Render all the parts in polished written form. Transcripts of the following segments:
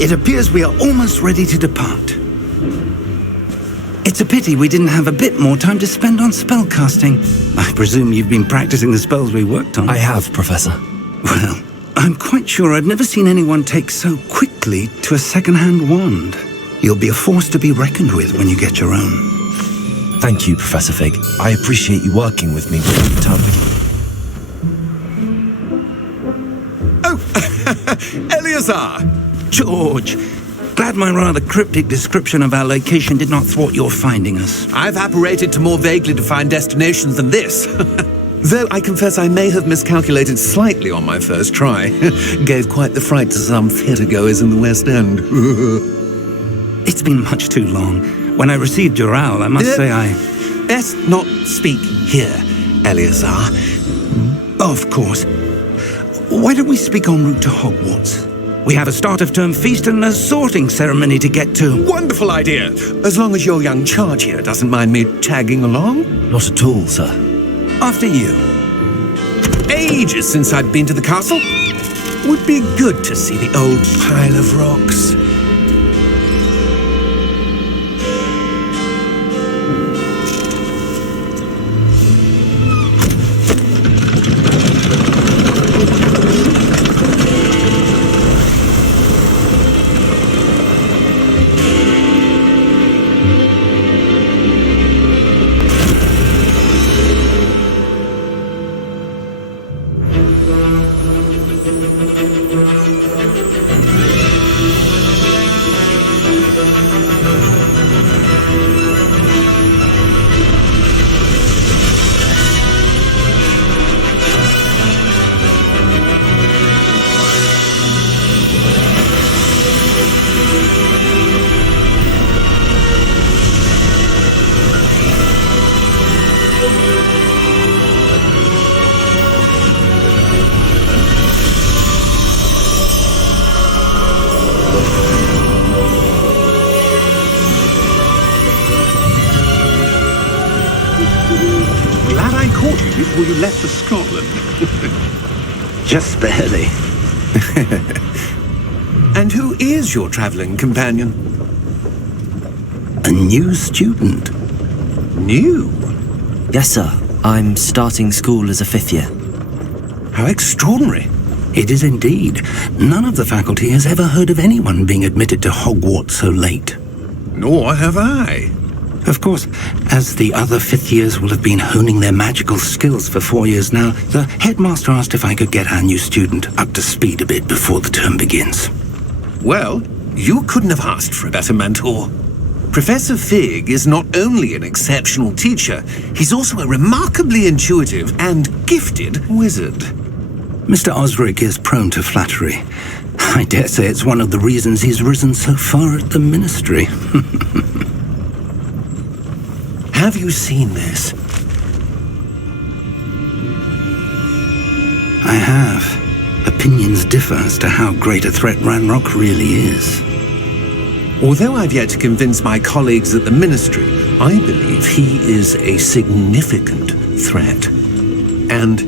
It appears we are almost ready to depart. It's a pity we didn't have a bit more time to spend on spellcasting. I presume you've been practicing the spells we worked on. I have, Professor. Well, I'm quite sure I've never seen anyone take so quickly to a second-hand wand. You'll be a force to be reckoned with when you get your own. Thank you, Professor Fig. I appreciate you working with me with the tongue. Oh, Eleazar! George, glad my rather cryptic description of our location did not thwart your finding us. I've apparated to more vaguely defined destinations than this. Though I confess I may have miscalculated slightly on my first try. Gave quite the fright to some theatre-goers in the West End. It's been much too long. When I received your owl, I must say I... Best not speak here, Eleazar. Of course. Why don't we speak en route to Hogwarts? We have a start-of-term feast and a sorting ceremony to get to. Wonderful idea! As long as your young charge here doesn't mind me tagging along. Not at all, sir. After you. Ages since I'd been to the castle. Would be good to see the old pile of rocks. Before you left for Scotland. Just barely. And who is your travelling companion? A new student. New? Yes, sir. I'm starting school as a 5th year. How extraordinary. It is indeed. None of the faculty has ever heard of anyone being admitted to Hogwarts so late. Nor have I. Of course, as the other 5th years will have been honing their magical skills for 4 years now, the headmaster asked if I could get our new student up to speed a bit before the term begins. Well, you couldn't have asked for a better mentor. Professor Fig is not only an exceptional teacher, he's also a remarkably intuitive and gifted wizard. Mr. Osric is prone to flattery. I dare say it's one of the reasons he's risen so far at the ministry. Have you seen this? I have. Opinions differ as to how great a threat Ranrock really is. Although I've yet to convince my colleagues at the ministry, I believe he is a significant threat. And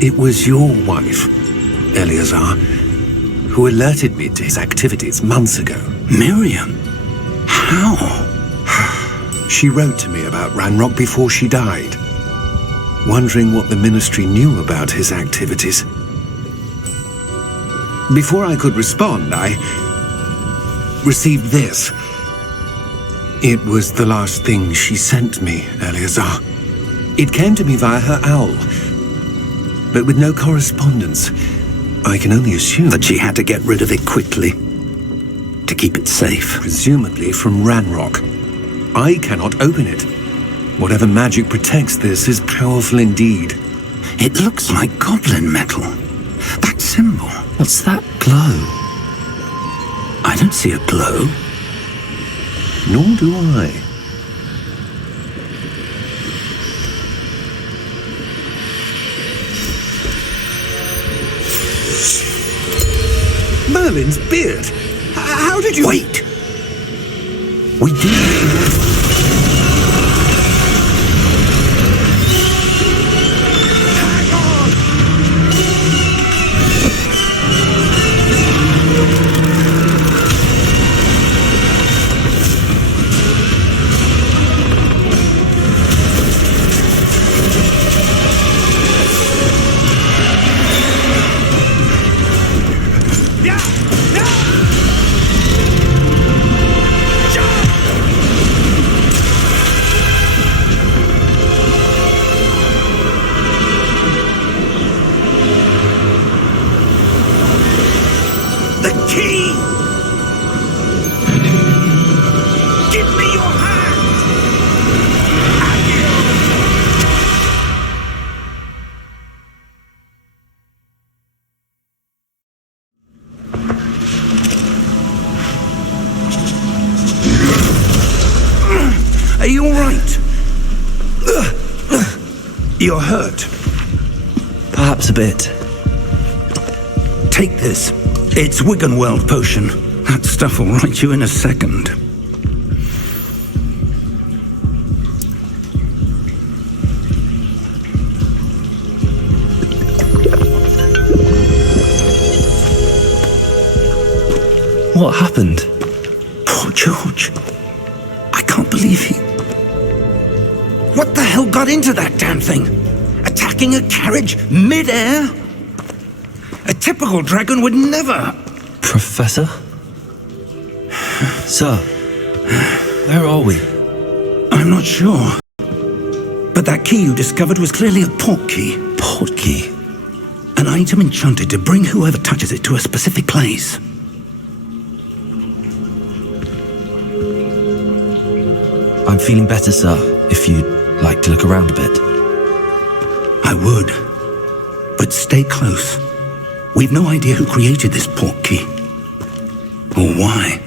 it was your wife, Eleazar, who alerted me to his activities months ago. Miriam? How? She wrote to me about Ranrock before she died, wondering what the ministry knew about his activities. Before I could respond, received this. It was the last thing she sent me, Eleazar. It came to me via her owl, but with no correspondence. I can only assume That she had to get rid of it quickly to keep it safe. presumably from Ranrock. I cannot open it. Whatever magic protects this is powerful indeed. It looks like goblin metal. That symbol. What's that glow? I don't see a glow. Nor do I. Merlin's beard! How did you... Wait! We did. The key! Give me your hand! Are you all right? You're hurt. Perhaps a bit. Take this. It's Wiggenweld potion. That stuff will right you in a second. What happened? Poor George. I can't believe he... What the hell got into that damn thing? Attacking a carriage mid-air? A typical dragon would never... Professor? Sir, where are we? I'm not sure. But that key you discovered was clearly a port key. Port key? An item enchanted to bring whoever touches it to a specific place. I'm feeling better, sir, if you'd like to look around a bit. I would. But stay close. We've no idea who created this port key. Or why.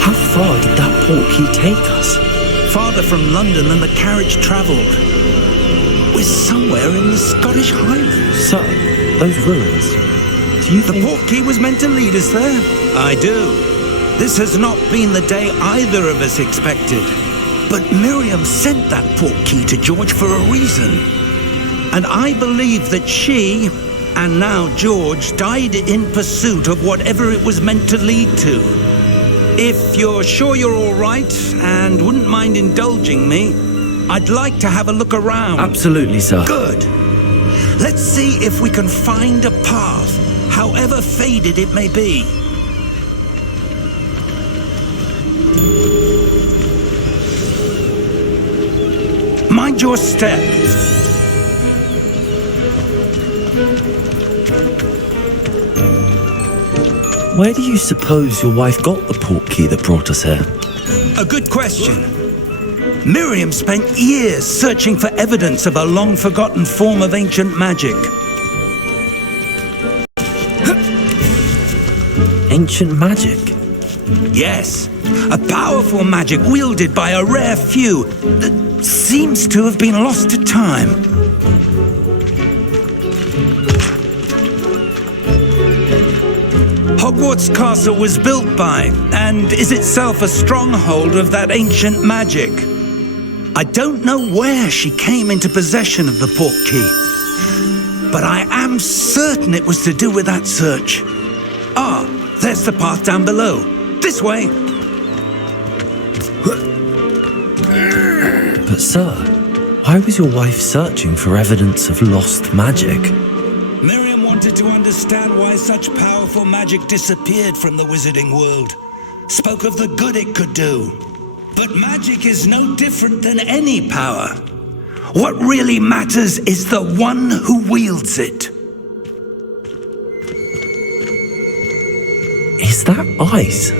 How far did that port key take us? Farther from London than the carriage travelled. We're somewhere in the Scottish Highlands. Sir, those ruins. Do you The think... port key was meant to lead us there? I do. This has not been the day either of us expected. But Miriam sent that port key to George for a reason. And I believe that she, and now George, died in pursuit of whatever it was meant to lead to. If you're sure you're all right and wouldn't mind indulging me, I'd like to have a look around. Absolutely, sir. Good. Let's see if we can find a path, however faded it may be. Mind your step. Where do you suppose your wife got the port key that brought us here? A good question. Miriam spent years searching for evidence of a long-forgotten form of ancient magic. Ancient magic? Yes, a powerful magic wielded by a rare few that seems to have been lost to time. Hogwarts Castle was built by, and is itself a stronghold of that ancient magic. I don't know where she came into possession of the port key, but I am certain it was to do with that search. Ah, there's the path down below. This way. But sir, why was your wife searching for evidence of lost magic? Miriam wanted to understand why such powerful magic disappeared from the wizarding world. Spoke of the good it could do. But magic is no different than any power. What really matters is the one who wields it. Is that ice?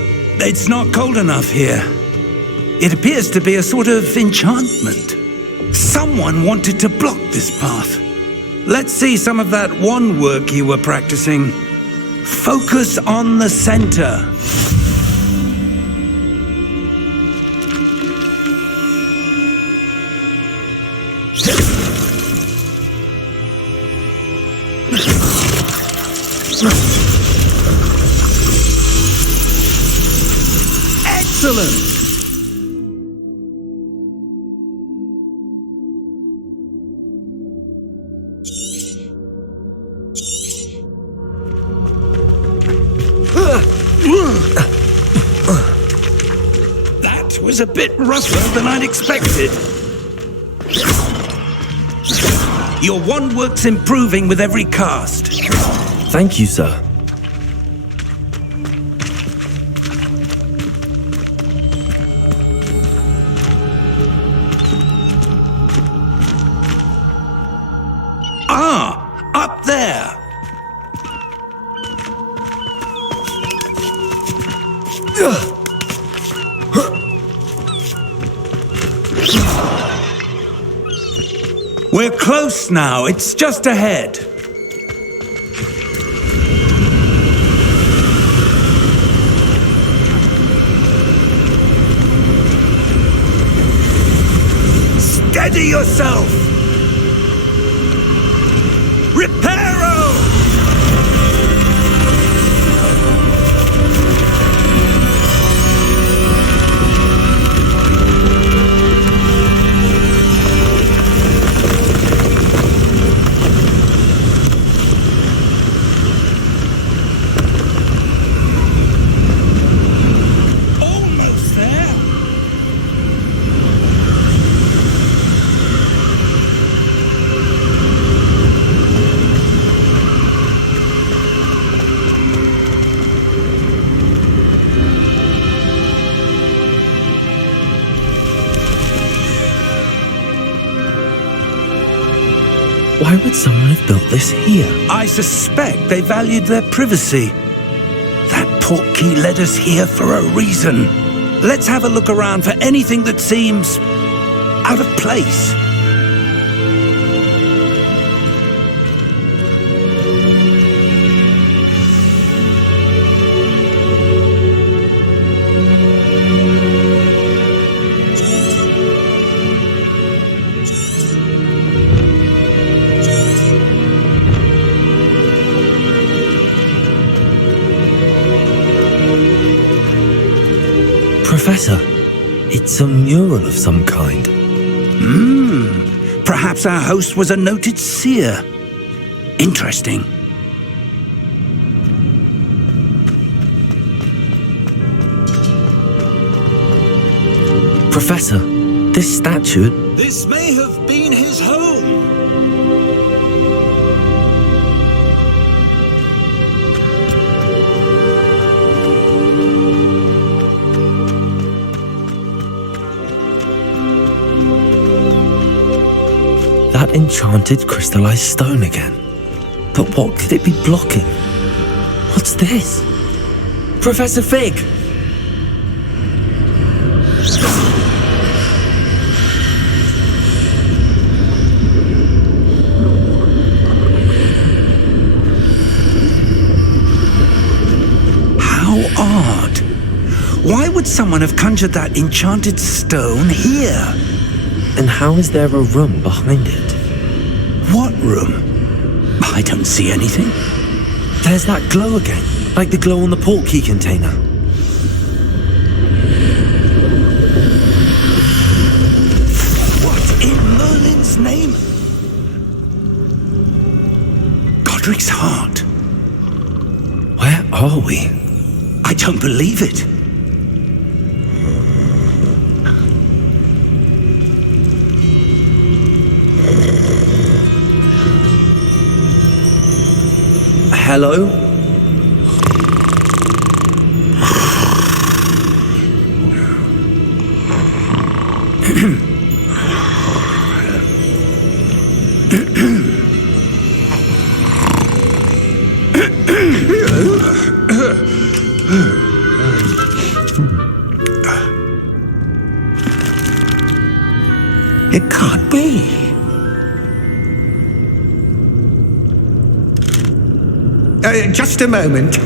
It's not cold enough here. It appears to be a sort of enchantment. Someone wanted to block this path. Let's see some of that wand work you were practicing. Focus on the center. Excellent! That was a bit rougher than I'd expected. Your wand work's improving with every cast. Thank you, sir. Ah, up there. We're close now. It's just ahead. Steady yourself. Reparo! Almost there. Why would someone have built this here? I suspect they valued their privacy. That portkey led us here for a reason. Let's have a look around for anything that seems out of place. Professor, it's a mural of some kind. Perhaps our host was a noted seer. Interesting. Professor, this statue... This may have been his home. That enchanted crystallized stone again. But what could it be blocking? What's this? Professor Fig! How odd. Why would someone have conjured that enchanted stone here? And how is there a room behind it? What room? I don't see anything. There's that glow again, like the glow on the portkey container. What in Merlin's name? Godric's heart. Where are we? I don't believe it. Hello? It can't be. Just a moment.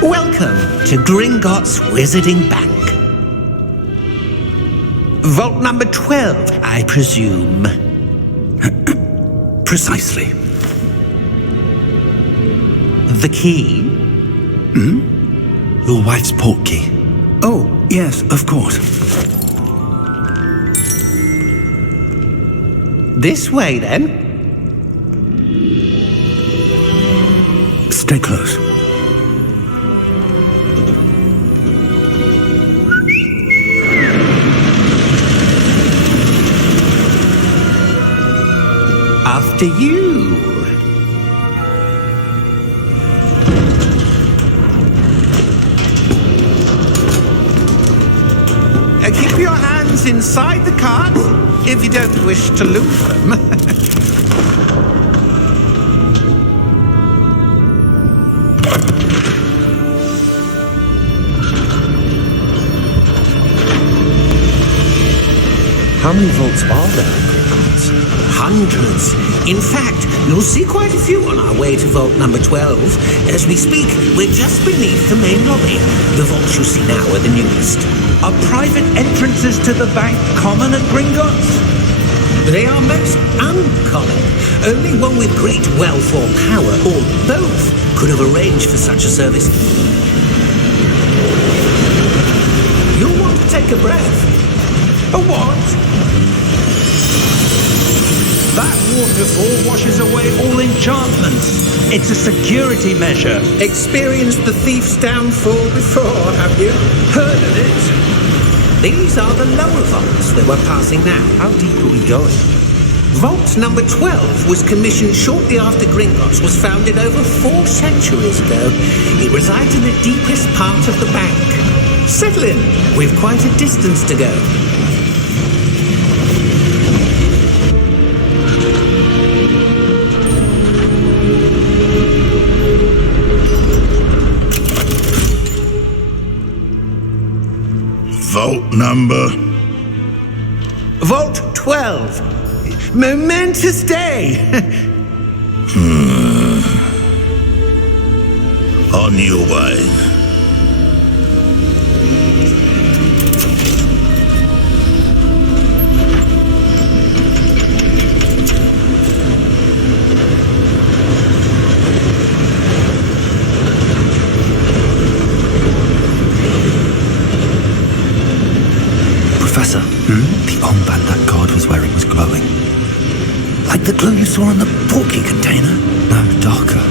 Welcome to Gringotts Wizarding Bank. Vault number 12, I presume. Precisely. The key? Your wife's portkey. Oh, yes, of course. This way, then. Stay close. After you. Keep your hands inside the cart if you don't wish to lose them. How many vaults are there? Hundreds. In fact, you'll see quite a few on our way to vault number 12. As we speak, we're just beneath the main lobby. The vaults you see now are the newest. Are private entrances to the bank common at Gringotts? They are most uncommon. Only one with great wealth or power, or both, could have arranged for such a service. You'll want to take a breath. A what? That waterfall washes away all enchantments. It's a security measure. Experienced the thief's downfall before, have you? Heard of it? These are the lower vaults that we're passing now. How deep are we going? Vault number 12 was commissioned shortly after Gringotts was founded over 4 centuries ago. It resides in the deepest part of the bank. Settle in. We've quite a distance to go. Vault number? Vault 12. Momentous day. On your way. Professor, the armband that guard was wearing was glowing. Like the glow you saw on the portkey container? No, darker.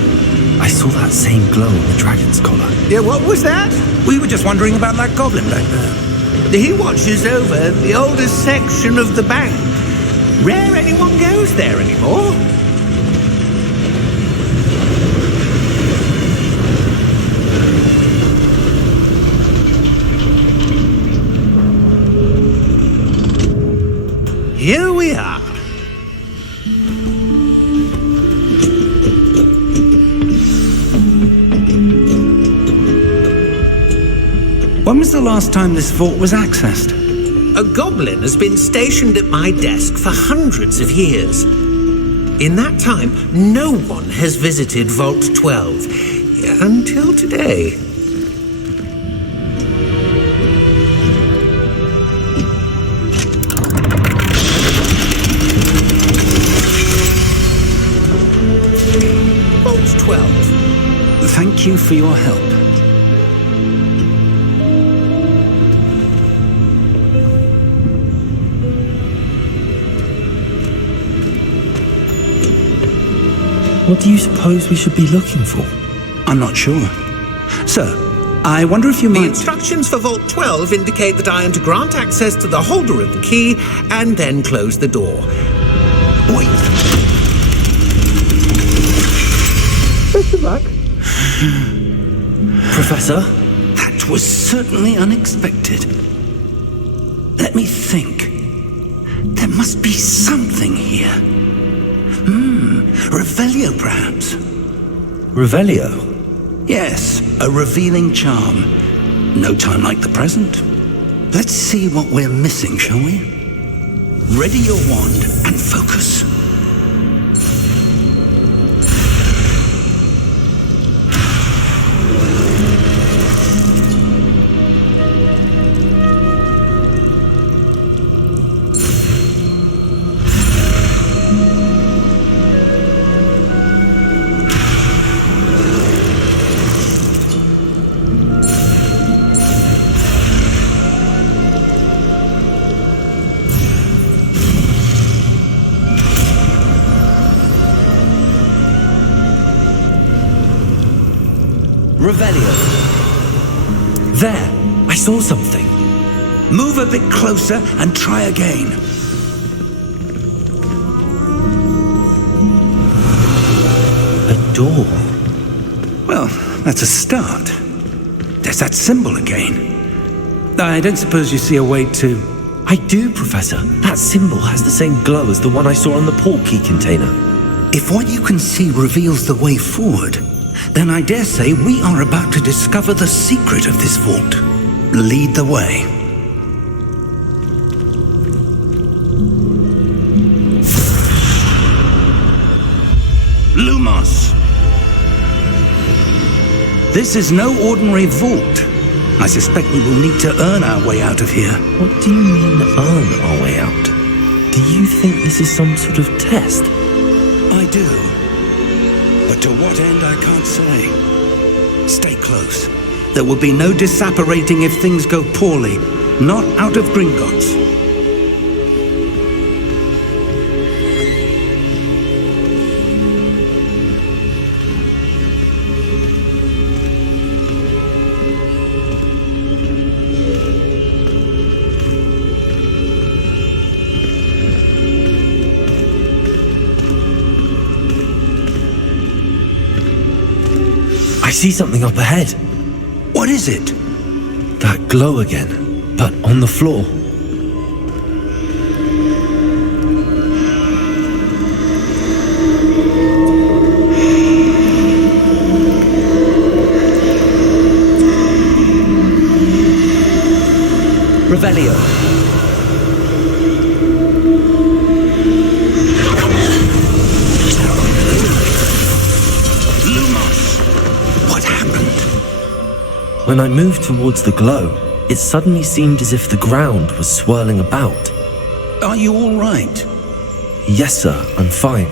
I saw that same glow on the dragon's collar. Yeah, what was that? We were just wondering about that goblin back there. He watches over the oldest section of the bank. Rare anyone goes there anymore. Here we are. When was the last time this vault was accessed? A goblin has been stationed at my desk for hundreds of years. In that time, no one has visited Vault 12 until today. Vault 12. Thank you for your help. What do you suppose we should be looking for? I'm not sure. Sir, I wonder if you The might... instructions for Vault 12 indicate that I am to grant access to the holder of the key and then close the door. Wait. Professor? That was certainly unexpected. Let me think. There must be something here. Revelio, perhaps? Revelio? Yes, a revealing charm. No time like the present. Let's see what we're missing, shall we? Ready your wand and focus. Revelio. There! I saw something. Move a bit closer and try again. A door. Well, that's a start. There's that symbol again. I don't suppose you see a way to... I do, Professor. That symbol has the same glow as the one I saw on the port key container. If what you can see reveals the way forward, then I dare say we are about to discover the secret of this vault. Lead the way. Lumos! This is no ordinary vault. I suspect we will need to earn our way out of here. What do you mean, earn our way out? Do you think this is some sort of test? I do. But to what end, I can't say. Stay close. There will be no disapparating if things go poorly. Not out of Gringotts. I see something up ahead. What is it? That glow again, but on the floor. Revelio. When I moved towards the glow, it suddenly seemed as if the ground was swirling about. Are you all right? Yes, sir, I'm fine.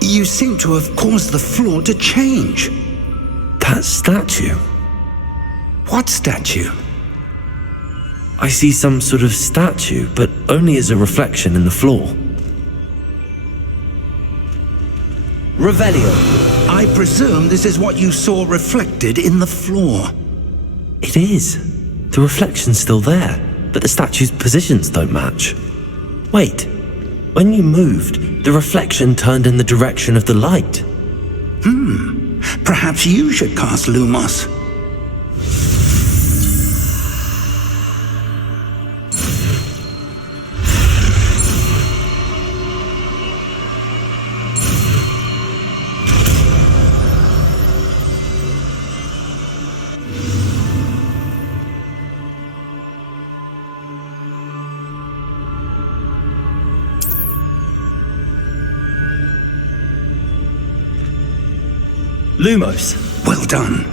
You seem to have caused the floor to change. That statue. What statue? I see some sort of statue, but only as a reflection in the floor. Revelio. I presume this is what you saw reflected in the floor. It is. The reflection's still there, but the statue's positions don't match. Wait, when you moved, the reflection turned in the direction of the light. Perhaps you should cast Lumos. Lumos. Well done.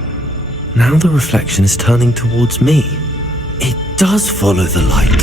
Now the reflection is turning towards me. It does follow the light.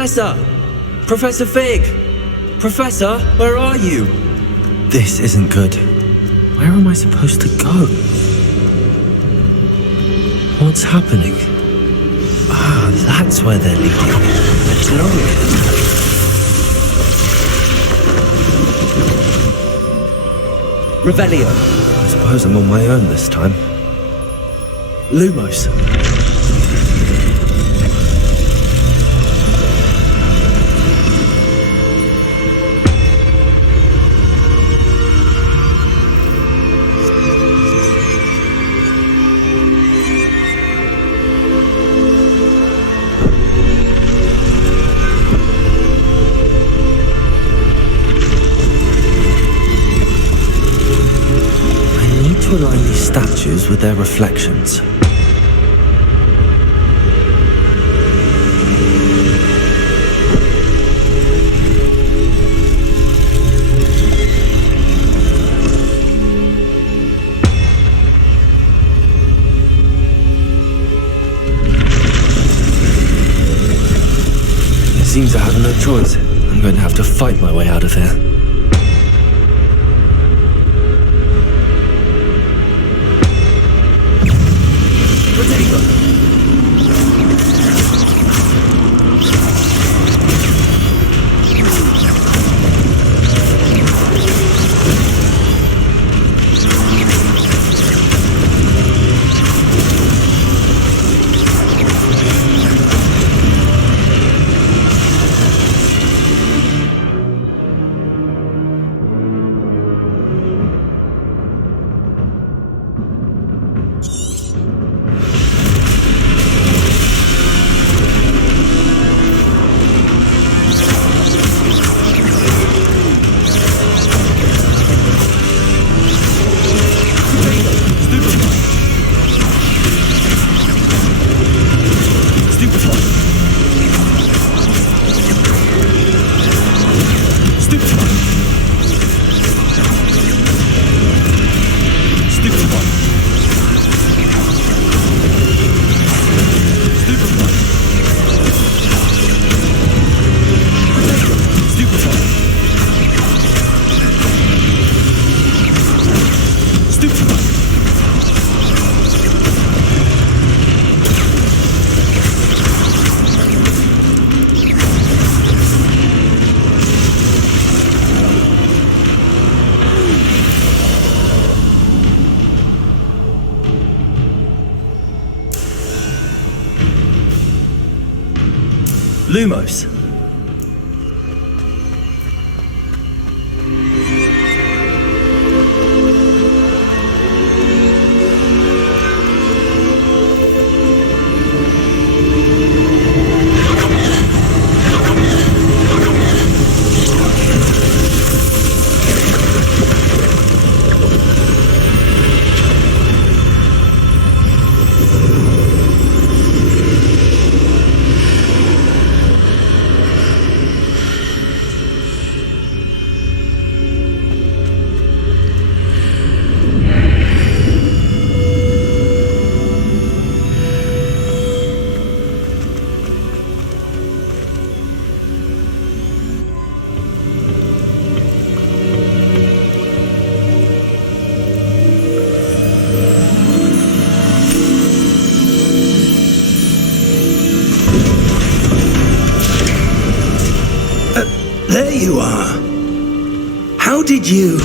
Professor! Professor Fig! Professor, where are you? This isn't good. Where am I supposed to go? What's happening? Ah, that's where they're leading. The DeLorean. Revelio. I suppose I'm on my own this time. Lumos. To align these statues with their reflections. It seems I have no choice. I'm going to have to fight my way out of here. Lumos. There you are. How did you...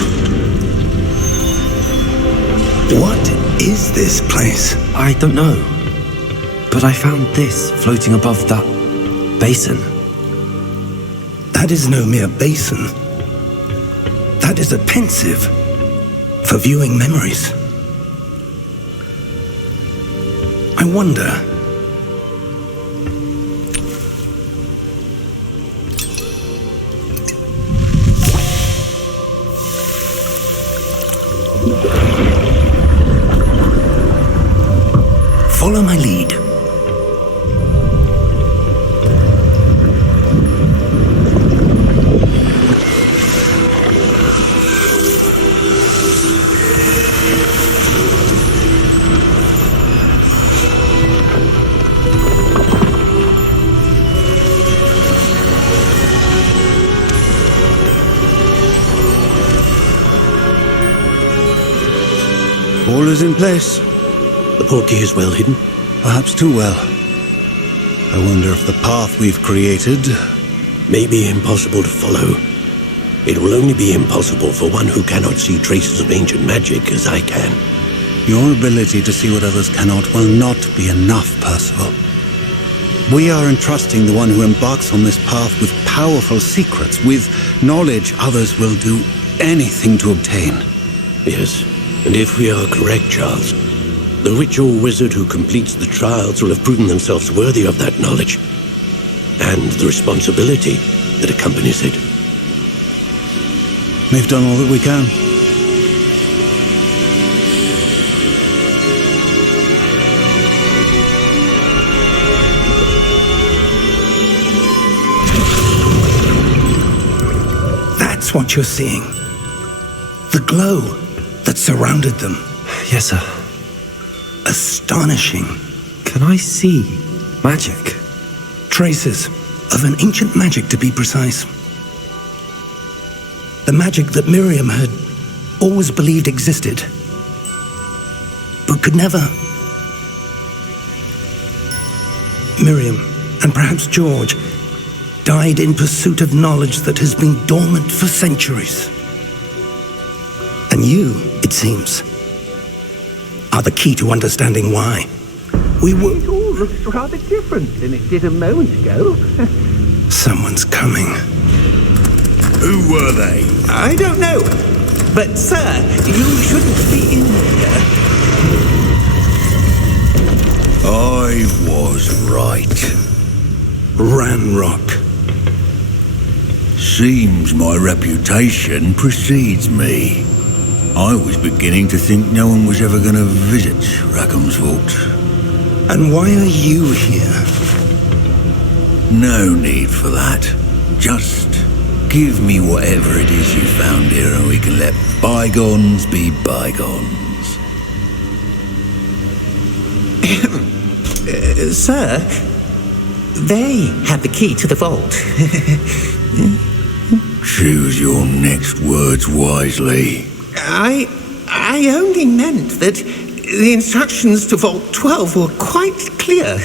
What is this place? I don't know. But I found this floating above that basin. That is no mere basin. That is a pensive for viewing memories. I wonder... Follow my lead. All is in place. The portkey is well hidden. Perhaps too well. I wonder if the path we've created... may be impossible to follow. It will only be impossible for one who cannot see traces of ancient magic as I can. Your ability to see what others cannot will not be enough, Percival. We are entrusting the one who embarks on this path with powerful secrets, with knowledge others will do anything to obtain. Yes, and if we are correct, Charles, the witch or wizard who completes the trials will have proven themselves worthy of that knowledge, and the responsibility that accompanies it. We've done all that we can. That's what you're seeing. The glow that surrounded them. Yes, sir. Astonishing. Can I see magic? Traces of an ancient magic, to be precise. The magic that Miriam had always believed existed, but could never. Miriam, and perhaps George, died in pursuit of knowledge that has been dormant for centuries. And you, it seems, are the key to understanding why. It all looks rather different than it did a moment ago. Someone's coming. Who were they? I don't know. But, sir, you shouldn't be in here. I was right. Ranrock. Seems my reputation precedes me. I was beginning to think no one was ever going to visit Rackham's Vault. And why are you here? No need for that. Just give me whatever it is you found here and we can let bygones be bygones. Sir, they have the key to the vault. Choose your next words wisely. I only meant that the instructions to Vault 12 were quite clear.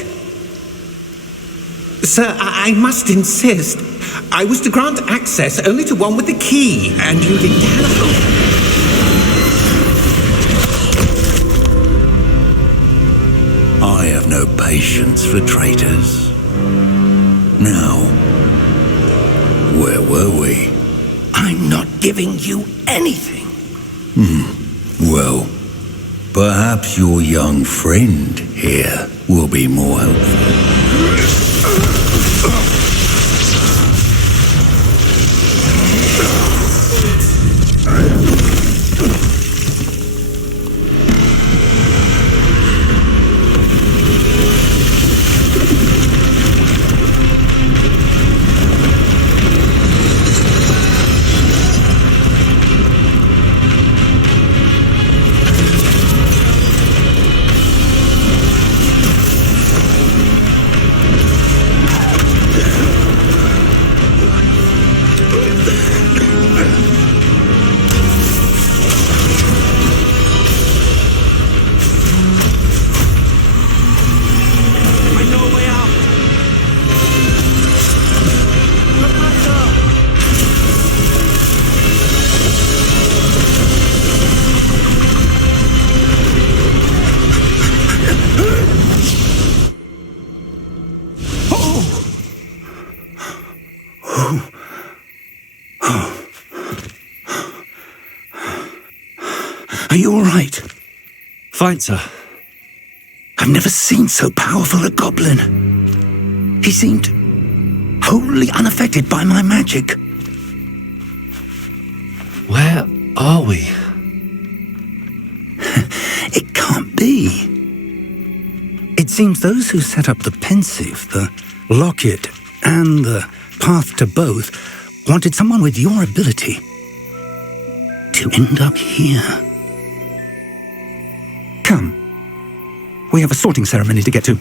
Sir, I must insist. I was to grant access only to one with the key, and you didn't have them. I have no patience for traitors. Now, where were we? I'm not giving you anything. Well, perhaps your young friend here will be more helpful. Are you all right? Fine, sir. I've never seen so powerful a goblin. He seemed wholly unaffected by my magic. Where are we? It can't be. It seems those who set up the pensive, the locket, and the path to both wanted someone with your ability to end up here. Come. We have a sorting ceremony to get to.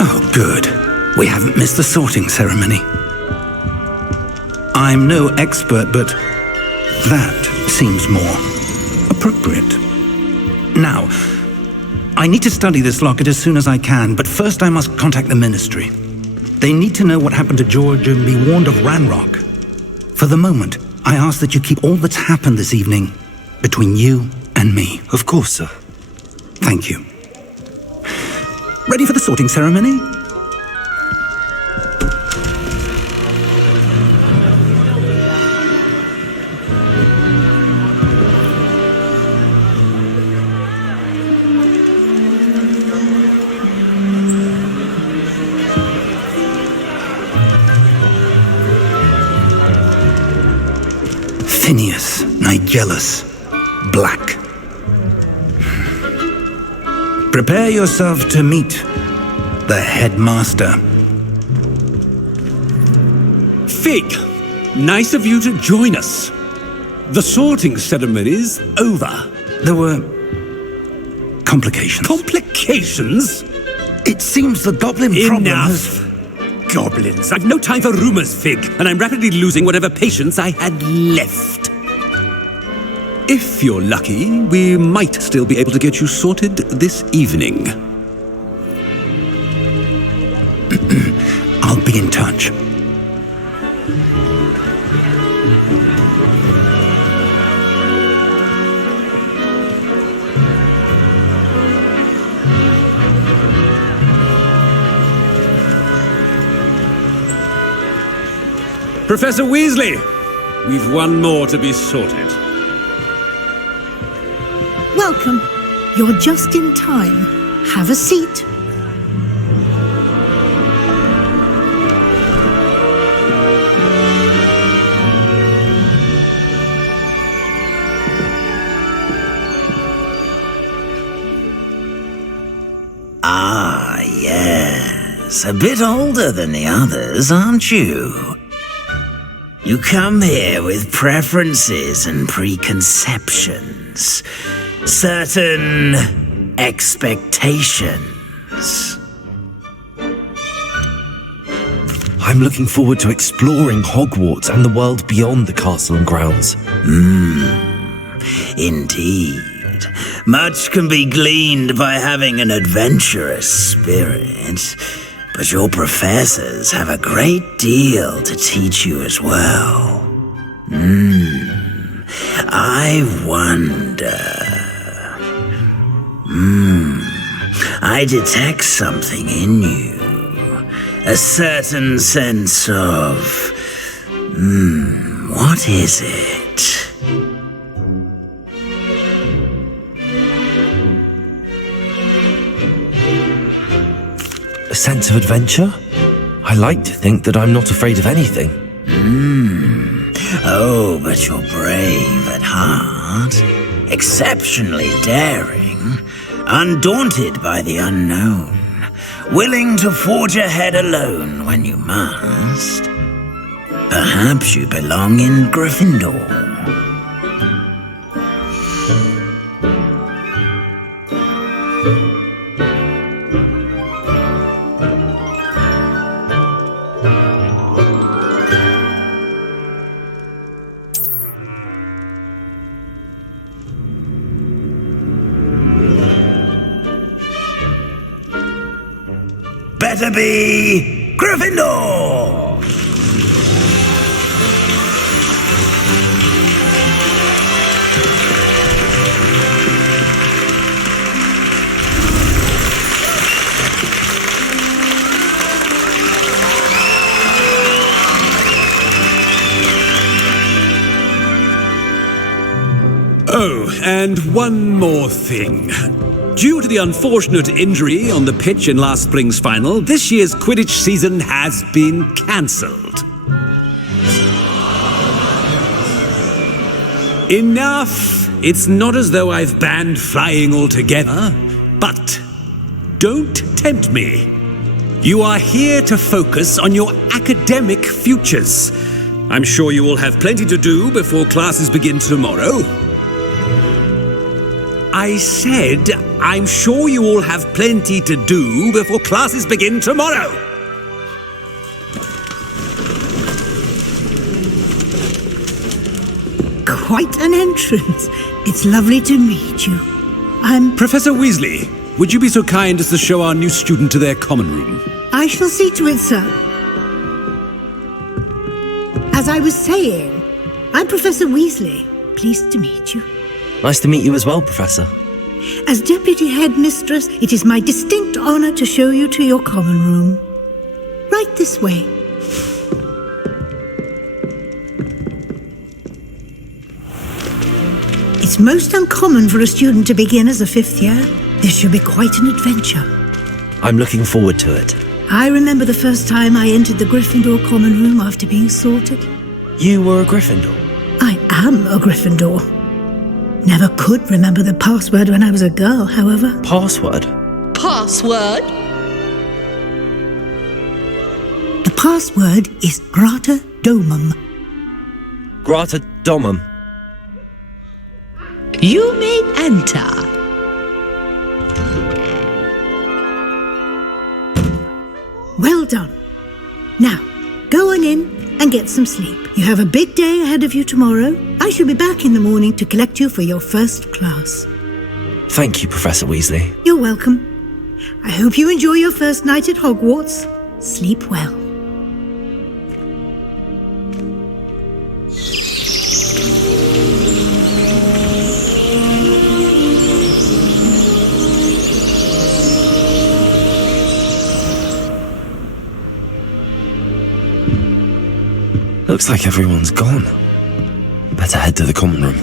Oh, good. We haven't missed the sorting ceremony. I'm no expert, but that seems more appropriate. Now, I need to study this locket as soon as I can, but first I must contact the Ministry. They need to know what happened to George and be warned of Ranrock. For the moment, I ask that you keep all that's happened this evening between you and me. Of course, sir. Thank you. Ready for the sorting ceremony? Phineas Nigellus Black. Prepare yourself to meet the headmaster. Fig, nice of you to join us. The sorting ceremony's over. There were complications. Complications? It seems the goblin problem has... Enough! Goblins. I've no time for rumors, Fig, and I'm rapidly losing whatever patience I had left. If you're lucky, we might still be able to get you sorted this evening. I'll be in touch. Professor Weasley, we've one more to be sorted. Welcome. You're just in time. Have a seat. Ah, yes. A bit older than the others, aren't you? You come here with preferences and preconceptions. Certain expectations. I'm looking forward to exploring Hogwarts and the world beyond the castle and grounds. Indeed. Much can be gleaned by having an adventurous spirit, but your professors have a great deal to teach you as well. I wonder... I detect something in you. A certain sense of... what is it? A sense of adventure? I like to think that I'm not afraid of anything. Oh, but you're brave at heart. Exceptionally daring. Undaunted by the unknown. Willing to forge ahead alone when you must. Perhaps you belong in Gryffindor. Better be Gryffindor! Oh, and one more thing. Due to the unfortunate injury on the pitch in last spring's final, this year's Quidditch season has been cancelled. Enough! It's not as though I've banned flying altogether, but don't tempt me. You are here to focus on your academic futures. I'm sure you will have plenty to do before classes begin tomorrow. I said I'm sure you all have plenty to do before classes begin tomorrow. Quite an entrance. It's lovely to meet you. I'm... Professor Weasley, would you be so kind as to show our new student to their common room? I shall see to it, sir. As I was saying, I'm Professor Weasley. Pleased to meet you. Nice to meet you as well, Professor. As Deputy Headmistress, it is my distinct honor to show you to your common room. Right this way. It's most uncommon for a student to begin as a fifth year. This should be quite an adventure. I'm looking forward to it. I remember the first time I entered the Gryffindor common room after being sorted. You were a Gryffindor? I am a Gryffindor. Never could remember the password when I was a girl, however. Password? Password? The password is Grata Domum. Grata Domum. You may enter. Well done. Now, go on in and get some sleep. You have a big day ahead of you tomorrow. I shall be back in the morning to collect you for your first class. Thank you, Professor Weasley. You're welcome. I hope you enjoy your first night at Hogwarts. Sleep well. Looks like everyone's gone. Better head to the common room.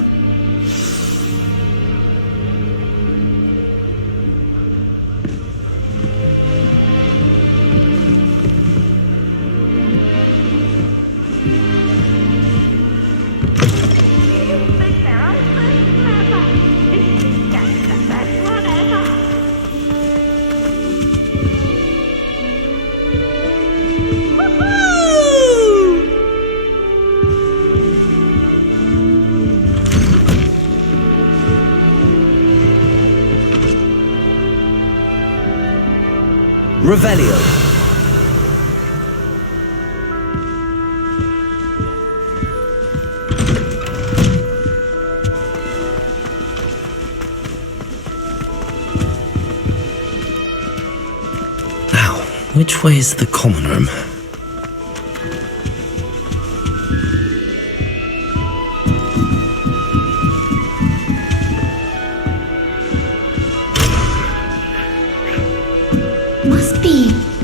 Revelio. Now, which way is the common room?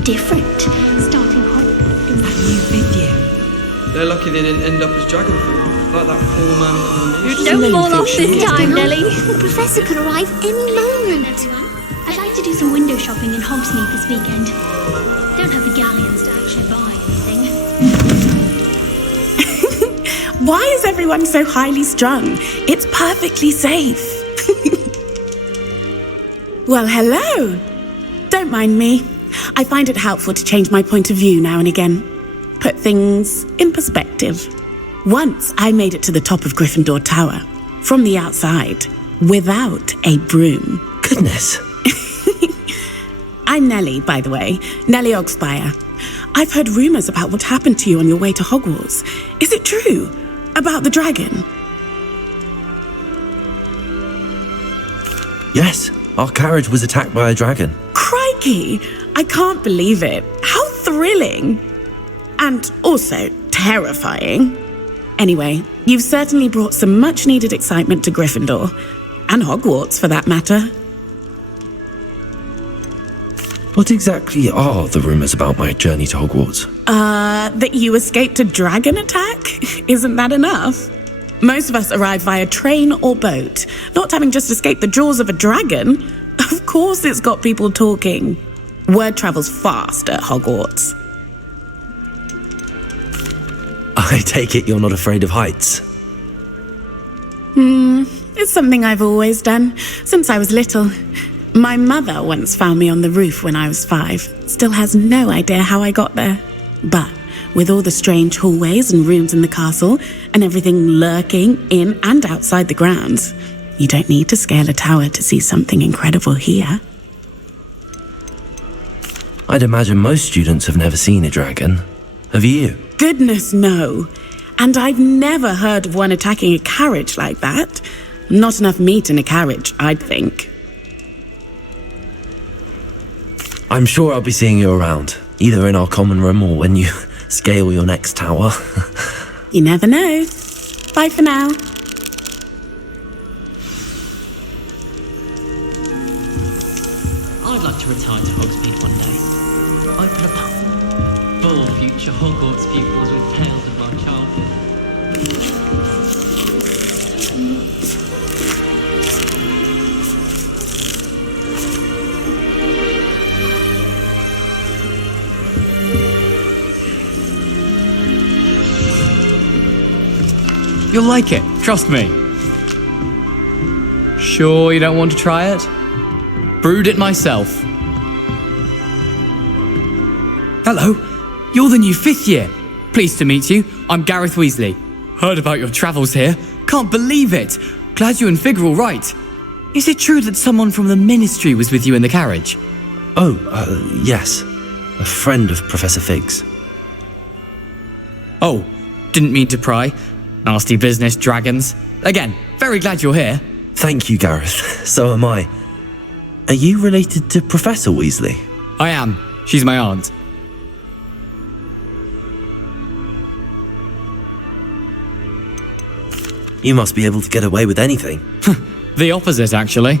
Different. Starting Hogwarts in that new fifth year. They're lucky they didn't end up as dragon fruit, like that poor man. Don't fall off this time, Nelly. The professor could arrive any moment. I'd like to do some window shopping in Hogsmeade this weekend. Don't have the galleons to actually buy anything. Why is everyone so highly strung? It's perfectly safe. Well, hello. Don't mind me. I find it helpful to change my point of view now and again. Put things in perspective. Once I made it to the top of Gryffindor Tower, from the outside, without a broom. Goodness. I'm Nellie, by the way. Nellie Ogspire. I've heard rumours about what happened to you on your way to Hogwarts. Is it true? About the dragon? Yes, our carriage was attacked by a dragon. Crikey! I can't believe it. How thrilling! And also terrifying. Anyway, you've certainly brought some much-needed excitement to Gryffindor. And Hogwarts, for that matter. What exactly are the rumours about my journey to Hogwarts? That you escaped a dragon attack? Isn't that enough? Most of us arrive via train or boat, not having just escaped the jaws of a dragon. Of course it's got people talking. Word travels fast at Hogwarts. I take it you're not afraid of heights? It's something I've always done, since I was little. My mother once found me on the roof when I was 5. Still has no idea how I got there. But with all the strange hallways and rooms in the castle, and everything lurking in and outside the grounds, You don't need to scale a tower to see something incredible here. I'd imagine most students have never seen a dragon. Have you? Goodness, no. And I've never heard of one attacking a carriage like that. Not enough meat in a carriage, I'd think. I'm sure I'll be seeing you around, either in our common room or when you scale your next tower. You never know. Bye for now. I'd like to retire to Hogsmeade one day. Open a pub. Full of future Hogwarts pupils with tales of my childhood. You'll like it, trust me. Sure you don't want to try it? Brewed it myself. Hello, you're the new 5th year. Pleased to meet you. I'm Gareth Weasley. Heard about your travels here. Can't believe it. Glad you and Fig are all right. Is it true that someone from the Ministry was with you in the carriage? Oh, yes. A friend of Professor Fig's. Oh, didn't mean to pry. Nasty business, dragons. Again, very glad you're here. Thank you, Gareth. So am I. Are you related to Professor Weasley? I am. She's my aunt. You must be able to get away with anything. The opposite, actually.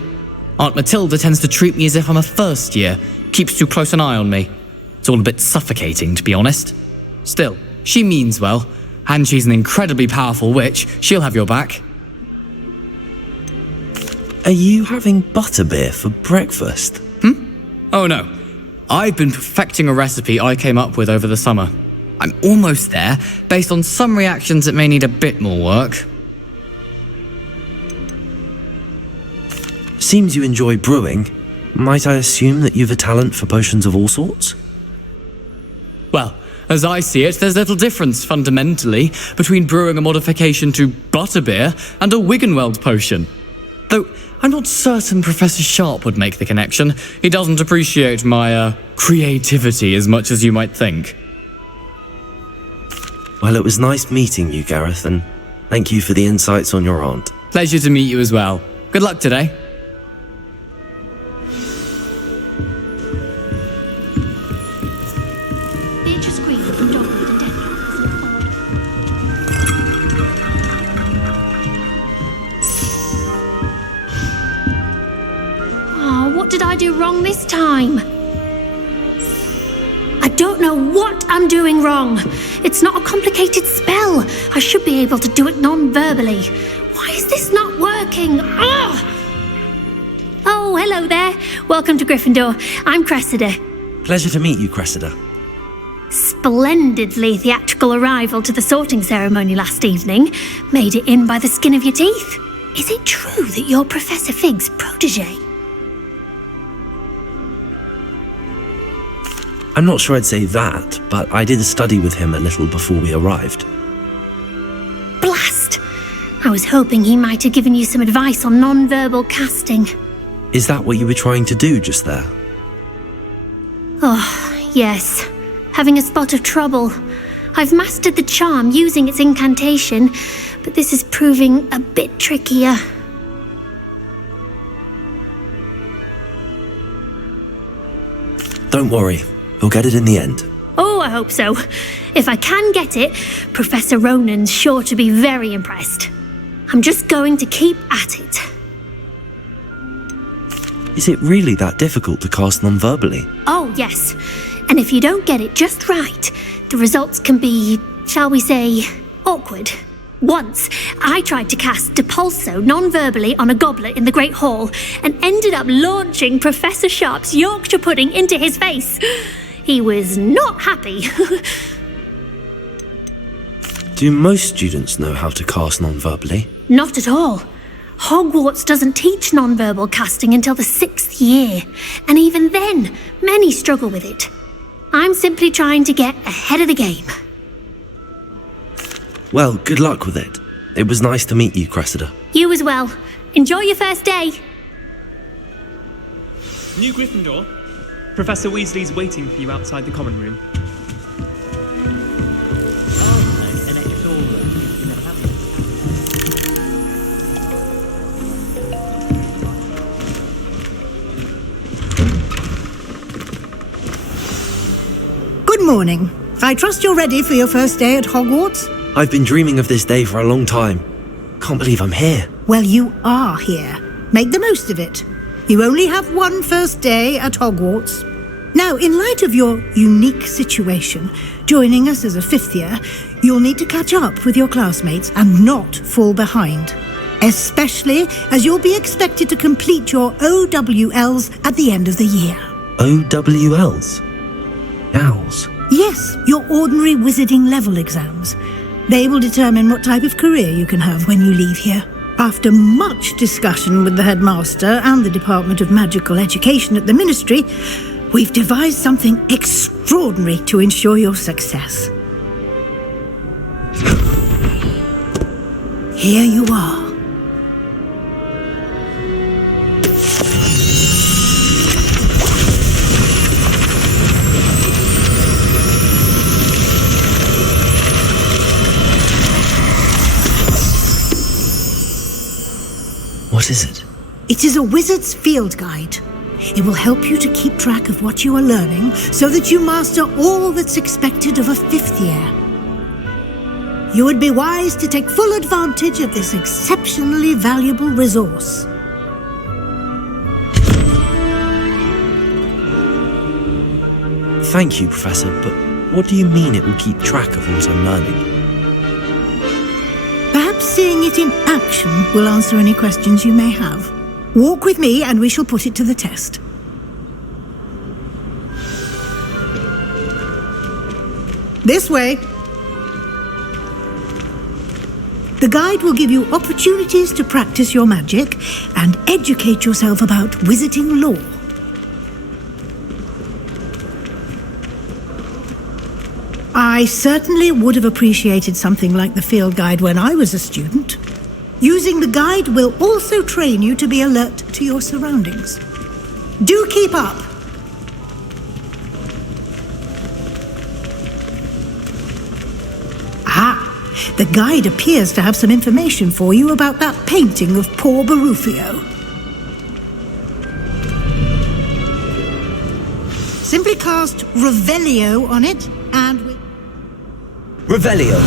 Aunt Matilda tends to treat me as if I'm a first year. Keeps too close an eye on me. It's all a bit suffocating, to be honest. Still, she means well. And she's an incredibly powerful witch. She'll have your back. Are you having butterbeer for breakfast? Oh no. I've been perfecting a recipe I came up with over the summer. I'm almost there, based on some reactions that may need a bit more work. Seems you enjoy brewing. Might I assume that you've a talent for potions of all sorts? Well, as I see it, there's little difference, fundamentally, between brewing a modification to butterbeer and a Wiggenweld potion. Though, I'm not certain Professor Sharp would make the connection. He doesn't appreciate my, creativity as much as you might think. Well, it was nice meeting you, Gareth, and thank you for the insights on your aunt. Pleasure to meet you as well. Good luck today. What did I do wrong this time? I don't know what I'm doing wrong. It's not a complicated spell. I should be able to do it non-verbally. Why is this not working? Ugh! Oh, hello there. Welcome to Gryffindor. I'm Cressida. Pleasure to meet you, Cressida. Splendidly theatrical arrival to the sorting ceremony last evening. Made it in by the skin of your teeth. Is it true that you're Professor Fig's protege? I'm not sure I'd say that, but I did study with him a little before we arrived. Blast! I was hoping he might have given you some advice on non-verbal casting. Is that what you were trying to do just there? Oh, yes. Having a spot of trouble. I've mastered the charm using its incantation, but this is proving a bit trickier. Don't worry. You'll get it in the end. Oh, I hope so. If I can get it, Professor Ronan's sure to be very impressed. I'm just going to keep at it. Is it really that difficult to cast non-verbally? Oh, yes. And if you don't get it just right, the results can be, shall we say, awkward. Once, I tried to cast Depulso non-verbally on a goblet in the Great Hall and ended up launching Professor Sharp's Yorkshire pudding into his face. He was not happy. Do most students know how to cast non-verbally? Not at all. Hogwarts doesn't teach non-verbal casting until the 6th year, and even then, many struggle with it. I'm simply trying to get ahead of the game. Well, good luck with it. It was nice to meet you, Cressida. You as well. Enjoy your first day. New Gryffindor. Professor Weasley's waiting for you outside the common room. Good morning. I trust you're ready for your first day at Hogwarts? I've been dreaming of this day for a long time. Can't believe I'm here. Well, you are here. Make the most of it. You only have one first day at Hogwarts. Now, in light of your unique situation, joining us as a fifth year, you'll need to catch up with your classmates and not fall behind. Especially as you'll be expected to complete your OWLs at the end of the year. OWLs? Owls? Yes, your ordinary wizarding level exams. They will determine what type of career you can have when you leave here. After much discussion with the headmaster and the Department of Magical Education at the Ministry, we've devised something extraordinary to ensure your success. Here you are. What is it? It is a wizard's field guide. It will help you to keep track of what you are learning so that you master all that's expected of a fifth year. You would be wise to take full advantage of this exceptionally valuable resource. Thank you, Professor, but what do you mean it will keep track of what I'm learning? Perhaps seeing it in action will answer any questions you may have. Walk with me and we shall put it to the test. This way. The guide will give you opportunities to practice your magic and educate yourself about wizarding lore. I certainly would have appreciated something like the field guide when I was a student. Using the guide will also train you to be alert to your surroundings. Do keep up! Ah, the guide appears to have some information for you about that painting of poor Barufio. Simply cast Revelio on it and... Revelio.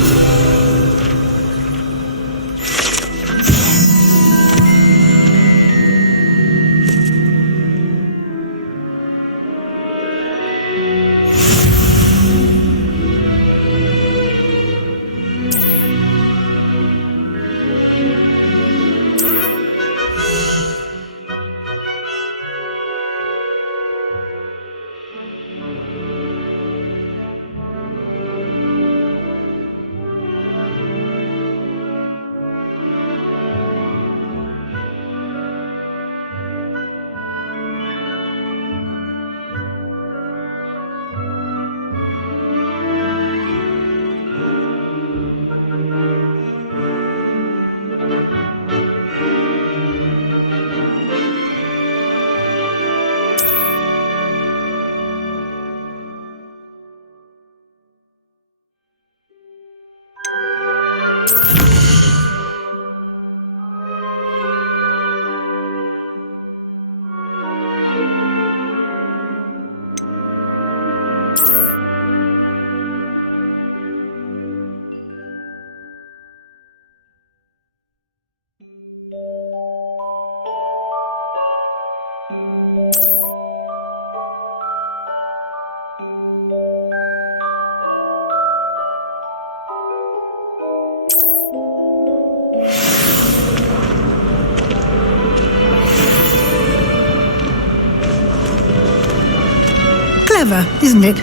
Clever, isn't it?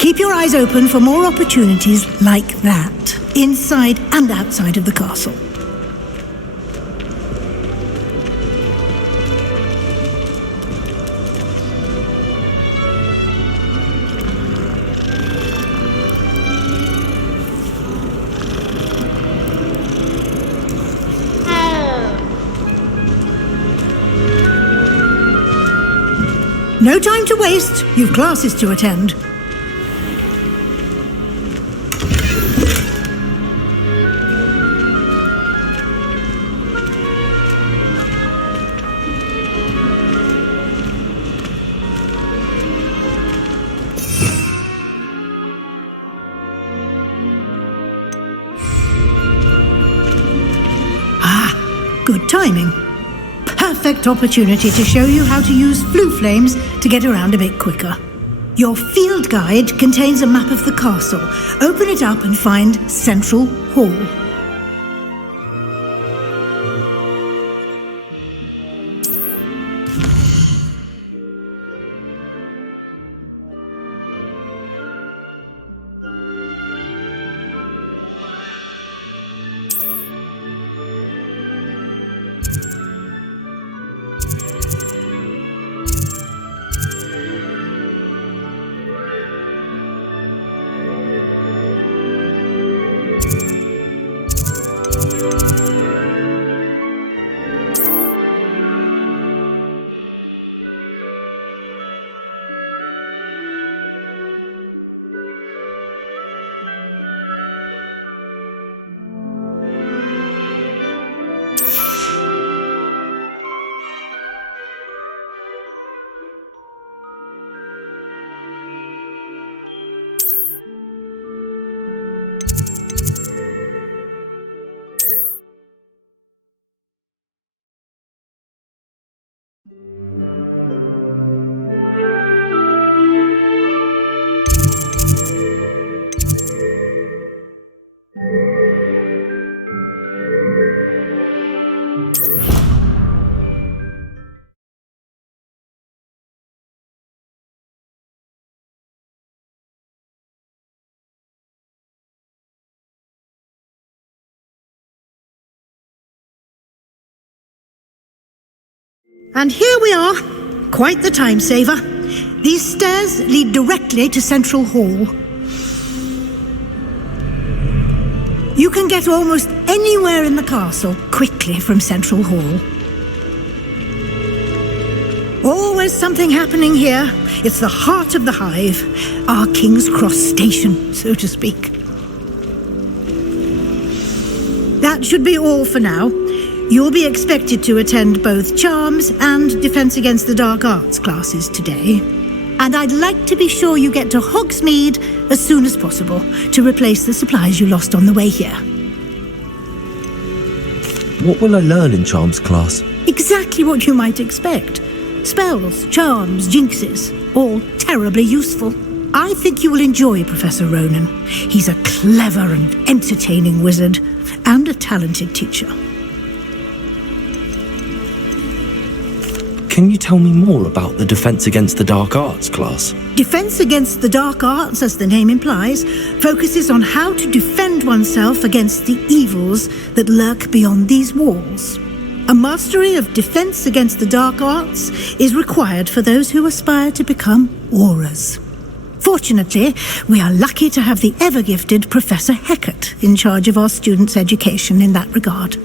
Keep your eyes open for more opportunities like that, inside and outside of the castle. No time to waste. You've classes to attend. Good timing. Perfect opportunity to show you how to use flue flames to get around a bit quicker. Your field guide contains a map of the castle. Open it up and find Central Hall. And here we are. Quite the time saver. These stairs lead directly to Central Hall. You can get almost anywhere in the castle quickly from Central Hall. Always something happening here. It's the heart of the hive, our King's Cross station, so to speak. That should be all for now. You'll be expected to attend both Charms and Defense Against the Dark Arts classes today. And I'd like to be sure you get to Hogsmeade as soon as possible to replace the supplies you lost on the way here. What will I learn in Charms class? Exactly what you might expect. Spells, charms, jinxes, all terribly useful. I think you will enjoy Professor Ronan. He's a clever and entertaining wizard and a talented teacher. Can you tell me more about the Defense Against the Dark Arts class? Defense Against the Dark Arts, as the name implies, focuses on how to defend oneself against the evils that lurk beyond these walls. A mastery of Defense Against the Dark Arts is required for those who aspire to become auras. Fortunately, we are lucky to have the ever-gifted Professor Hecat in charge of our students' education in that regard.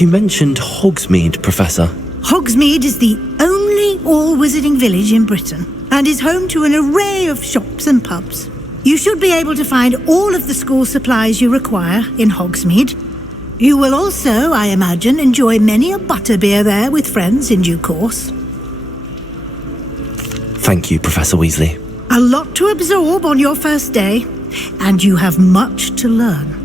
You mentioned Hogsmeade, Professor. Hogsmeade is the only all-wizarding village in Britain and is home to an array of shops and pubs. You should be able to find all of the school supplies you require in Hogsmeade. You will also, I imagine, enjoy many a butterbeer there with friends in due course. Thank you, Professor Weasley. A lot to absorb on your first day, and you have much to learn.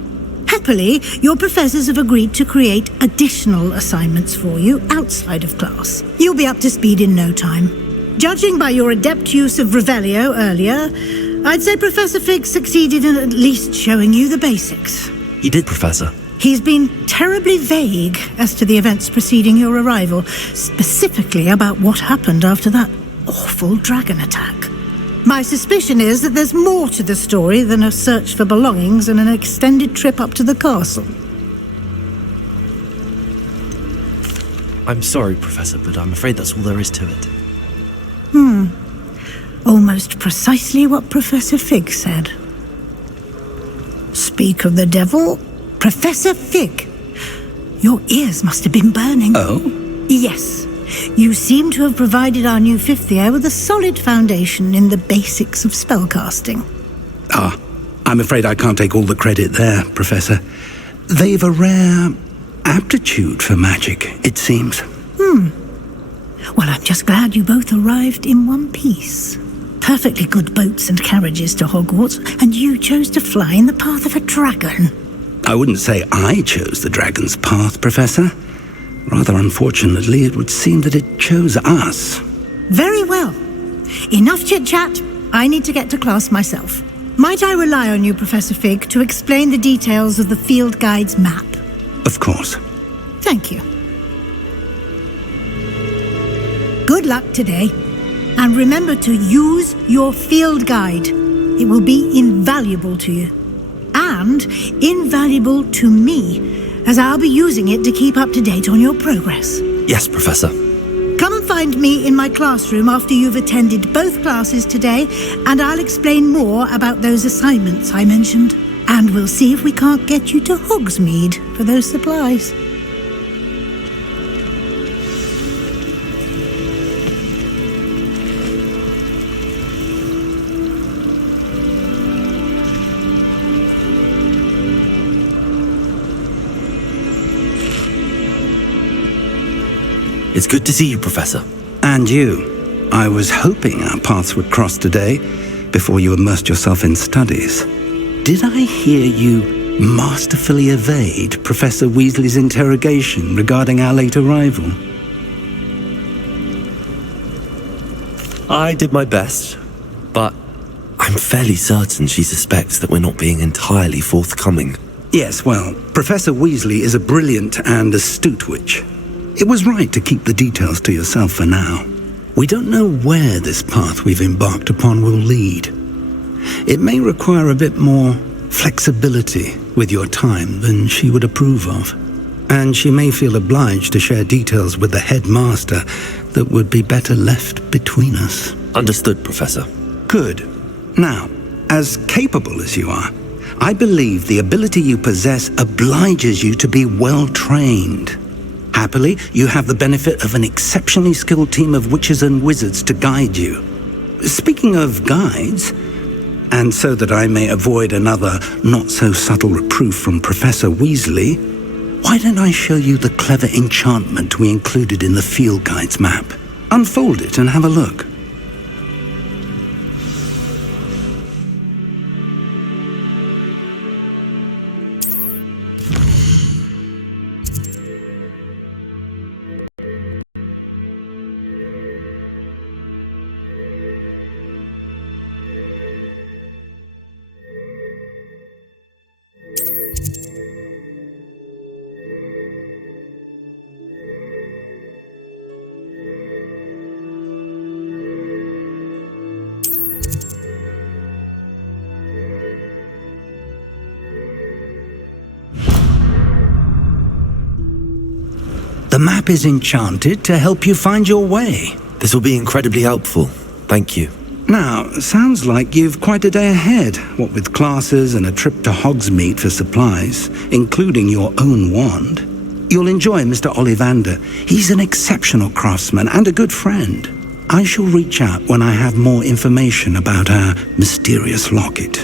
Happily, your professors have agreed to create additional assignments for you outside of class. You'll be up to speed in no time. Judging by your adept use of Revelio earlier, I'd say Professor Fig succeeded in at least showing you the basics. He did, Professor. He's been terribly vague as to the events preceding your arrival, specifically about what happened after that awful dragon attack. My suspicion is that there's more to the story than a search for belongings and an extended trip up to the castle. I'm sorry, Professor, but I'm afraid that's all there is to it. Almost precisely what Professor Fig said. Speak of the devil, Professor Fig. Your ears must have been burning. Oh? Yes. You seem to have provided our new fifth year with a solid foundation in the basics of spellcasting. Ah, I'm afraid I can't take all the credit there, Professor. They've a rare aptitude for magic, it seems. Well, I'm just glad you both arrived in one piece. Perfectly good boats and carriages to Hogwarts, and you chose to fly in the path of a dragon. I wouldn't say I chose the dragon's path, Professor. Rather unfortunately, it would seem that it chose us. Very well. Enough chit-chat. I need to get to class myself. Might I rely on you, Professor Fig, to explain the details of the field guide's map? Of course. Thank you. Good luck today. And remember to use your field guide. It will be invaluable to you. And invaluable to me, as I'll be using it to keep up to date on your progress. Yes, Professor. Come and find me in my classroom after you've attended both classes today, and I'll explain more about those assignments I mentioned. And we'll see if we can't get you to Hogsmeade for those supplies. It's good to see you, Professor. And you. I was hoping our paths would cross today, before you immersed yourself in studies. Did I hear you masterfully evade Professor Weasley's interrogation regarding our late arrival? I did my best, but I'm fairly certain she suspects that we're not being entirely forthcoming. Yes, well, Professor Weasley is a brilliant and astute witch. It was right to keep the details to yourself for now. We don't know where this path we've embarked upon will lead. It may require a bit more flexibility with your time than she would approve of. And she may feel obliged to share details with the headmaster that would be better left between us. Understood, Professor. Good. Now, as capable as you are, I believe the ability you possess obliges you to be well trained. Happily, you have the benefit of an exceptionally skilled team of witches and wizards to guide you. Speaking of guides, and so that I may avoid another not-so-subtle reproof from Professor Weasley, why don't I show you the clever enchantment we included in the field guide's map? Unfold it and have a look. The map is enchanted to help you find your way. This will be incredibly helpful. Thank you. Now, sounds like you've quite a day ahead, what with classes and a trip to Hogsmeade for supplies, including your own wand. You'll enjoy Mr. Ollivander. He's an exceptional craftsman and a good friend. I shall reach out when I have more information about our mysterious locket.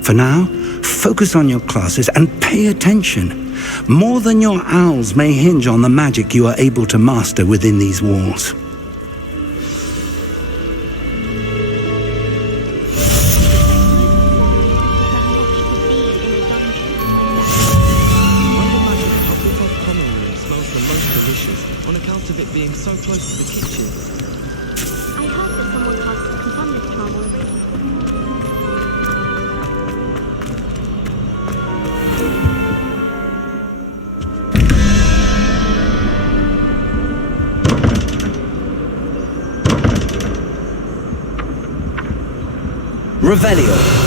For now, focus on your classes and pay attention. More than your owls may hinge on the magic you are able to master within these walls. Revelio.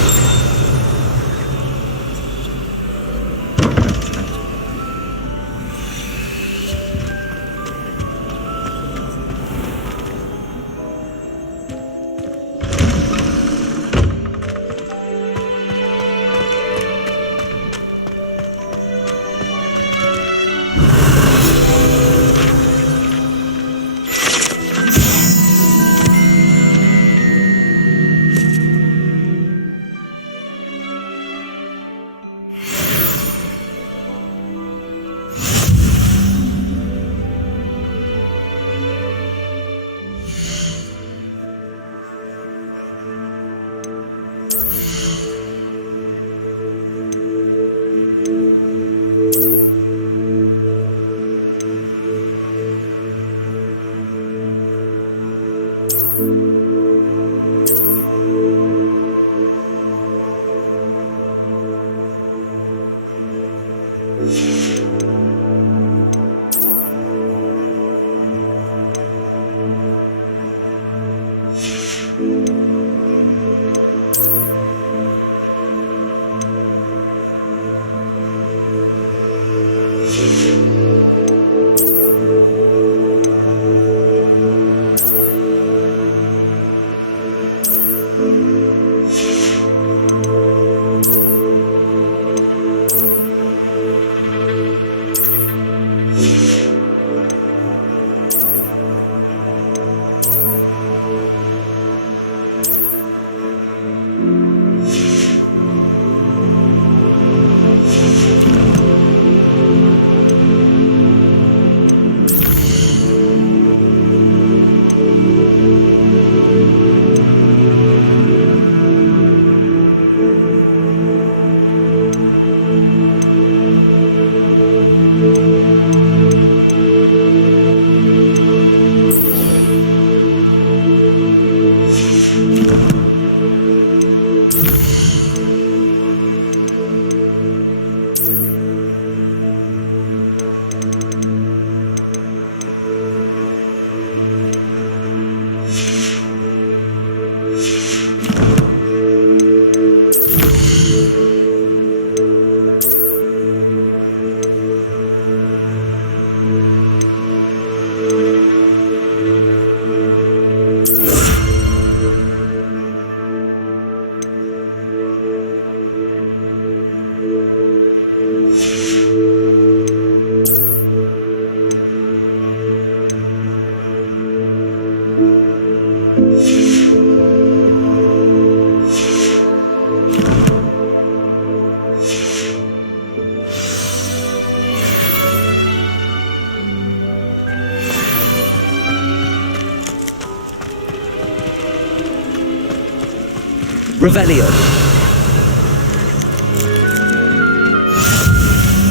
Revelio.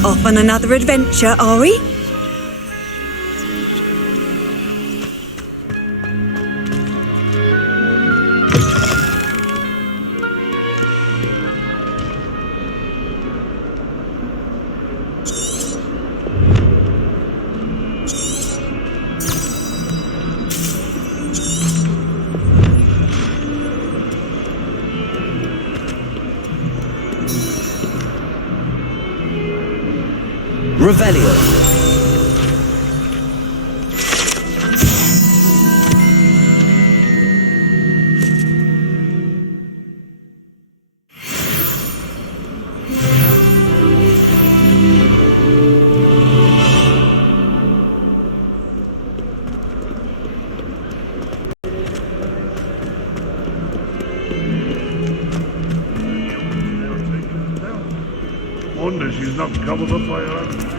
Off on another adventure, are we? Revelio. Wonder she's not covered up by her.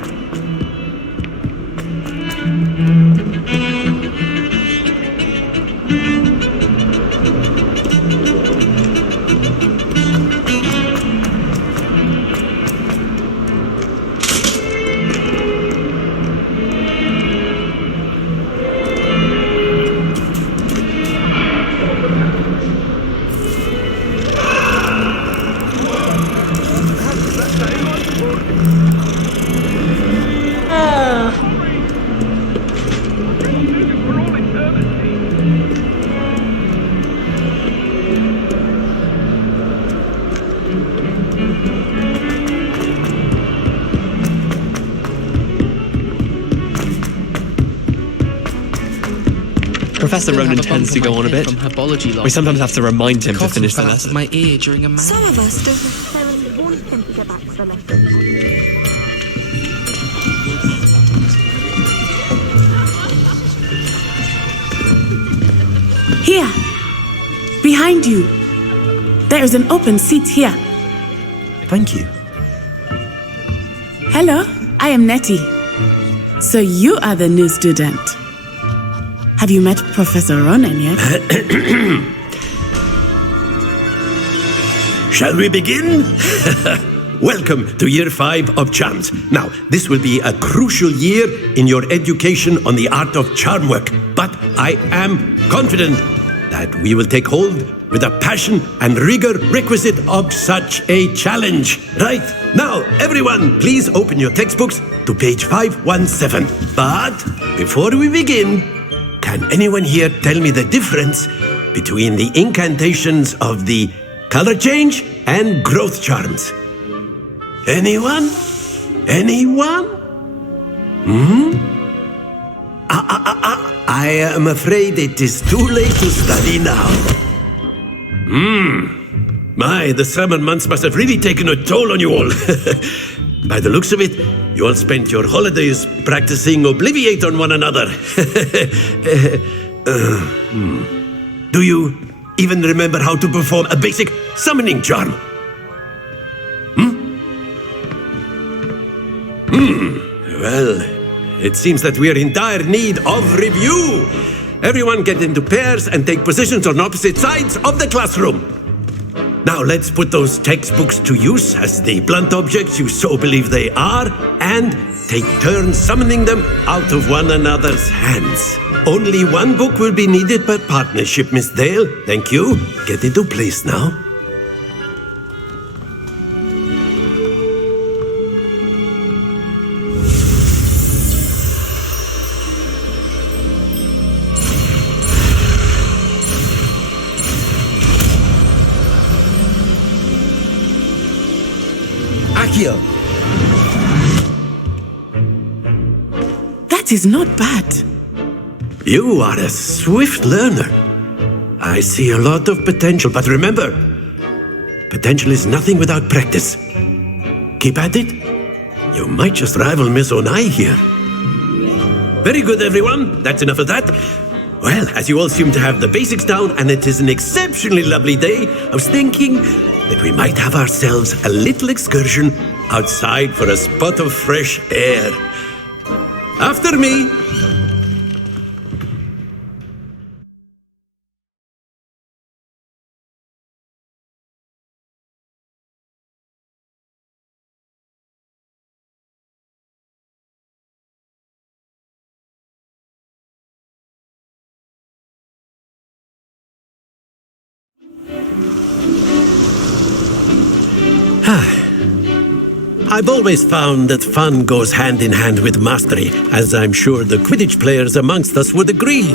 Professor Ronan tends to go on a bit. We sometimes have to remind him to finish the lesson. My ear during a Some of us don't necessarily want him to get back to the lesson. Here, behind you. There is an open seat here. Thank you. Hello, I am Nettie. So you are the new student. Have you met Professor Ronan yet? Shall we begin? Welcome to Year 5 of Charms. Now, this will be a crucial year in your education on the art of charm work, but I am confident that we will take hold with the passion and rigor requisite of such a challenge. Right, now everyone, please open your textbooks to page 517. But before we begin, can anyone here tell me the difference between the incantations of the color change and growth charms? Anyone? Anyone? I am afraid it is too late to study now. My, the summer months must have really taken a toll on you all. By the looks of it, you all spent your holidays practicing Obliviate on one another. Do you even remember how to perform a basic summoning charm? Well, it seems that we are in dire need of review. Everyone get into pairs and take positions on opposite sides of the classroom. Now let's put those textbooks to use as the blunt objects you so believe they are, and take turns summoning them out of one another's hands. Only one book will be needed per partnership, Miss Dale. Thank you. Get into place now. That is not bad. You are a swift learner. I see a lot of potential, but remember, potential is nothing without practice. Keep at it. You might just rival Miss Onai here. Very good, everyone. That's enough of that. Well, as you all seem to have the basics down, and it is an exceptionally lovely day, I was thinking that we might have ourselves a little excursion outside for a spot of fresh air. After me. I've always found that fun goes hand in hand with mastery, as I'm sure the Quidditch players amongst us would agree.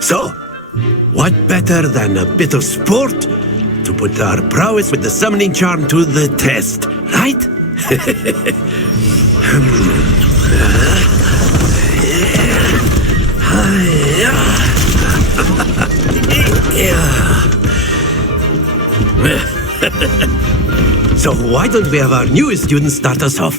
So, what better than a bit of sport to put our prowess with the summoning charm to the test, right? So why don't we have our newest student start us off?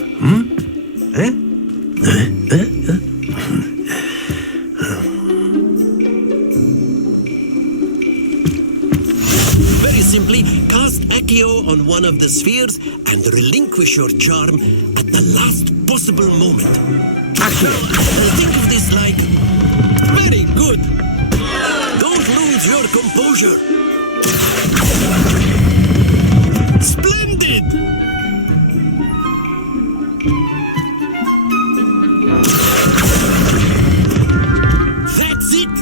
Very simply, cast Accio on one of the spheres and relinquish your charm at the last possible moment. Accio. Think of this like... Very good. Don't lose your composure. Splendid! That's it!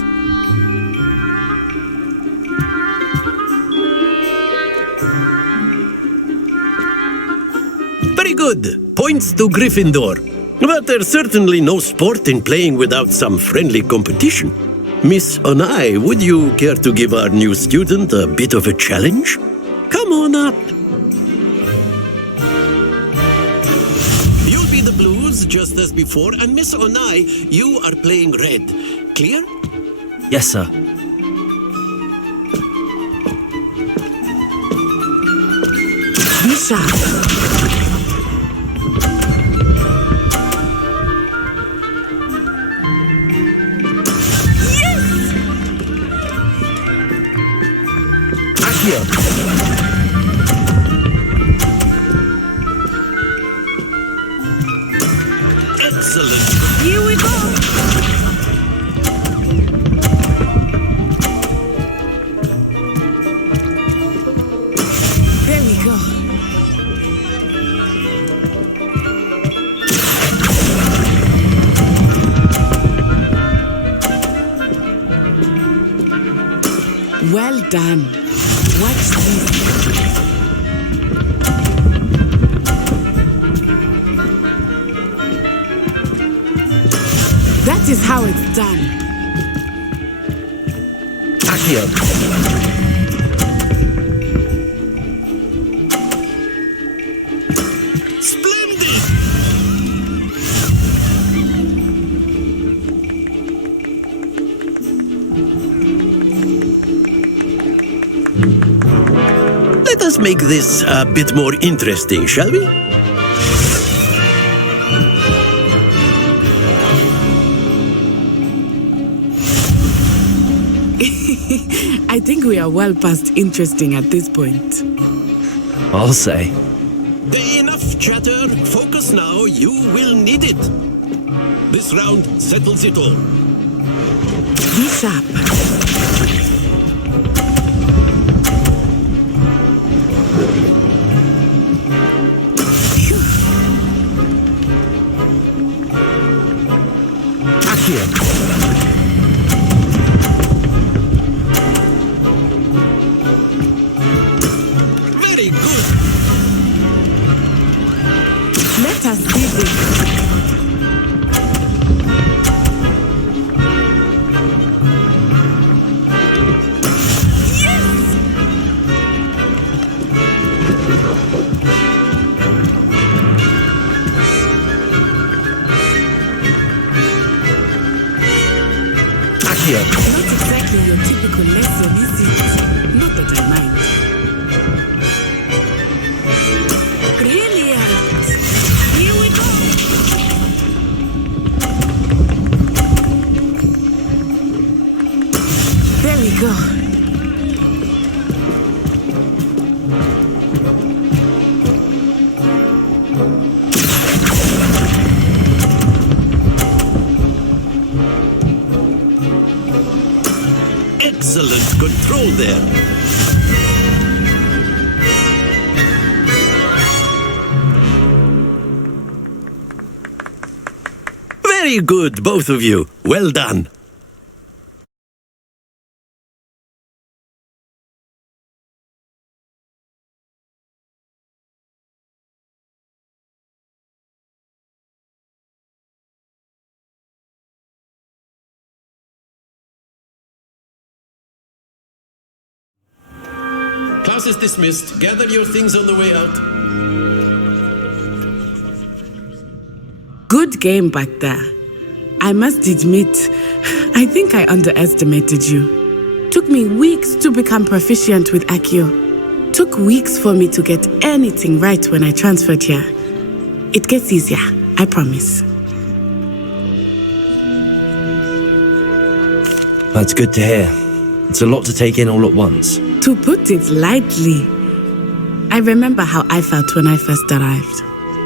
Very good. Points to Gryffindor. But there's certainly no sport in playing without some friendly competition. Miss Onai, would you care to give our new student a bit of a challenge? Come on up. You'll be the blues, just as before, and Miss Onai, you are playing red. Clear? Yes, sir. Misha. Excellent. Here we go. There we go. Well done. Watch this. That is how it's done. Accio. Let us make this a bit more interesting, shall we? I think we are well past interesting at this point. I'll say. Enough chatter. Focus now. You will need it. This round settles it all. Be sharp. Very good. Let us do this. Accio. Not exactly your typical lesson, is it? Not that I mind. Brilliant! Here we go! There we go. Excellent control there. Very good, both of you. Well done. Class is dismissed. Gather your things on the way out. Good game back there. I must admit, I think I underestimated you. Took me weeks to become proficient with Accio. Took weeks for me to get anything right when I transferred here. It gets easier, I promise. That's good to hear. It's a lot to take in all at once. To put it lightly, I remember how I felt when I first arrived.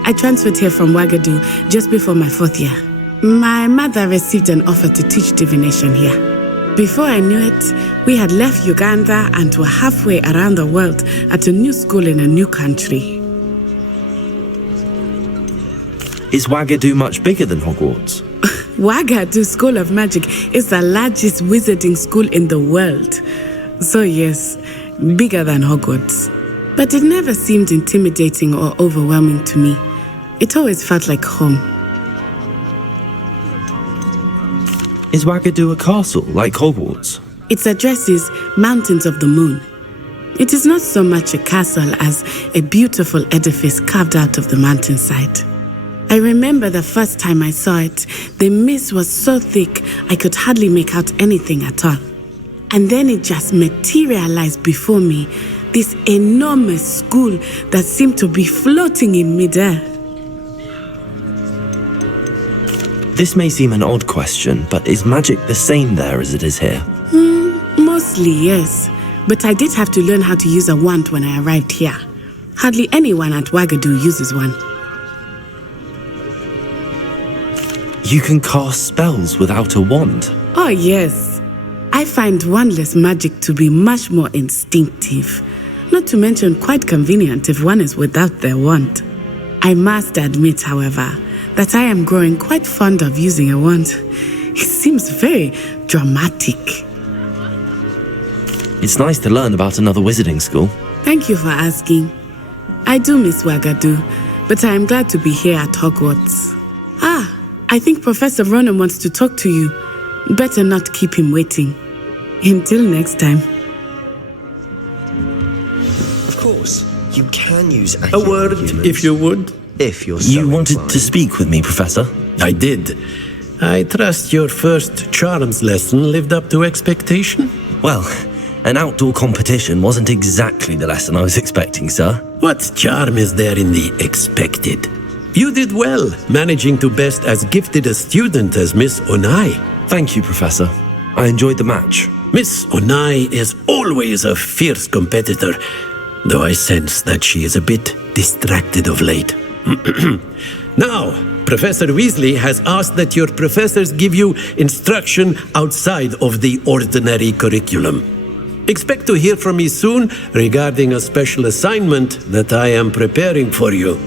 I transferred here from Ouagadougou just before my 4th year. My mother received an offer to teach divination here. Before I knew it, we had left Uganda and were halfway around the world at a new school in a new country. Is Ouagadougou much bigger than Hogwarts? Ouagadougou School of Magic is the largest wizarding school in the world. So yes, bigger than Hogwarts. But it never seemed intimidating or overwhelming to me. It always felt like home. Is Ouagadougou a castle like Hogwarts? Its address is Mountains of the Moon. It is not so much a castle as a beautiful edifice carved out of the mountainside. I remember the first time I saw it, the mist was so thick I could hardly make out anything at all. And then it just materialized before me, this enormous school that seemed to be floating in midair. This may seem an odd question, but is magic the same there as it is here? Mostly, yes. But I did have to learn how to use a wand when I arrived here. Hardly anyone at Ouagadougou uses one. You can cast spells without a wand? Oh, yes. I find wandless magic to be much more instinctive. Not to mention quite convenient if one is without their wand. I must admit, however, that I am growing quite fond of using a wand. It seems very dramatic. It's nice to learn about another wizarding school. Thank you for asking. I do miss Wagadu, but I am glad to be here at Hogwarts. Ah, I think Professor Ronan wants to talk to you. Better not keep him waiting. Until next time. Of course, you can use A word, if you would. If you're You wanted to speak with me, Professor? I did. I trust your first charms lesson lived up to expectation? Well, an outdoor competition wasn't exactly the lesson I was expecting, sir. What charm is there in the expected? You did well, managing to best as gifted a student as Miss Onai. Thank you, Professor. I enjoyed the match. Miss Onai is always a fierce competitor, though I sense that she is a bit distracted of late. Now, Professor Weasley has asked that your professors give you instruction outside of the ordinary curriculum. Expect to hear from me soon regarding a special assignment that I am preparing for you.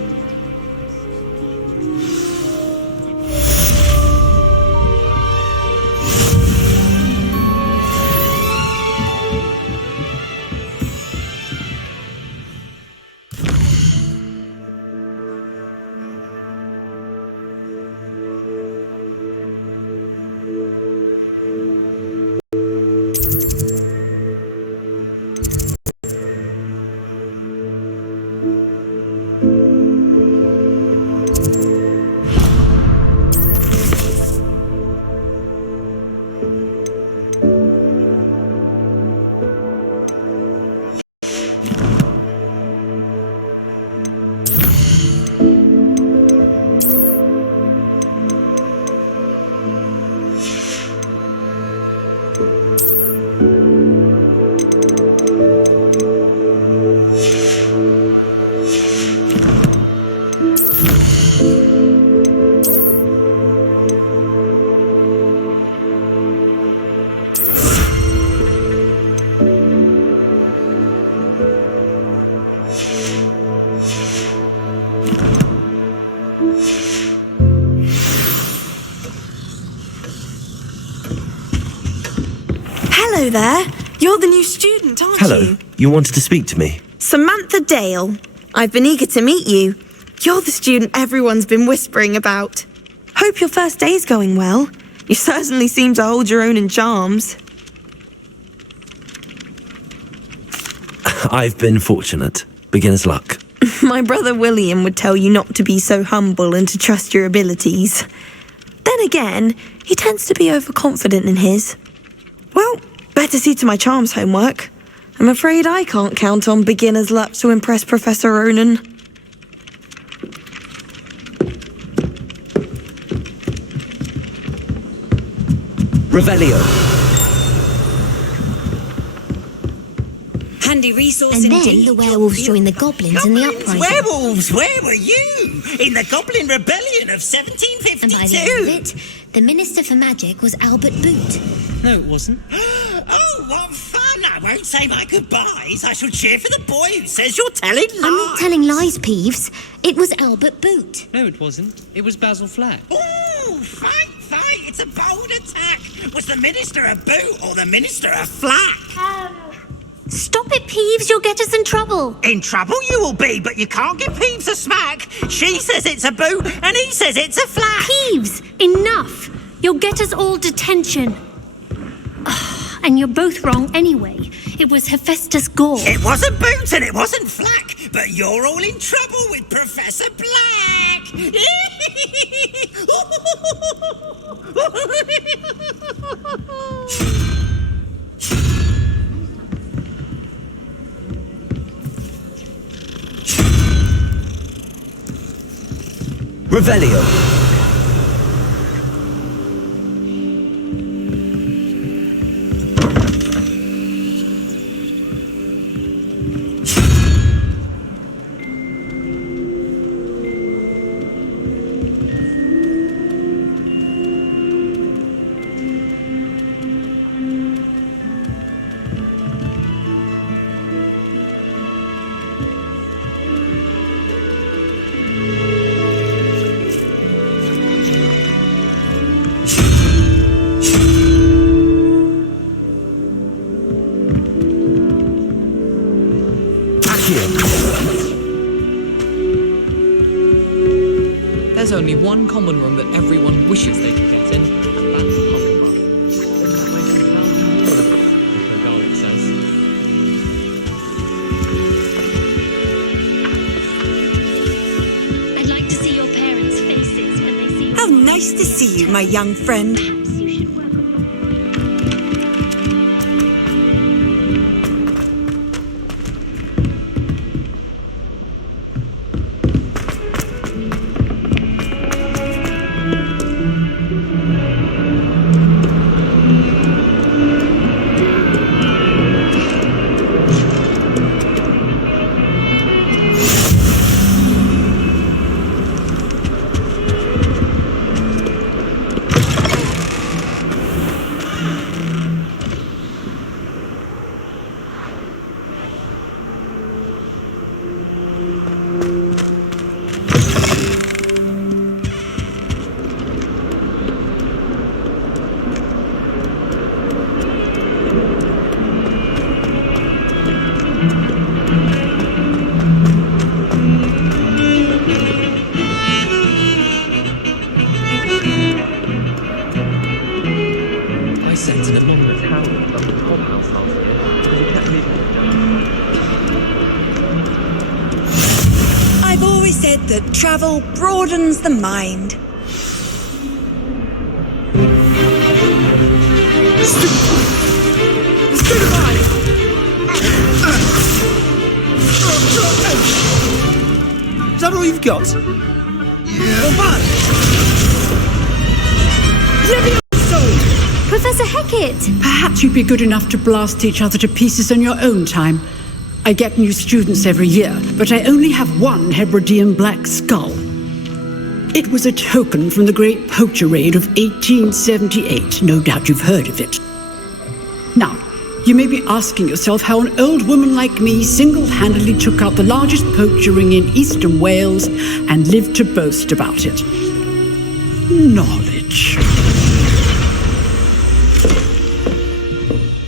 Hello there. You're the new student, aren't you? Hello. You wanted to speak to me? Samantha Dale. I've been eager to meet you. You're the student everyone's been whispering about. Hope your first day's going well. You certainly seem to hold your own in charms. I've been fortunate. Beginner's luck. My brother William would tell you not to be so humble and to trust your abilities. Then again, he tends to be overconfident in his. Well, better see to my charms homework. I'm afraid I can't count on beginner's luck to impress Professor Ronan. Revelio. Handy resource And indeed. then the werewolves joined the goblins in the uprising. Werewolves, where were you? In the Goblin Rebellion of 1752. And by the end of it, the Minister for Magic was Albert Boot. No, it wasn't. Oh, what fun! I won't say my goodbyes. I shall cheer for the boy who says you're telling lies. I'm not telling lies, Peeves. It was Albert Boot. No, it wasn't. It was Basil Flack. Ooh, fight! It's a bold attack. Was the Minister a boot or the Minister a flack? Stop it, Peeves. You'll get us in trouble. In trouble you will be, but you can't give Peeves a smack. She says it's a boot and he says it's a flack. Peeves, enough. You'll get us all detention. And you're both wrong anyway. It was Hephaestus Gore. It wasn't boot and it wasn't flack, but you're all in trouble with Professor Black. Revelio. There's only one common room that everyone wishes they could get in, and that's Hogwarts. Isn't that way to the Garlic says? I'd like to see your parents' faces when they see you. How nice to see you, my young friend. I've always said that travel broadens the mind. Is that all you've got? Professor Hecat! Perhaps you'd be good enough to blast each other to pieces on your own time. I get new students every year, but I only have one Hebridean black skull. It was a token from the Great Poacher Raid of 1878. No doubt you've heard of it. Now, you may be asking yourself how an old woman like me single-handedly took out the largest poacher ring in eastern Wales and lived to boast about it. Knowledge.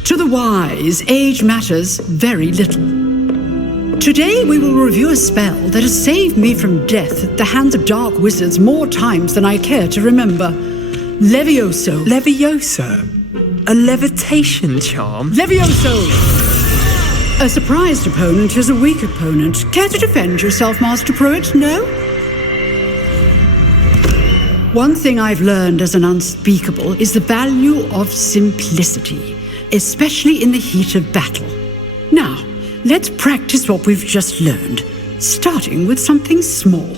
To the wise, age matters very little. Today we will review a spell that has saved me from death at the hands of dark wizards more times than I care to remember. Levioso. Levioso? A levitation charm? Levioso! A surprised opponent is a weak opponent. Care to defend yourself, Master Pruitt? No? One thing I've learned as an unspeakable is the value of simplicity, especially in the heat of battle. Now, let's practice what we've just learned, starting with something small.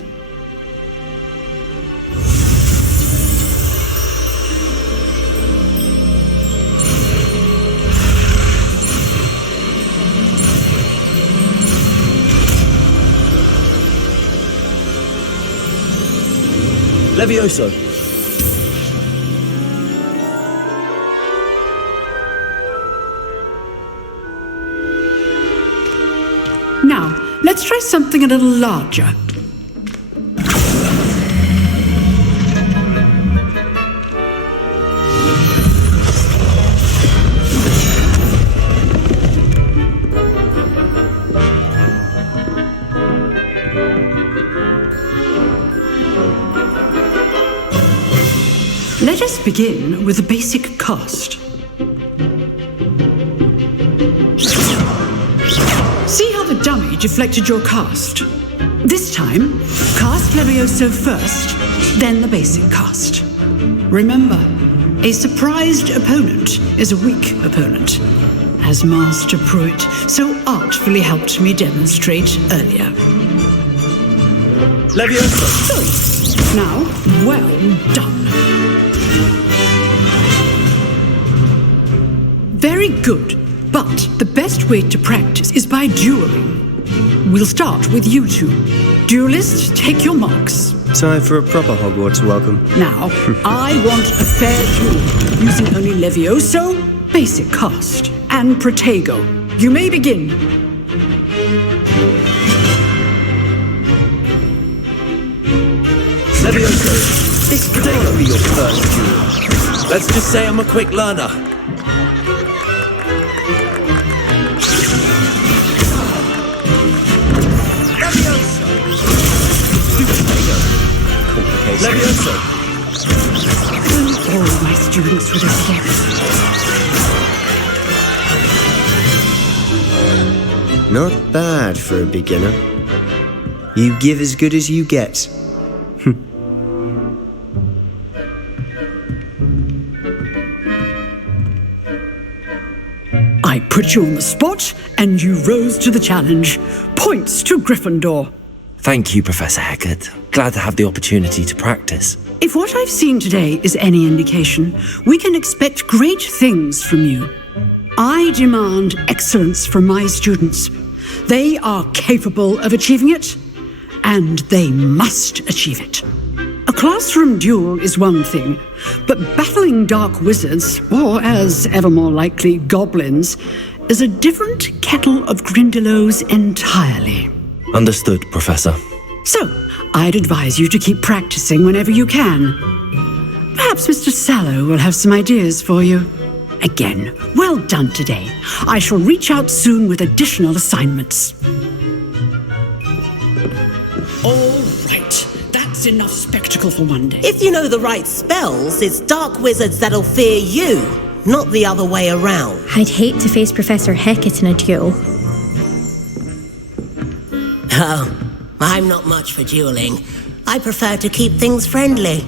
Levioso. Now, let's try something a little larger. Let us begin with the basic cast. See how the dummy deflected your cast? This time, cast Levioso first, then the basic cast. Remember, a surprised opponent is a weak opponent, as Master Pruitt so artfully helped me demonstrate earlier. Levioso! Good. Now, well done. Very good, but the best way to practice is by dueling. We'll start with you two. Duelists, take your marks. Time for a proper Hogwarts welcome. Now, I want a fair duel, using only Levioso, basic cast, and Protego. You may begin. Levioso, this could be your first duel. Let's just say I'm a quick learner. chance with escape. Not bad for a beginner. You give as good as you get. I put you on the spot, and you rose to the challenge. Points to Gryffindor. Thank you, Professor Hecat. Glad to have the opportunity to practice. If what I've seen today is any indication, we can expect great things from you. I demand excellence from my students. They are capable of achieving it, and they must achieve it. A classroom duel is one thing, but battling dark wizards, or as ever more likely, goblins, is a different kettle of Grindylows entirely. Understood, Professor. So, I'd advise you to keep practicing whenever you can. Perhaps Mr. Sallow will have some ideas for you. Again, well done today. I shall reach out soon with additional assignments. All right. That's enough spectacle for one day. If you know the right spells, it's dark wizards that'll fear you, not the other way around. I'd hate to face Professor Hecat in a duel. Oh, I'm not much for dueling. I prefer to keep things friendly.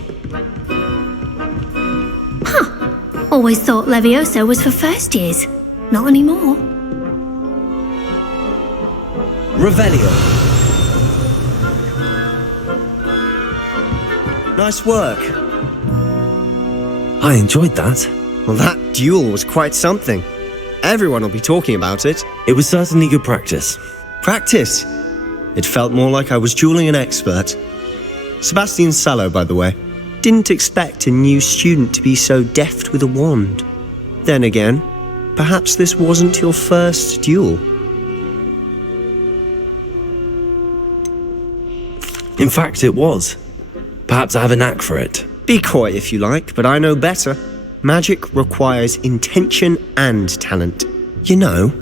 Always thought Levioso was for first years. Not anymore. Revelio. Nice work. I enjoyed that. Well, that duel was quite something. Everyone will be talking about it. It was certainly good practice. Practice? It felt more like I was dueling an expert. Sebastian Sallow, by the way. Didn't expect a new student to be so deft with a wand. Then again, perhaps this wasn't your first duel. In fact, it was. Perhaps I have a knack for it. Be coy if you like, but I know better. Magic requires intention and talent. You know,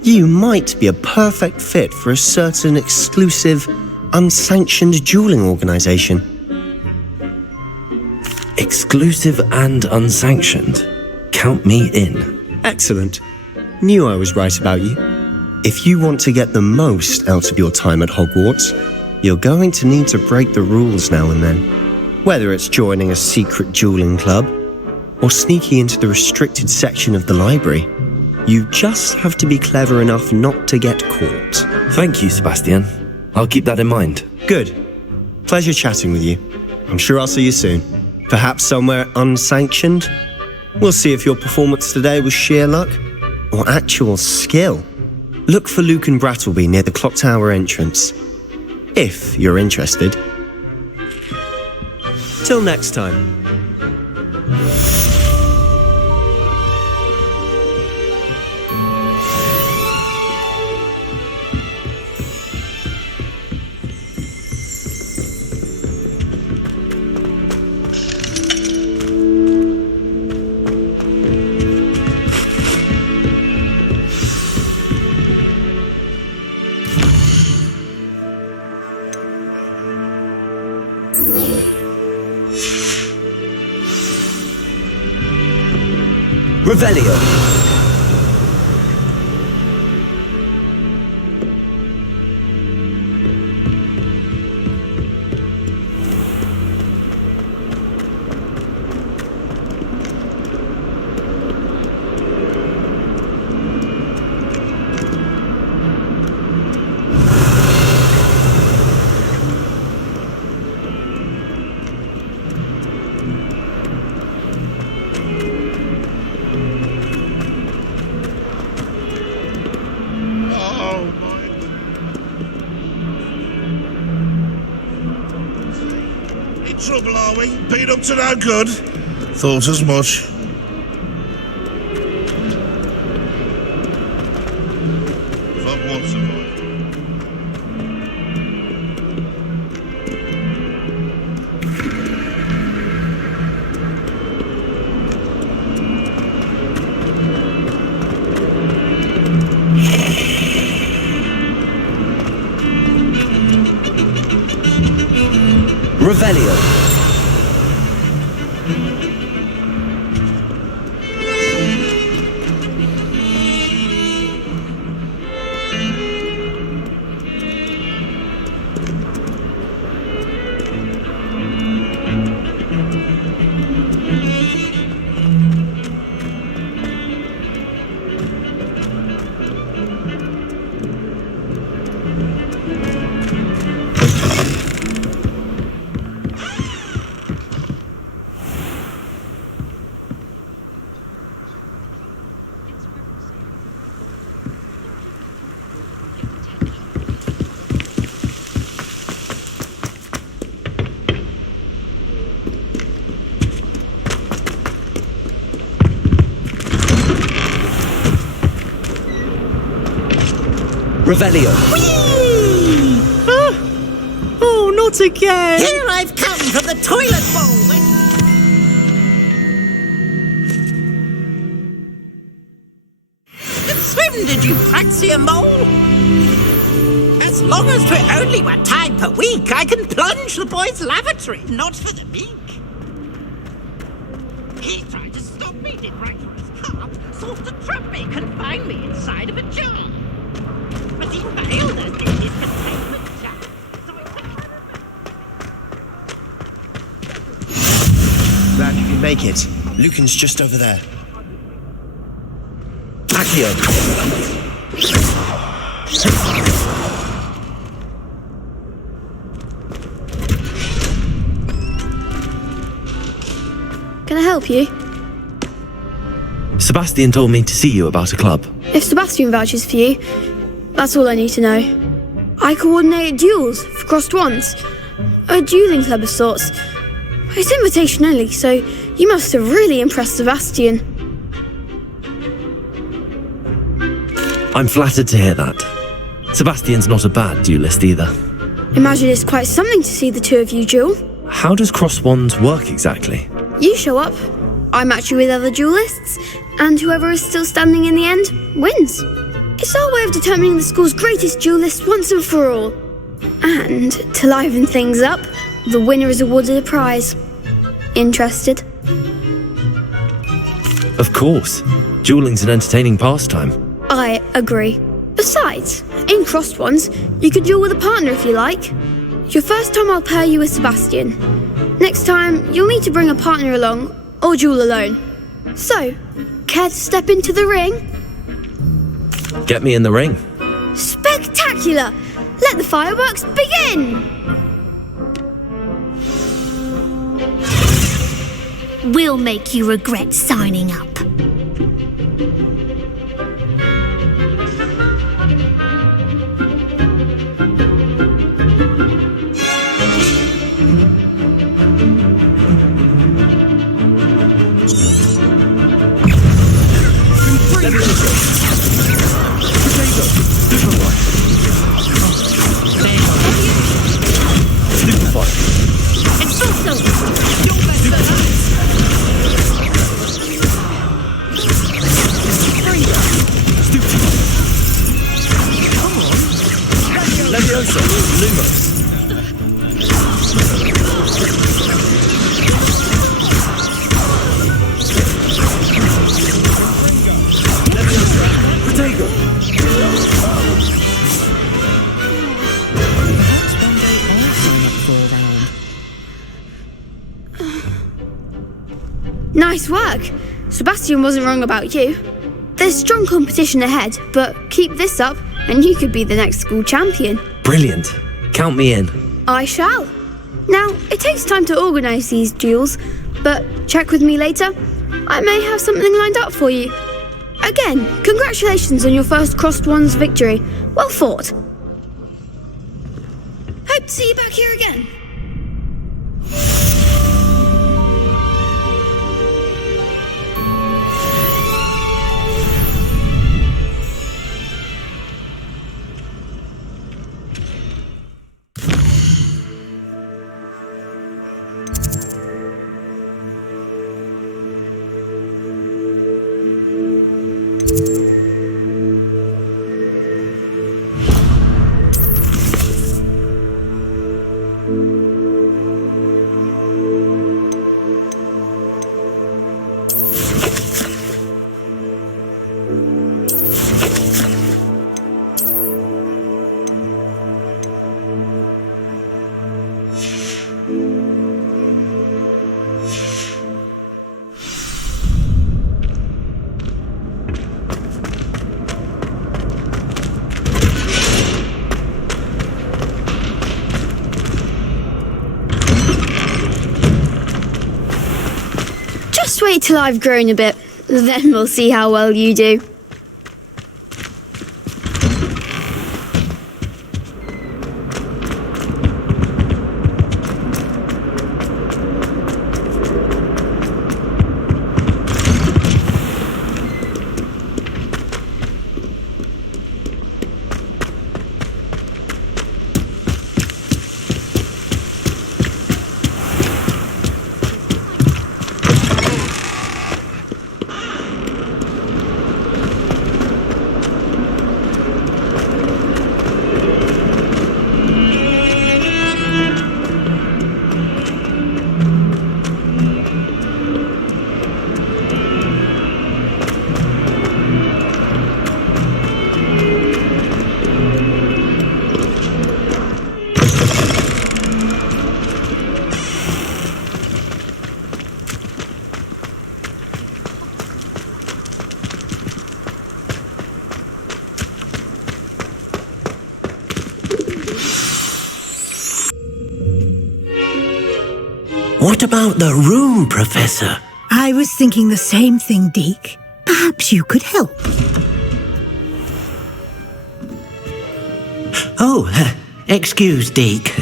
you might be a perfect fit for a certain exclusive, unsanctioned dueling organization. Exclusive and unsanctioned. Count me in. Excellent. Knew I was right about you. If you want to get the most out of your time at Hogwarts, you're going to need to break the rules now and then. Whether it's joining a secret dueling club or sneaking into the restricted section of the library, you just have to be clever enough not to get caught. Thank you, Sebastian. I'll keep that in mind. Good. Pleasure chatting with you. I'm sure I'll see you soon. Perhaps somewhere unsanctioned? We'll see if your performance today was sheer luck or actual skill. Look for Luke and Brattleby near the clock tower entrance, if you're interested. Till next time. Revelio. Trouble, are we? Been up to no good? Thought as much. Fuck, what's the point? Revelio. Revelio. Oh, not again! Here I've come from the toilet bowl. Swim, did you, Praxia Mole? As long as 'twere only 1 time per week, I can plunge the boy's lavatory, not for the meek. He tried to stop me, did right for his cart, sought to trap me, confine me inside of a jar. But he failed as did his containment jar. Glad you could make it. Lucan's just over there. Accio! Can I help you? Sebastian told me to see you about a club. If Sebastian vouches for you, that's all I need to know. I coordinate duels for crossed wands. A dueling club of sorts. It's invitation only, so you must have really impressed Sebastian. I'm flattered to hear that. Sebastian's not a bad duelist either. Imagine it's quite something to see the two of you duel. How does cross wands work exactly? You show up, I match you with other duelists, and whoever is still standing in the end wins. It's our way of determining the school's greatest duelist once and for all. And to liven things up, the winner is awarded a prize. Interested? Of course. Dueling's an entertaining pastime. I agree. Besides, in crossed ones, you could duel with a partner if you like. Your first time I'll pair you with Sebastian. Next time, you'll need to bring a partner along, or duel alone. So, care to step into the ring? Get me in the ring. Spectacular! Let the fireworks begin! We'll make you regret signing up. Nice work. Sebastian wasn't wrong about you. There's strong competition ahead, but keep this up and you could be the next school champion. Brilliant. Count me in. I shall. Now, it takes time to organise these duels, but check with me later. I may have something lined up for you. Again, congratulations on your first crossed wands victory. Well fought. Hope to see you back here again. Just wait till I've grown a bit, then we'll see how well you do. What about the room, Professor? I was thinking the same thing, Deke. Perhaps you could help. Oh, excuse, Deke.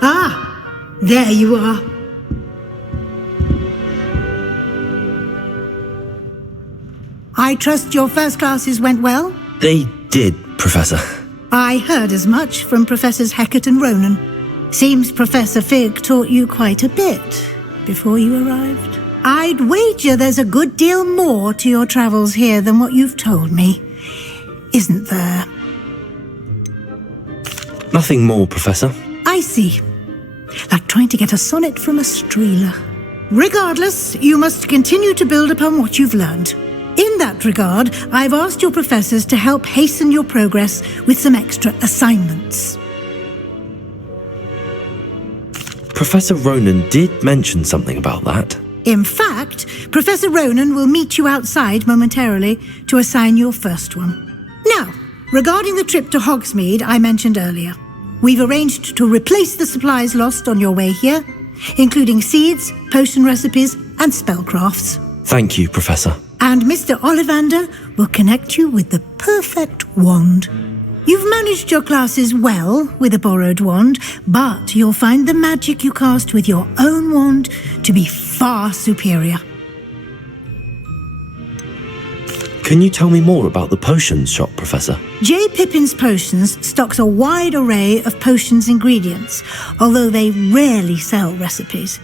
Ah, there you are. I trust your first classes went well? They did, Professor. I heard as much from Professors Hecat and Ronan. Seems Professor Fig taught you quite a bit before you arrived. I'd wager there's a good deal more to your travels here than what you've told me. Isn't there? Nothing more, Professor. I see. Like trying to get a sonnet from a streeler. Regardless, you must continue to build upon what you've learned. In that regard, I've asked your professors to help hasten your progress with some extra assignments. Professor Ronan did mention something about that. In fact, Professor Ronan will meet you outside momentarily to assign your first one. Now, regarding the trip to Hogsmeade I mentioned earlier, we've arranged to replace the supplies lost on your way here, including seeds, potion recipes, and spellcrafts. Thank you, Professor. And Mr. Ollivander will connect you with the perfect wand. You've managed your classes well with a borrowed wand, but you'll find the magic you cast with your own wand to be far superior. Can you tell me more about the potions shop, Professor? J. Pippin's Potions stocks a wide array of potions ingredients, although they rarely sell recipes.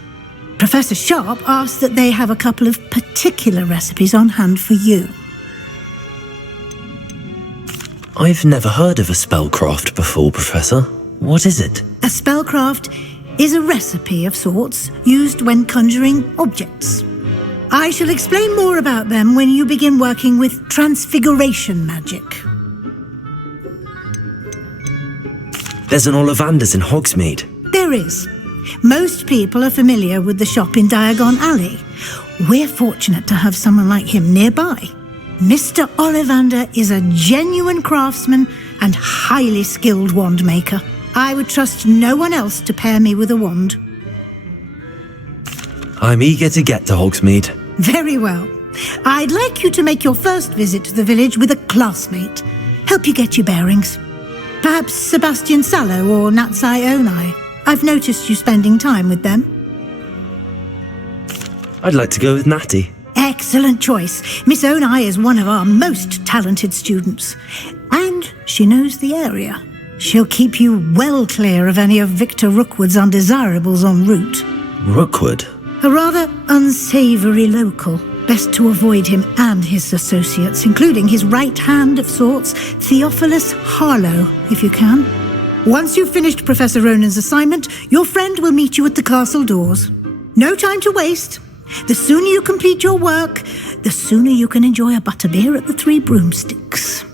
Professor Sharp asked that they have a couple of particular recipes on hand for you. I've never heard of a spellcraft before, Professor. What is it? A spellcraft is a recipe of sorts used when conjuring objects. I shall explain more about them when you begin working with transfiguration magic. There's an Ollivander's in Hogsmeade. There is. Most people are familiar with the shop in Diagon Alley. We're fortunate to have someone like him nearby. Mr. Ollivander is a genuine craftsman and highly skilled wand maker. I would trust no one else to pair me with a wand. I'm eager to get to Hogsmeade. Very well. I'd like you to make your first visit to the village with a classmate. Help you get your bearings. Perhaps Sebastian Sallow or Natsai Onai. I've noticed you spending time with them. I'd like to go with Natty. Excellent choice. Miss Onai is one of our most talented students. And she knows the area. She'll keep you well clear of any of Victor Rookwood's undesirables en route. Rookwood? A rather unsavoury local. Best to avoid him and his associates, including his right hand of sorts, Theophilus Harlow, if you can. Once you've finished Professor Ronan's assignment, your friend will meet you at the castle doors. No time to waste. The sooner you complete your work, the sooner you can enjoy a butterbeer at the Three Broomsticks.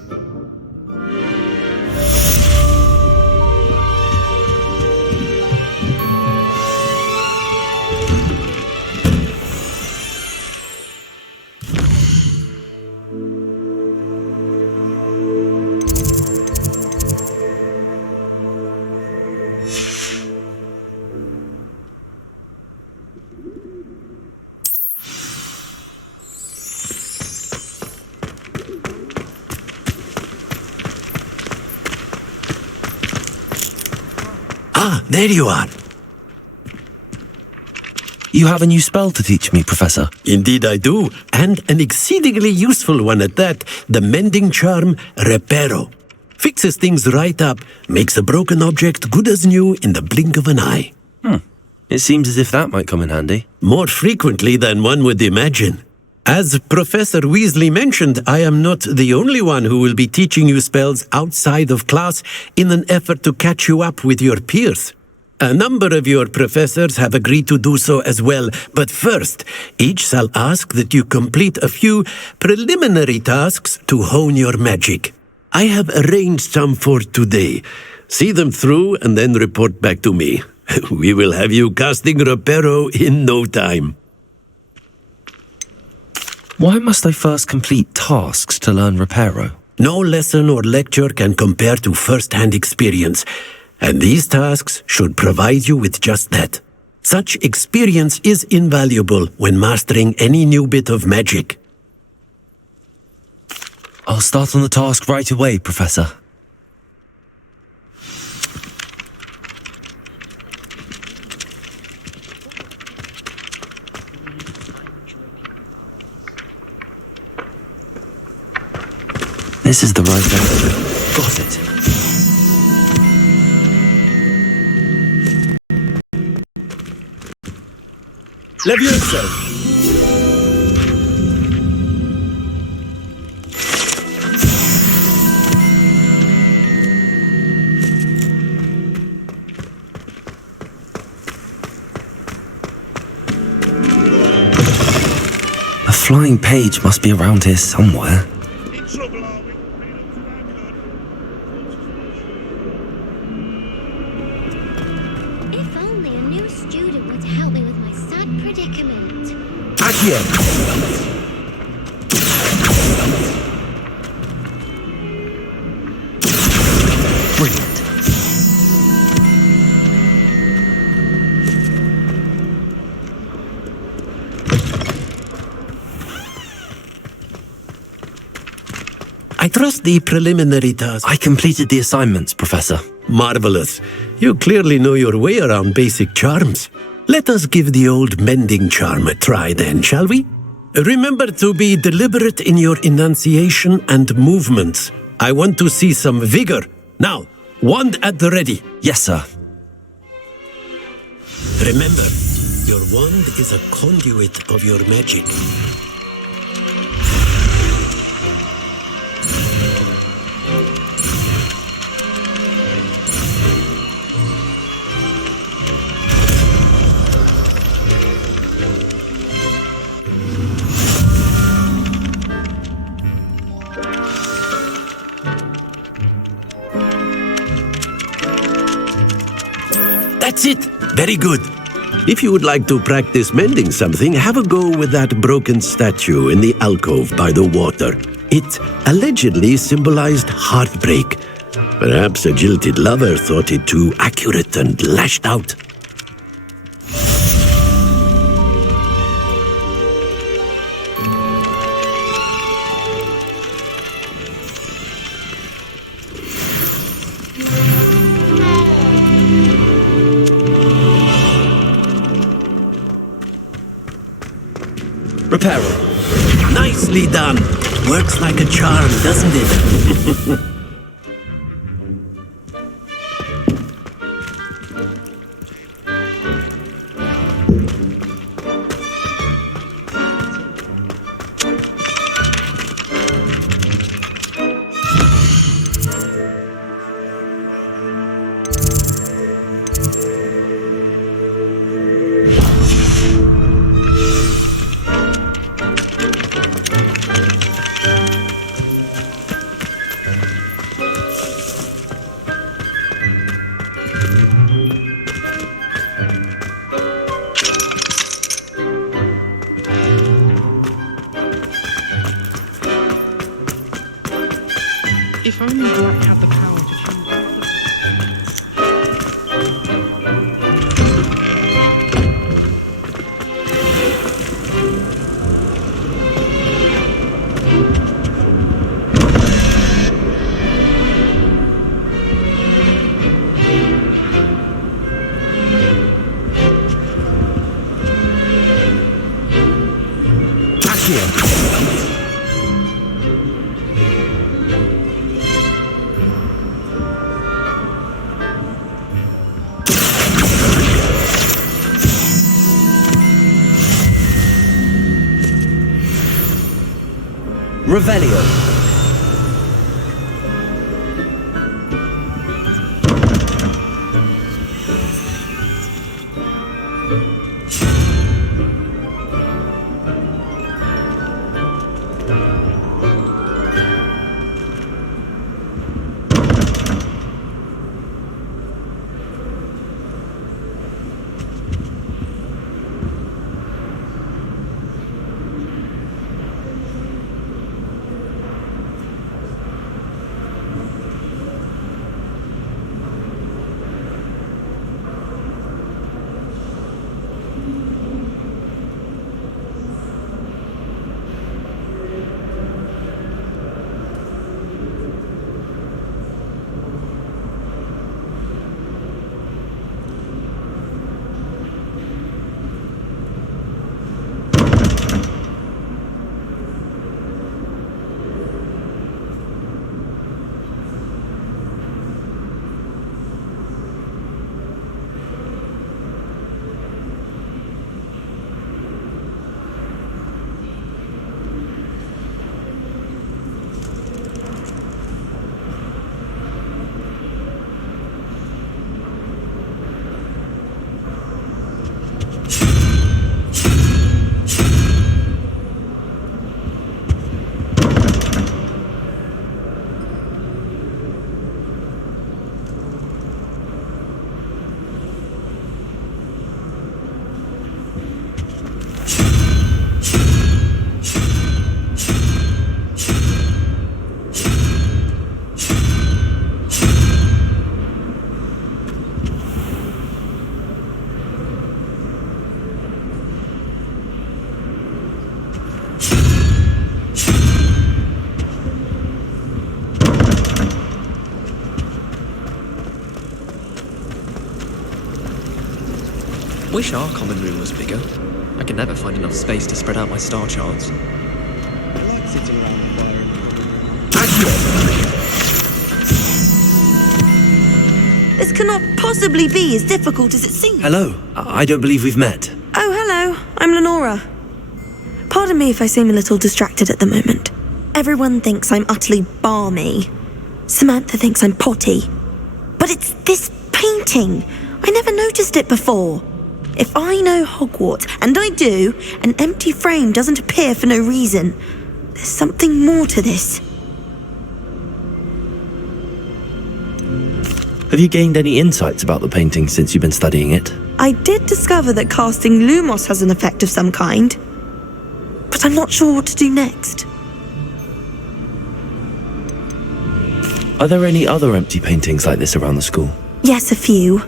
There you are. You have a new spell to teach me, Professor. Indeed I do, and an exceedingly useful one at that, the mending charm Reparo. Fixes things right up, makes a broken object good as new in the blink of an eye. It seems as if that might come in handy. More frequently than one would imagine. As Professor Weasley mentioned, I am not the only one who will be teaching you spells outside of class in an effort to catch you up with your peers. A number of your professors have agreed to do so as well, but first, each shall ask that you complete a few preliminary tasks to hone your magic. I have arranged some for today. See them through and then report back to me. We will have you casting Reparo in no time. Why must I first complete tasks to learn Reparo? No lesson or lecture can compare to first-hand experience. And these tasks should provide you with just that. Such experience is invaluable when mastering any new bit of magic. I'll start on the task right away, Professor. This is the right answer. Got it. Leviosa! A flying page must be around here somewhere. If only a new student were to help me with my sad predicament. Accio! Brilliant. I trust the preliminary task. I completed the assignments, Professor. Marvelous. You clearly know your way around basic charms. Let us give the old mending charm a try then, shall we? Remember to be deliberate in your enunciation and movements. I want to see some vigor. Now, wand at the ready. Yes, sir. Remember, your wand is a conduit of your magic. That's it. Very good. If you would like to practice mending something, have a go with that broken statue in the alcove by the water. It allegedly symbolized heartbreak. Perhaps a jilted lover thought it too accurate and lashed out. Reparo. Nicely done. Works like a charm, doesn't it? If only Black had the power to change. Revelio. Wish our common room was bigger. I can never find enough space to spread out my star charts. I like sitting around the fire. This cannot possibly be as difficult as it seems. Hello. I don't believe we've met. Oh, hello. I'm Lenora. Pardon me if I seem a little distracted at the moment. Everyone thinks I'm utterly balmy. Samantha thinks I'm potty. But it's this painting. I never noticed it before. If I know Hogwarts, and I do, an empty frame doesn't appear for no reason. There's something more to this. Have you gained any insights about the painting since you've been studying it? I did discover that casting Lumos has an effect of some kind. But I'm not sure what to do next. Are there any other empty paintings like this around the school? Yes, a few.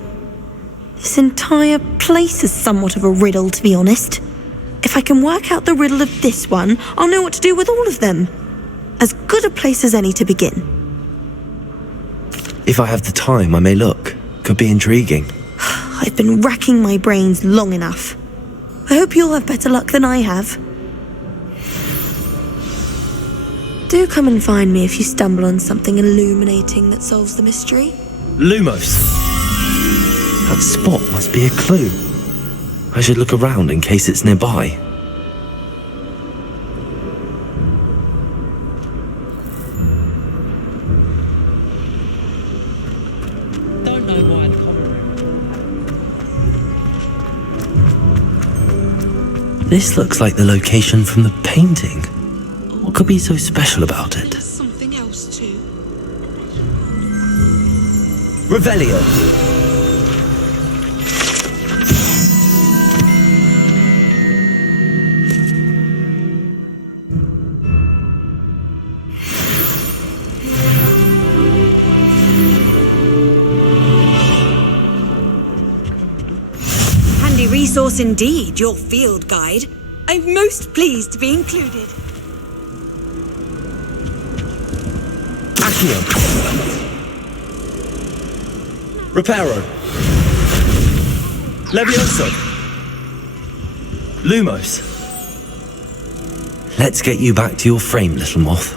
This entire place is somewhat of a riddle, to be honest. If I can work out the riddle of this one, I'll know what to do with all of them. As good a place as any to begin. If I have the time, I may look. Could be intriguing. I've been racking my brains long enough. I hope you'll have better luck than I have. Do come and find me if you stumble on something illuminating that solves the mystery. Lumos! That spot must be a clue. I should look around in case it's nearby. Don't know why the common room. This looks like the location from the painting. What could be so special about it? Something else too. Revelio! Handy resource indeed, your field guide. I'm most pleased to be included. Accio! Reparo! Levioso! Lumos! Let's get you back to your frame, little moth.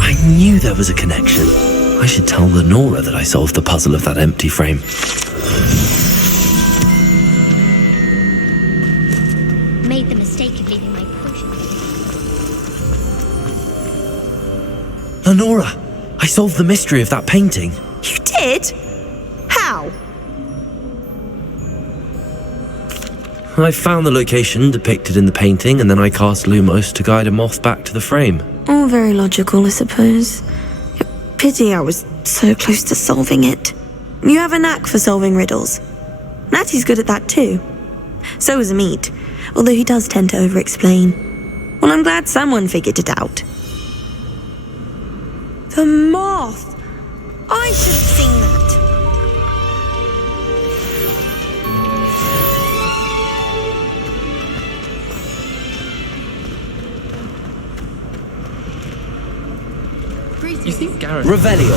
I knew there was a connection. I should tell Lenora that I solved the puzzle of that empty frame. Made the mistake of leaving my potion. Lenora, I solved the mystery of that painting. You did? How? I found the location depicted in the painting, and then I cast Lumos to guide a moth back to the frame. All very logical, I suppose. Pity I was so close to solving it. You have a knack for solving riddles. Natty's good at that too. So is Amit, although he does tend to over-explain. Well, I'm glad someone figured it out. The moth! I should have seen that. You think Gareth... Revelio!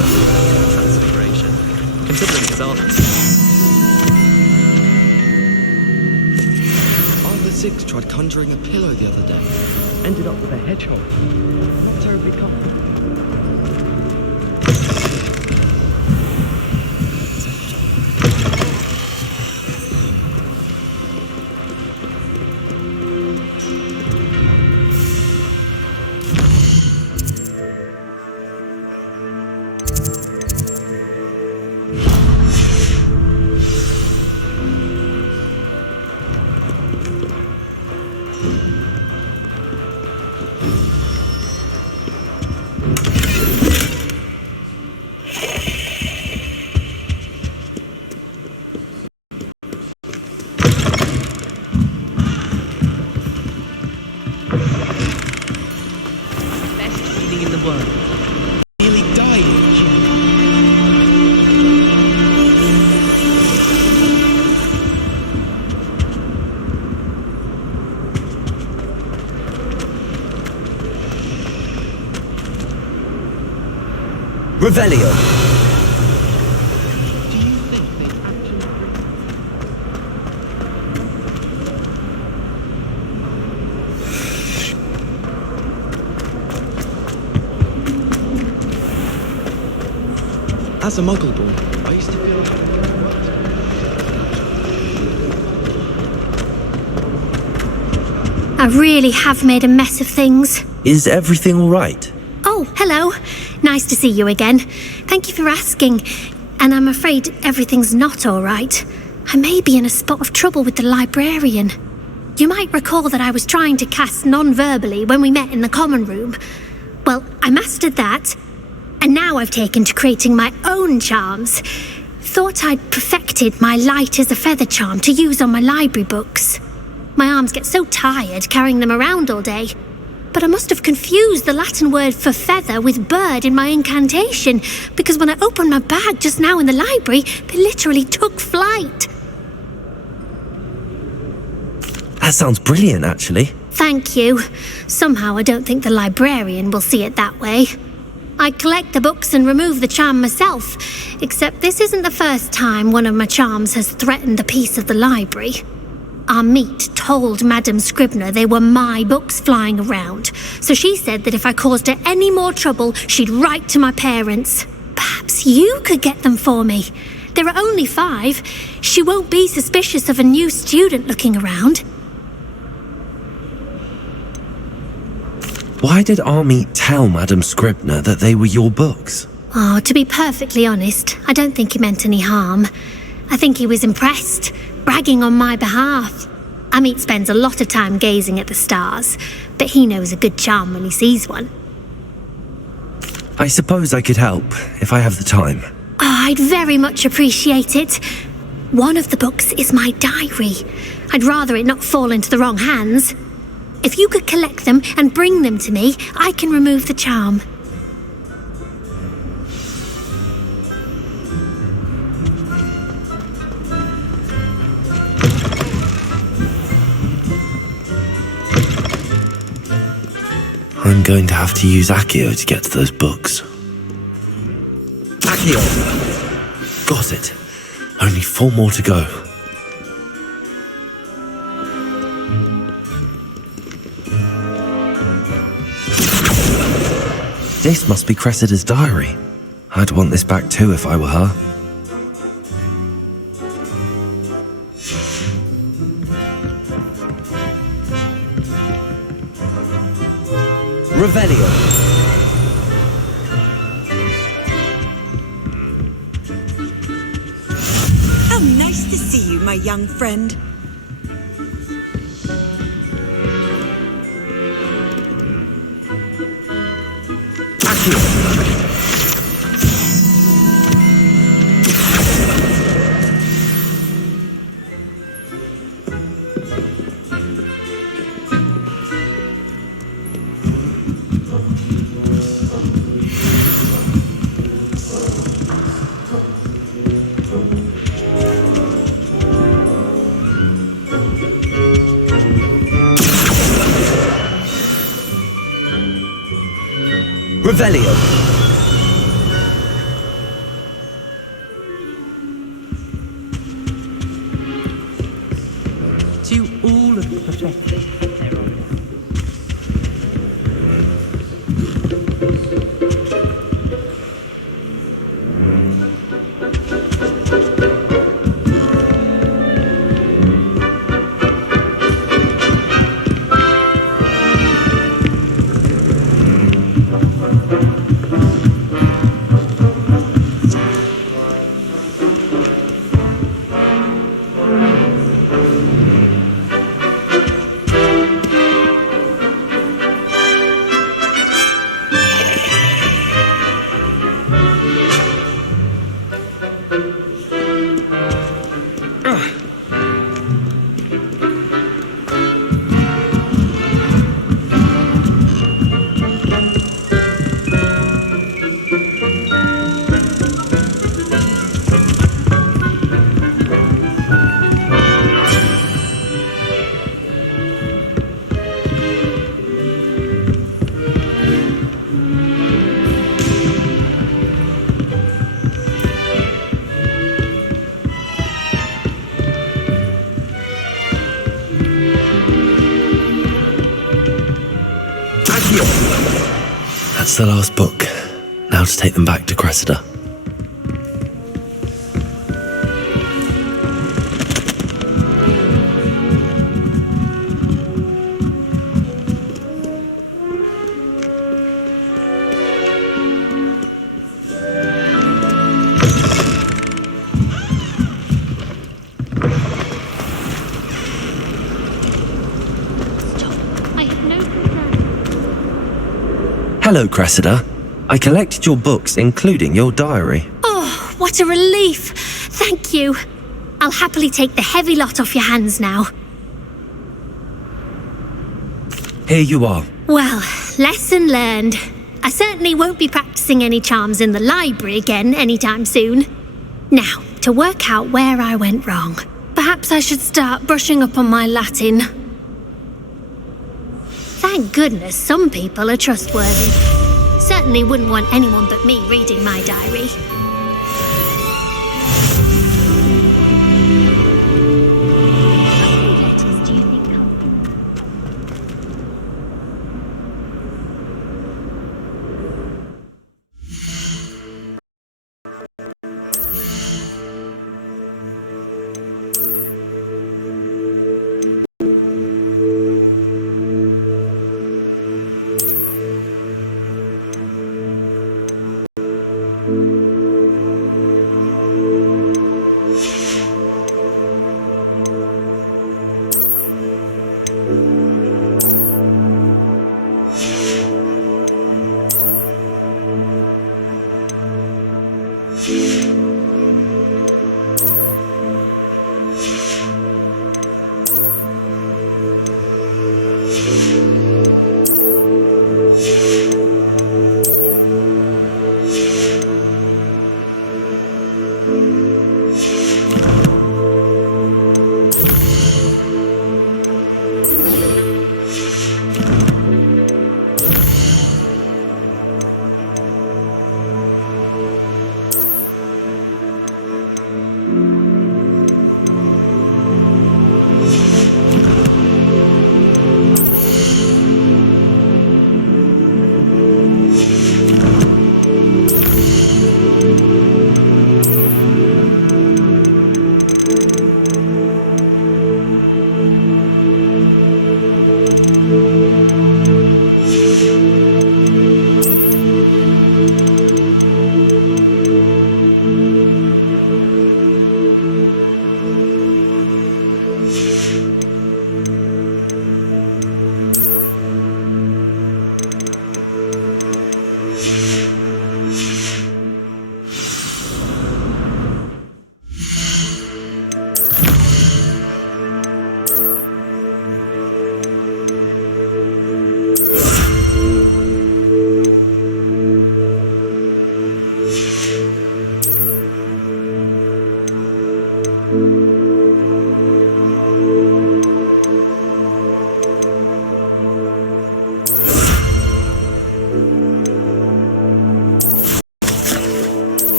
Transfiguration, considering his art. Arthur Six tried conjuring a pillow the other day. Ended up with a hedgehog. Not terribly common. Revelio. As a muggle boy, I used to feel I really have made a mess of things. Is everything all right? Oh, hello. Nice to see you again. Thank you for asking. And I'm afraid everything's not all right. I may be in a spot of trouble with the librarian. You might recall that I was trying to cast non-verbally when we met in the common room. Well, I mastered that, and now I've taken to creating my own charms. Thought I'd perfected my light as a feather charm to use on my library books. My arms get so tired carrying them around all day. But I must have confused the Latin word for feather with bird in my incantation, because when I opened my bag just now in the library, they literally took flight. That sounds brilliant, actually. Thank you. Somehow I don't think the librarian will see it that way. I collect the books and remove the charm myself, except this isn't the first time one of my charms has threatened the peace of the library. Our meet told Madame Scribner they were my books flying around, so she said that if I caused her any more trouble, she'd write to my parents. Perhaps you could get them for me. There are only 5. She won't be suspicious of a new student looking around. Why did Army tell Madame Scribner that they were your books? Oh, to be perfectly honest, I don't think he meant any harm. I think he was impressed, bragging on my behalf. Amit spends a lot of time gazing at the stars, but he knows a good charm when he sees one. I suppose I could help, if I have the time. Oh, I'd very much appreciate it. One of the books is my diary. I'd rather it not fall into the wrong hands. If you could collect them and bring them to me, I can remove the charm. I'm going to have to use Accio to get to those books. Accio! Got it. Only 4 more to go. This must be Cressida's diary. I'd want this back too if I were her. Revelio. How nice to see you, my young friend. Revelio. To all of the professors, there are That's the last book. Now to take them back to Cressida. I have no concern. Hello, Cressida. I collected your books, including your diary. Oh, what a relief. Thank you. I'll happily take the heavy lot off your hands now. Here you are. Well, lesson learned. I certainly won't be practicing any charms in the library again anytime soon. Now, to work out where I went wrong. Perhaps I should start brushing up on my Latin. Thank goodness some people are trustworthy. Certainly wouldn't want anyone but me reading my diary.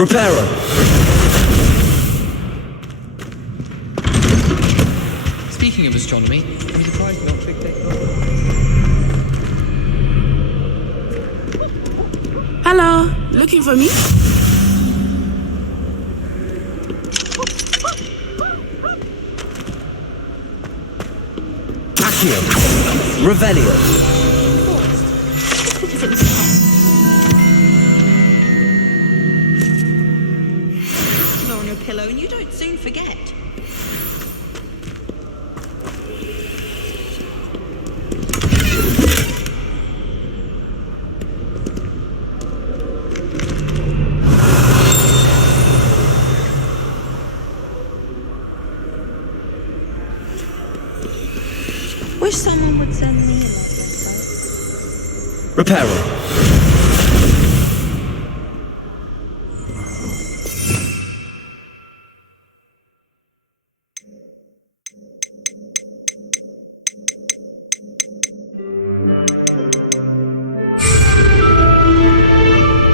Reparo! Speaking of astronomy, I'm surprised not Big Day. Hello, looking for me? Accio! Revelio! On your pillow and you don't soon forget. Repair on.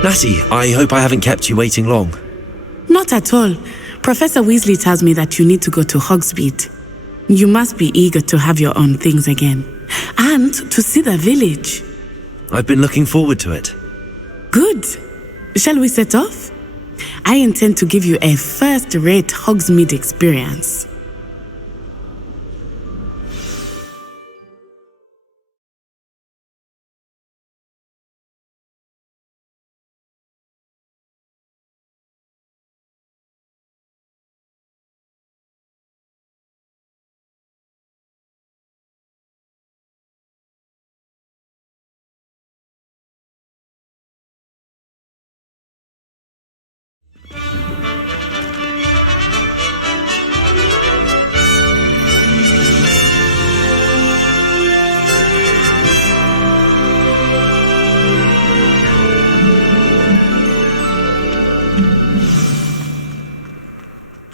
Natty, I hope I haven't kept you waiting long. Not at all. Professor Weasley tells me that you need to go to Hogsmeade. You must be eager to have your own things again. And to see the village. I've been looking forward to it. Good. Shall we set off? I intend to give you a first-rate Hogsmeade experience.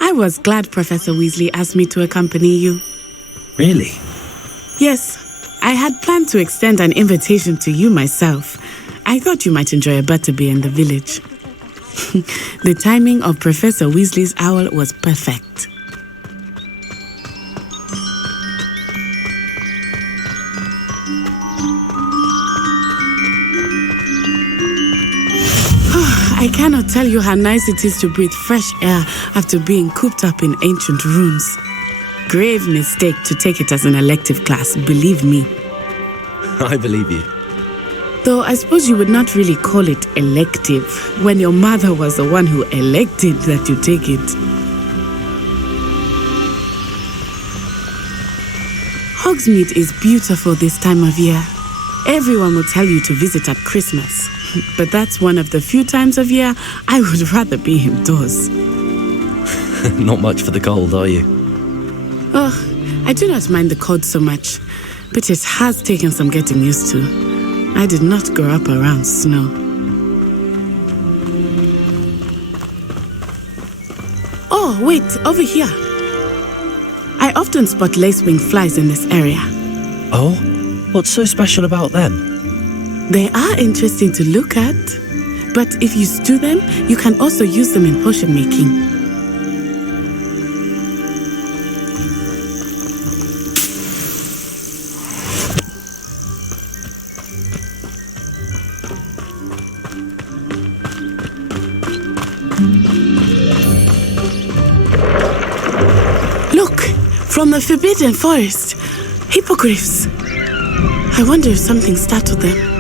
I was glad Professor Weasley asked me to accompany you. Really? Yes, I had planned to extend an invitation to you myself. I thought you might enjoy a butterbeer in the village. The timing of Professor Weasley's owl was perfect. I cannot tell you how nice it is to breathe fresh air after being cooped up in ancient rooms. Grave mistake to take it as an elective class, believe me. I believe you. Though I suppose you would not really call it elective when your mother was the one who elected that you take it. Hogsmeade is beautiful this time of year. Everyone will tell you to visit at Christmas. But that's one of the few times of year I would rather be indoors. Not much for the cold, are you? Oh, I do not mind the cold so much, but it has taken some getting used to. I did not grow up around snow. Oh, wait, over here. I often spot lacewing flies in this area. Oh? What's so special about them? They are interesting to look at, but if you stew them, you can also use them in potion making. Look, from the Forbidden Forest, hippogriffs. I wonder if something startled them.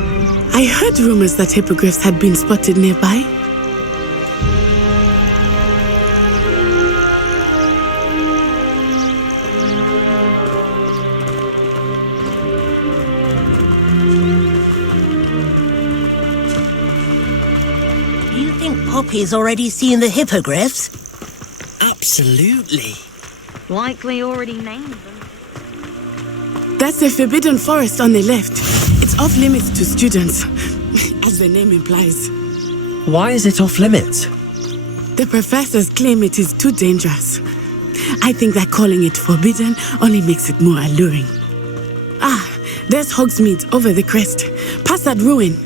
I heard rumors that hippogriffs had been spotted nearby. Do you think Poppy's already seen the hippogriffs? Absolutely. Likely already named them. That's the Forbidden Forest on the left. It's off limits to students, as the name implies. Why is it off limits? The professors claim it is too dangerous. I think that calling it forbidden only makes it more alluring. Ah, there's Hogsmeade over the crest. Past that ruin.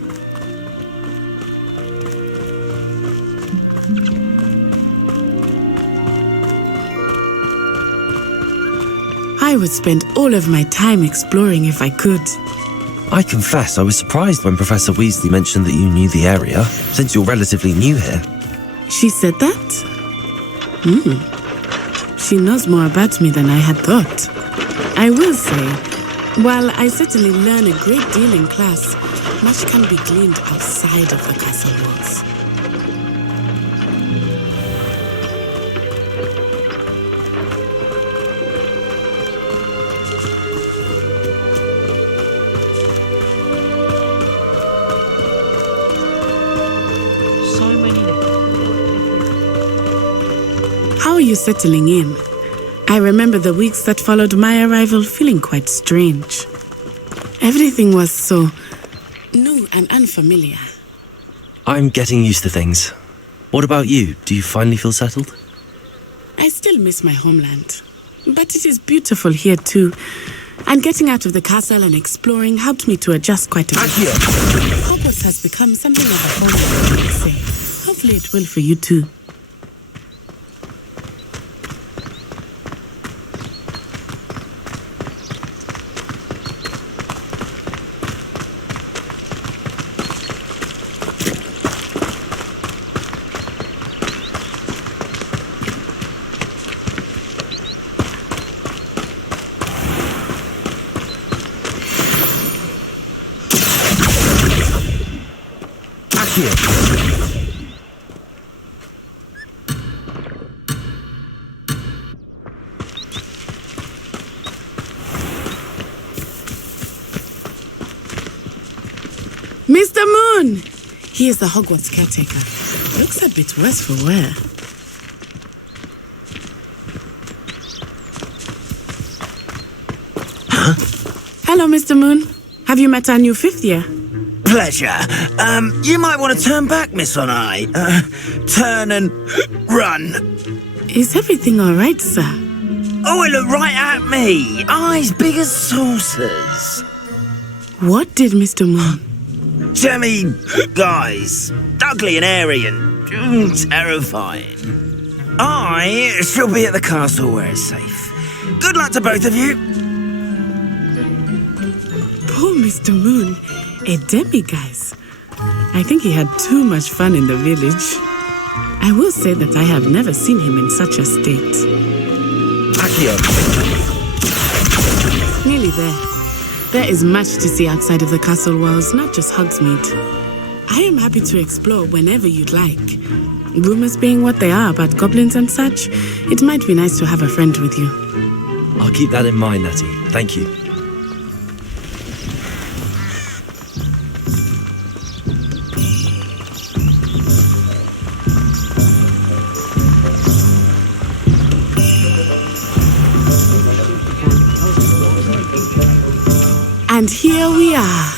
I would spend all of my time exploring if I could. I confess I was surprised when Professor Weasley mentioned that you knew the area, since you're relatively new here. She said that? She knows more about me than I had thought. I will say, while I certainly learn a great deal in class, much can be gleaned outside of the castle walls. How are you settling in? I remember the weeks that followed my arrival feeling quite strange. Everything was so new and unfamiliar. I'm getting used to things. What about you? Do you finally feel settled? I still miss my homeland, but it is beautiful here too. And getting out of the castle and exploring helped me to adjust quite a bit. Hogwarts has become something of a home, I would say. Hopefully it will for you too. Mr. Moon! He is the Hogwarts caretaker. Looks a bit worse for wear. Huh? Hello, Mr. Moon. Have you met our new fifth year? Pleasure. You might want to turn back, Miss On-Eye. Turn and run. Is everything all right, sir? Oh, it looked right at me. Eyes big as saucers. What did Mr. Moon? Jemmy guys. Ugly and airy and terrifying. I shall be at the castle where it's safe. Good luck to both of you. Poor Mr. Moon. A demiguise. I think he had too much fun in the village. I will say that I have never seen him in such a state. Accio. Nearly there. There is much to see outside of the castle walls, not just Hogsmeade. I am happy to explore whenever you'd like. Rumors being what they are about goblins and such, it might be nice to have a friend with you. I'll keep that in mind, Natty. Thank you. And here we are.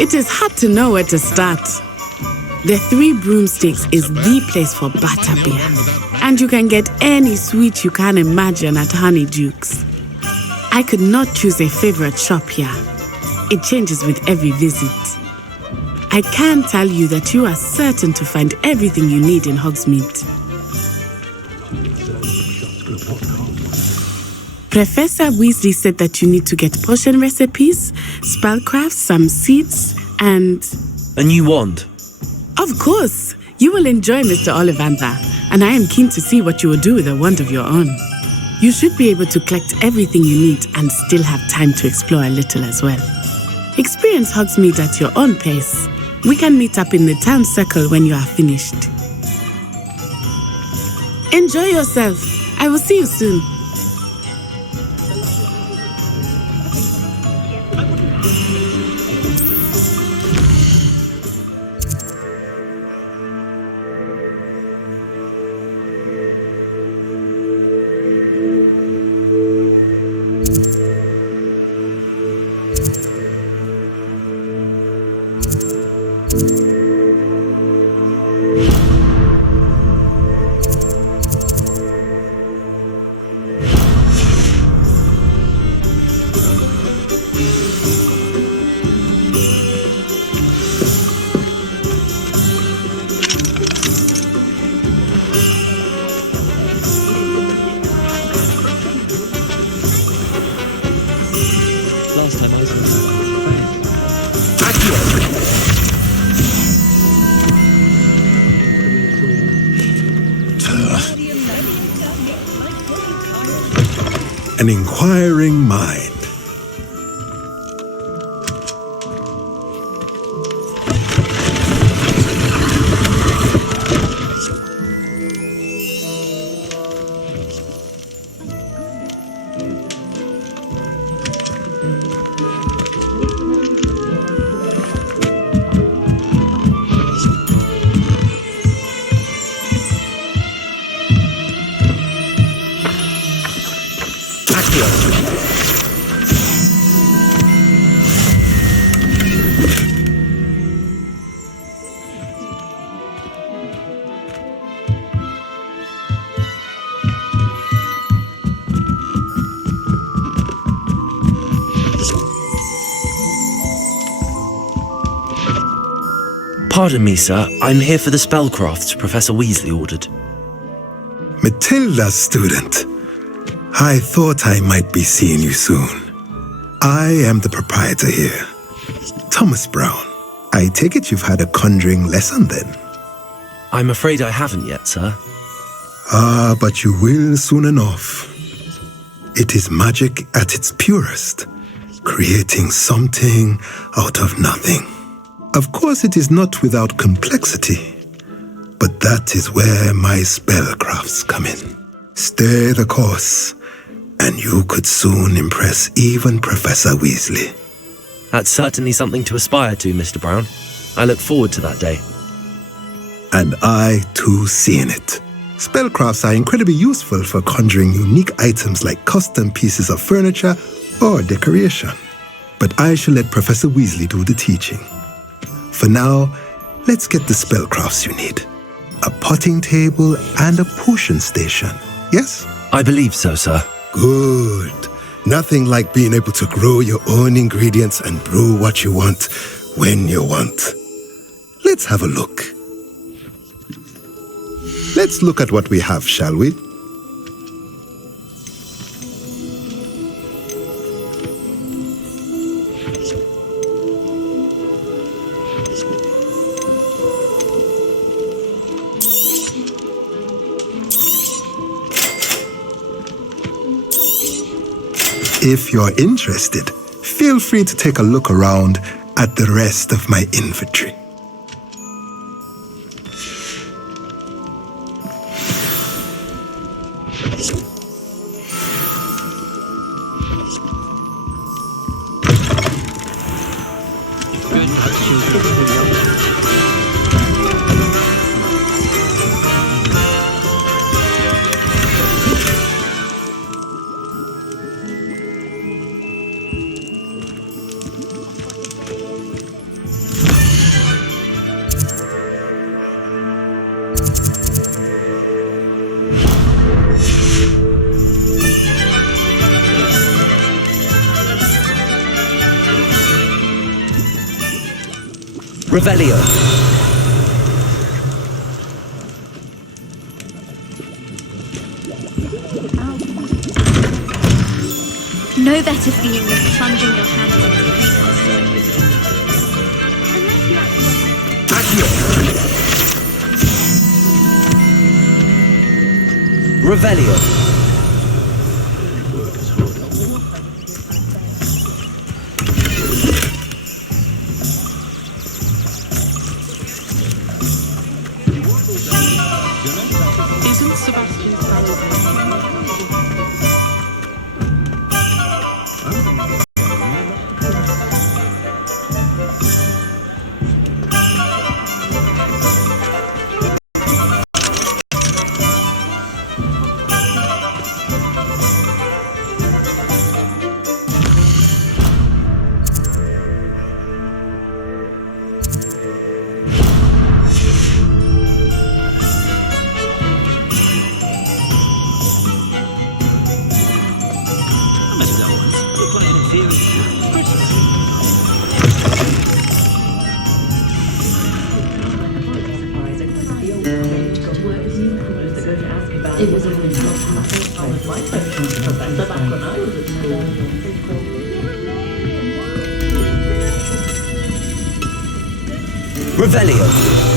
It is hard to know where to start. The Three Broomsticks is the place for butterbeer. And you can get any sweet you can imagine at Honeyduke's. I could not choose a favorite shop here. It changes with every visit. I can tell you that you are certain to find everything you need in Hogsmeade. Professor Weasley said that you need to get potion recipes, spellcrafts, some seeds, and... A new wand? Of course! You will enjoy Mr. Ollivander, and I am keen to see what you will do with a wand of your own. You should be able to collect everything you need and still have time to explore a little as well. Experience Hogsmeade at your own pace. We can meet up in the town circle when you are finished. Enjoy yourself. I will see you soon. An inquiring mind. Pardon me, sir. I'm here for the spellcrafts Professor Weasley ordered. Matilda's student. I thought I might be seeing you soon. I am the proprietor here, Thomas Brown. I take it you've had a conjuring lesson then? I'm afraid I haven't yet, sir. Ah, but you will soon enough. It is magic at its purest, creating something out of nothing. Of course, it is not without complexity, but that is where my spellcrafts come in. Stay the course, and you could soon impress even Professor Weasley. That's certainly something to aspire to, Mr. Brown. I look forward to that day. And I, too, seeing it. Spellcrafts are incredibly useful for conjuring unique items like custom pieces of furniture or decoration. But I shall let Professor Weasley do the teaching. For now, let's get the spellcrafts you need. A potting table and a potion station, yes? I believe so, sir. Good. Nothing like being able to grow your own ingredients and brew what you want when you want. Let's have a look. Let's look at what we have, shall we? If you're interested, feel free to take a look around at the rest of my inventory. Revelio. No better feeling than plunging your hand into the Revelio. Isn't Sebastian's It was a really good professor back when I was at school. Revelio.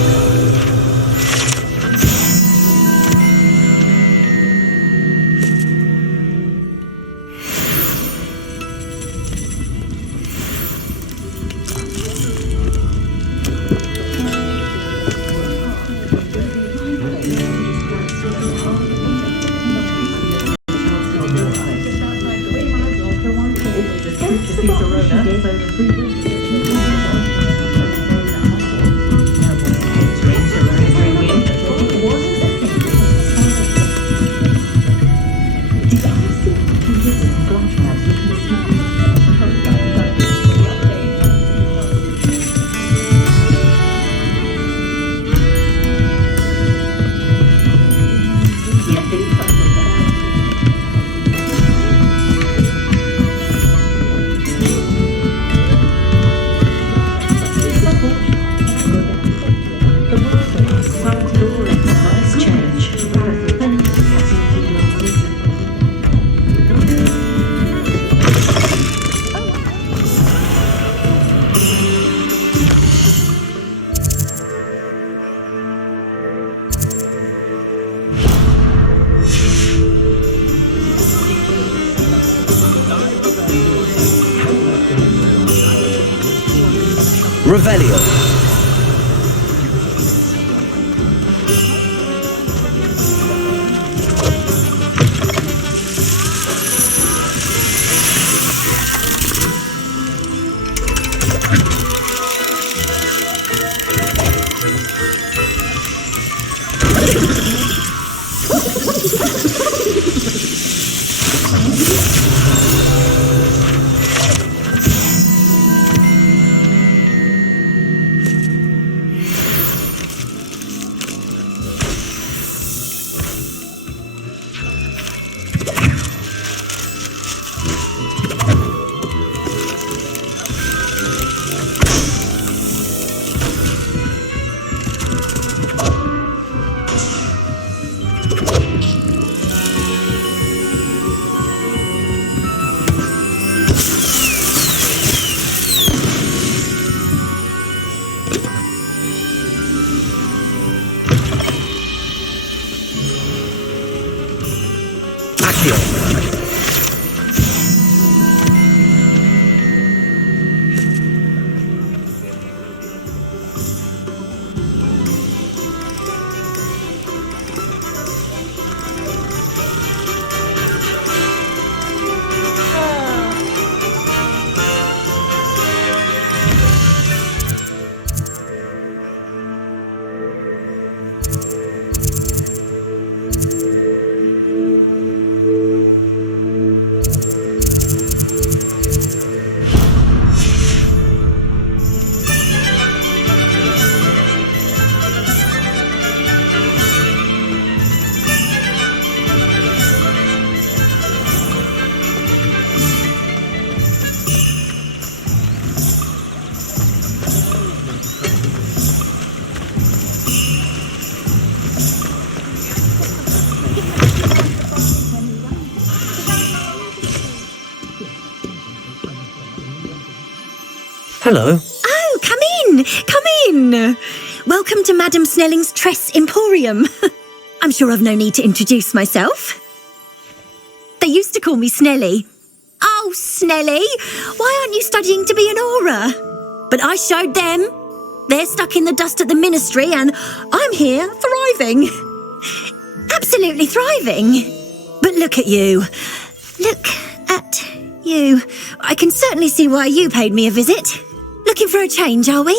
Revelio. Hello. Oh, come in! Come in! Welcome to Madame Snelling's Tress Emporium. I'm sure I've no need to introduce myself. They used to call me Snelly. Oh, Snelly, why aren't you studying to be an aura? But I showed them. They're stuck in the dust at the ministry and I'm here thriving. Absolutely thriving. But look at you. Look at you. I can certainly see why you paid me a visit. Looking for a change, are we?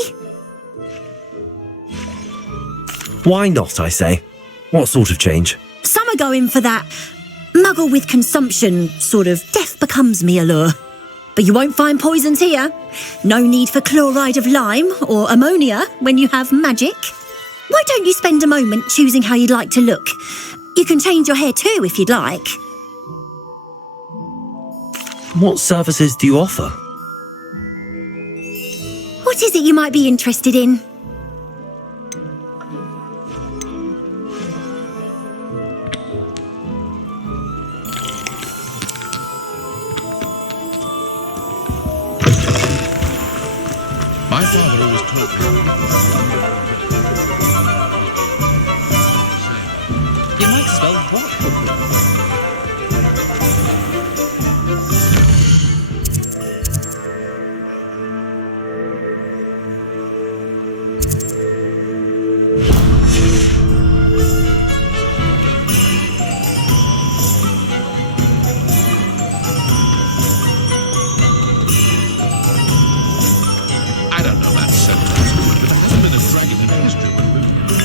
Why not, I say? What sort of change? Some are going for that muggle with consumption, sort of death becomes me allure. But you won't find poisons here. No need for chloride of lime or ammonia when you have magic. Why don't you spend a moment choosing how you'd like to look? You can change your hair too if you'd like. What services do you offer? What is it you might be interested in? My father always taught me. You might spell what? I don't know that sentence, but there hasn't been a dragon in history when moving.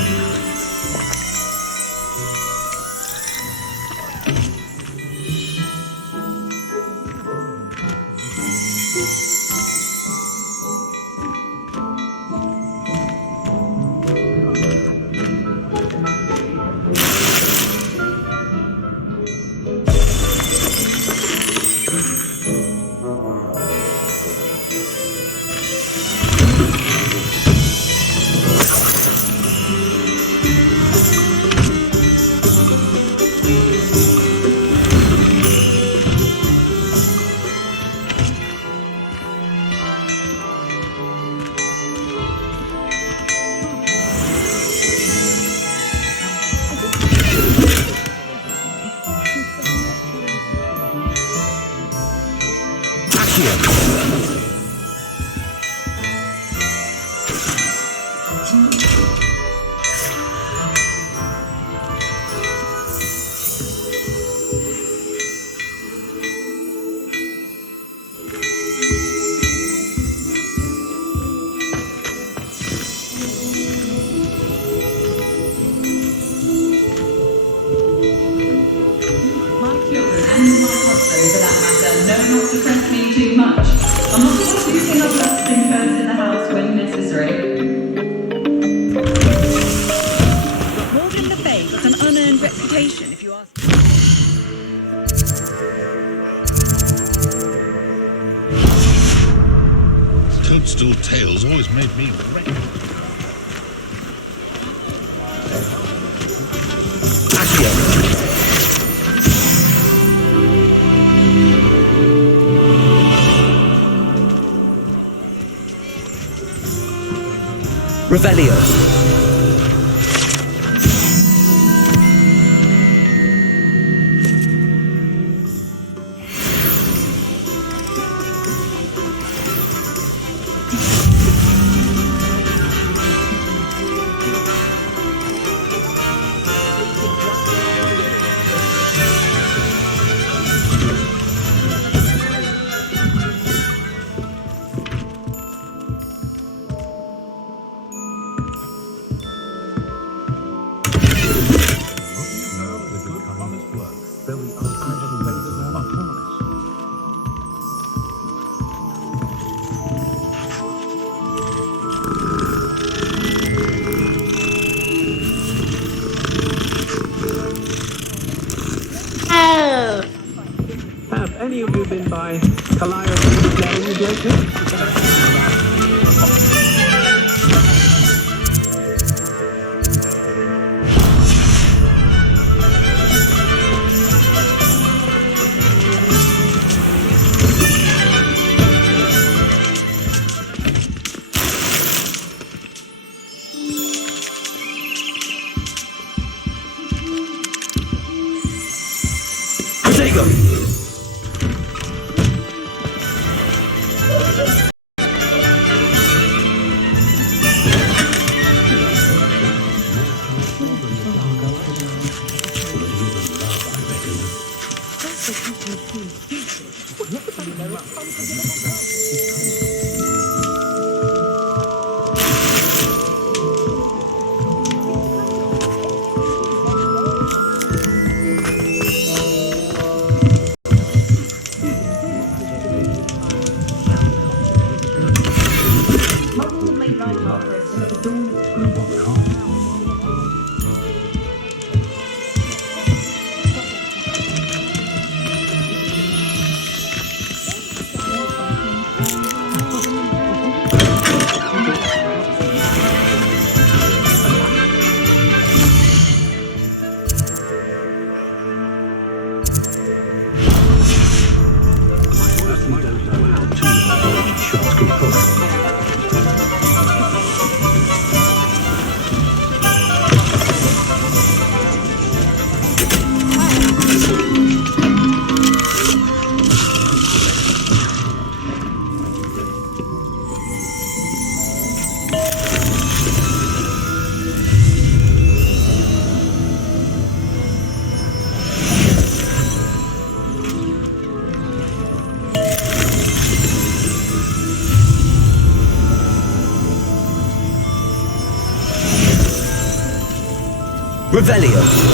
give me credit. Revelio. Have any of you been by Kalaya lately? Revelio.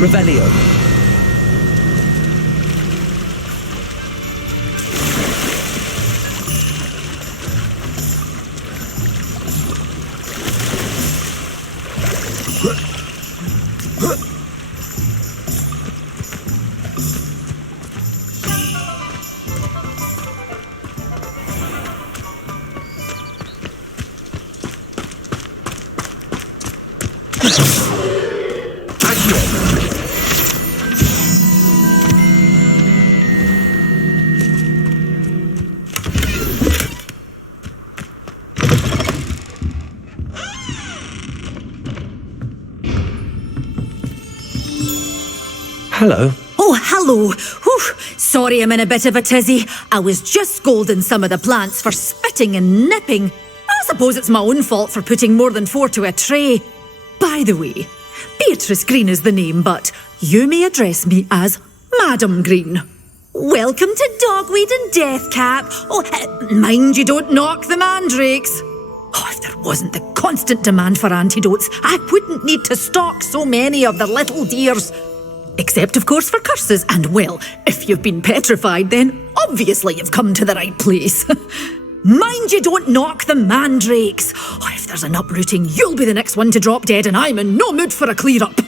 Revelio. Hello. Oh, hello. Whew. Sorry I'm in a bit of a tizzy. I was just scolding some of the plants for spitting and nipping. I suppose it's my own fault for putting more than 4 to a tray. By the way, Beatrice Green is the name, but you may address me as Madam Green. Welcome to Dogweed and Deathcap. Oh, mind you don't knock the mandrakes. Oh, if there wasn't the constant demand for antidotes, I wouldn't need to stock so many of the little dears. Except, of course, for curses. And, well, if you've been petrified, then obviously you've come to the right place. Mind you don't knock the mandrakes. Oh, if there's an uprooting, you'll be the next one to drop dead, and I'm in no mood for a clear-up.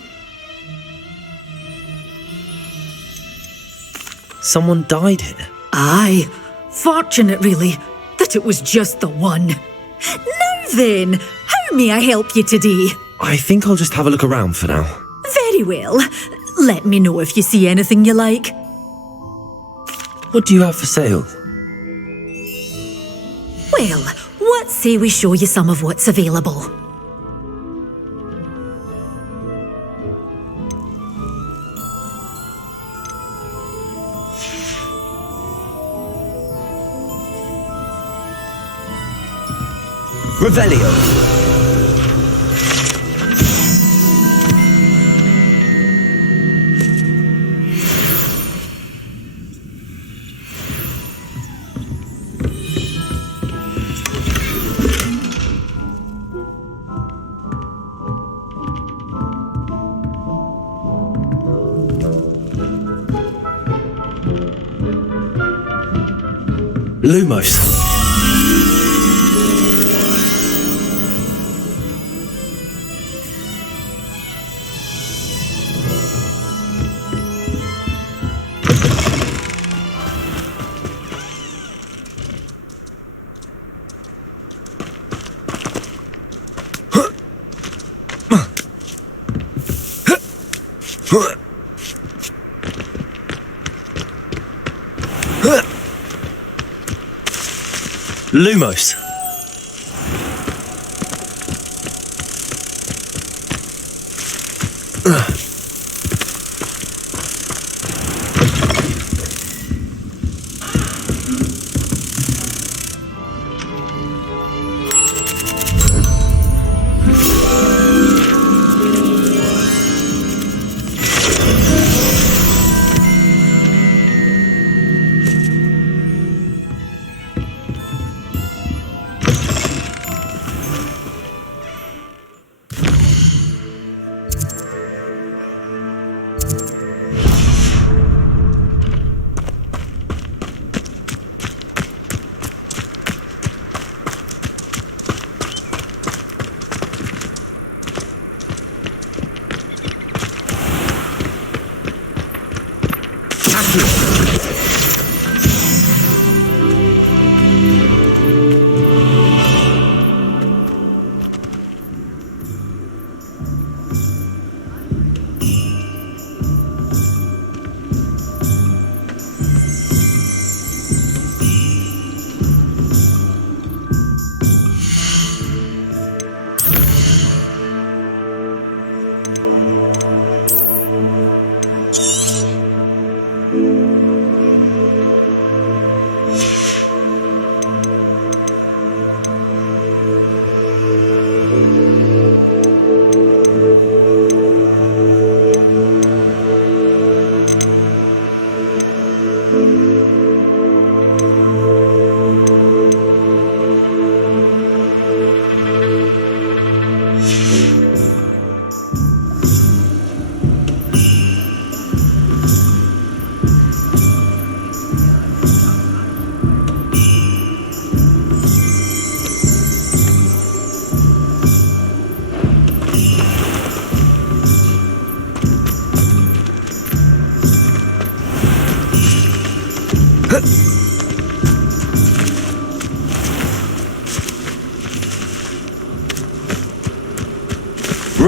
Someone died here? Aye. Fortunate, really, that it was just the one. Now then, how may I help you today? I think I'll just have a look around for now. Very well. Let me know if you see anything you like. What do you have for sale? Well, what say we show you some of what's available? Revelio. Lumos. Lumos.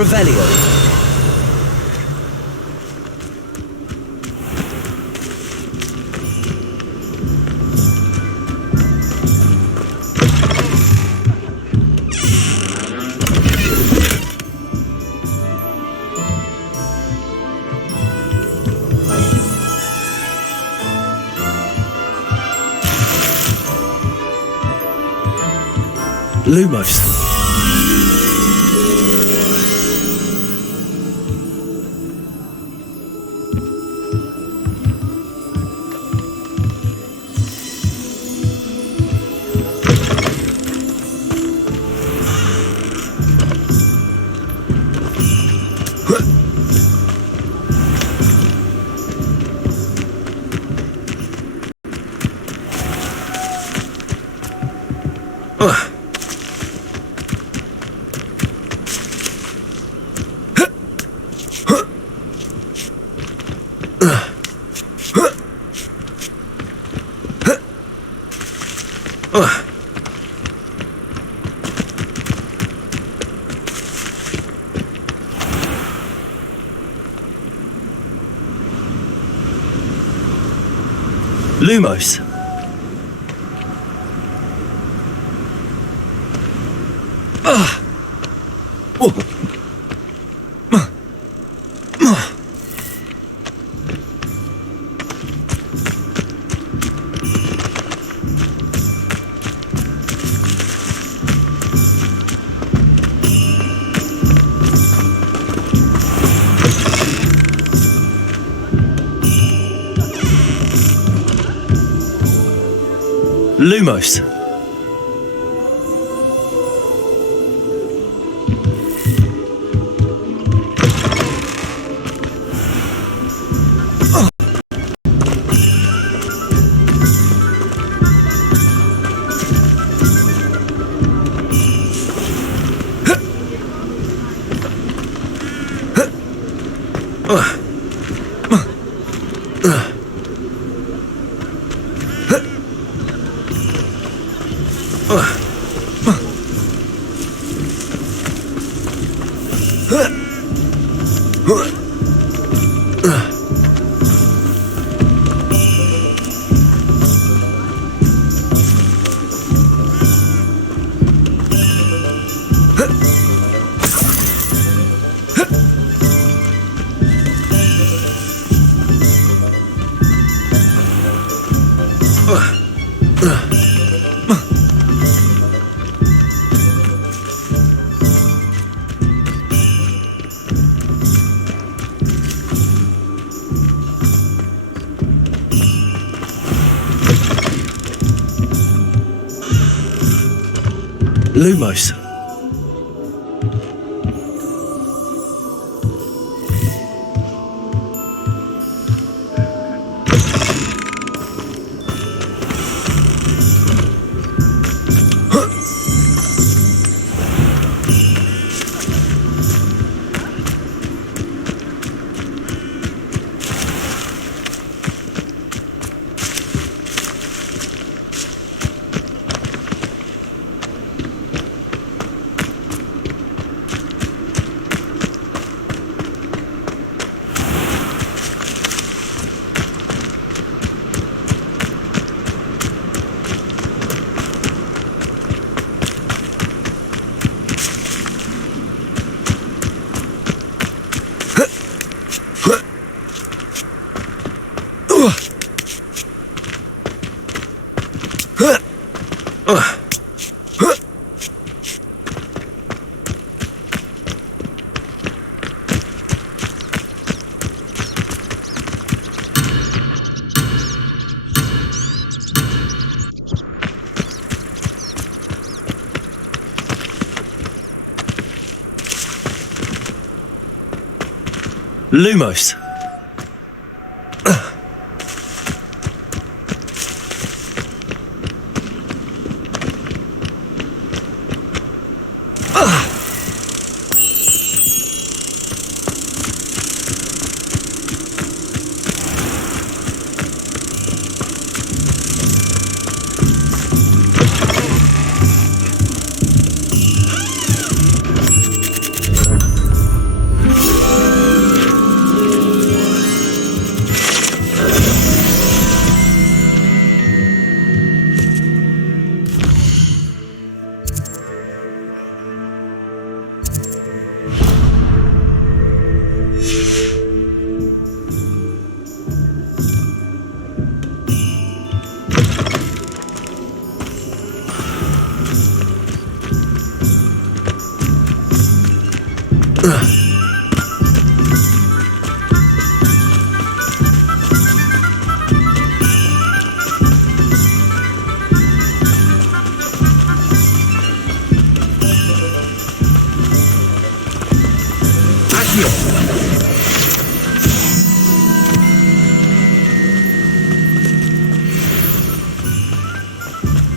Revelio. Lumos. Lumos. Lumos. Lumos. Lumos.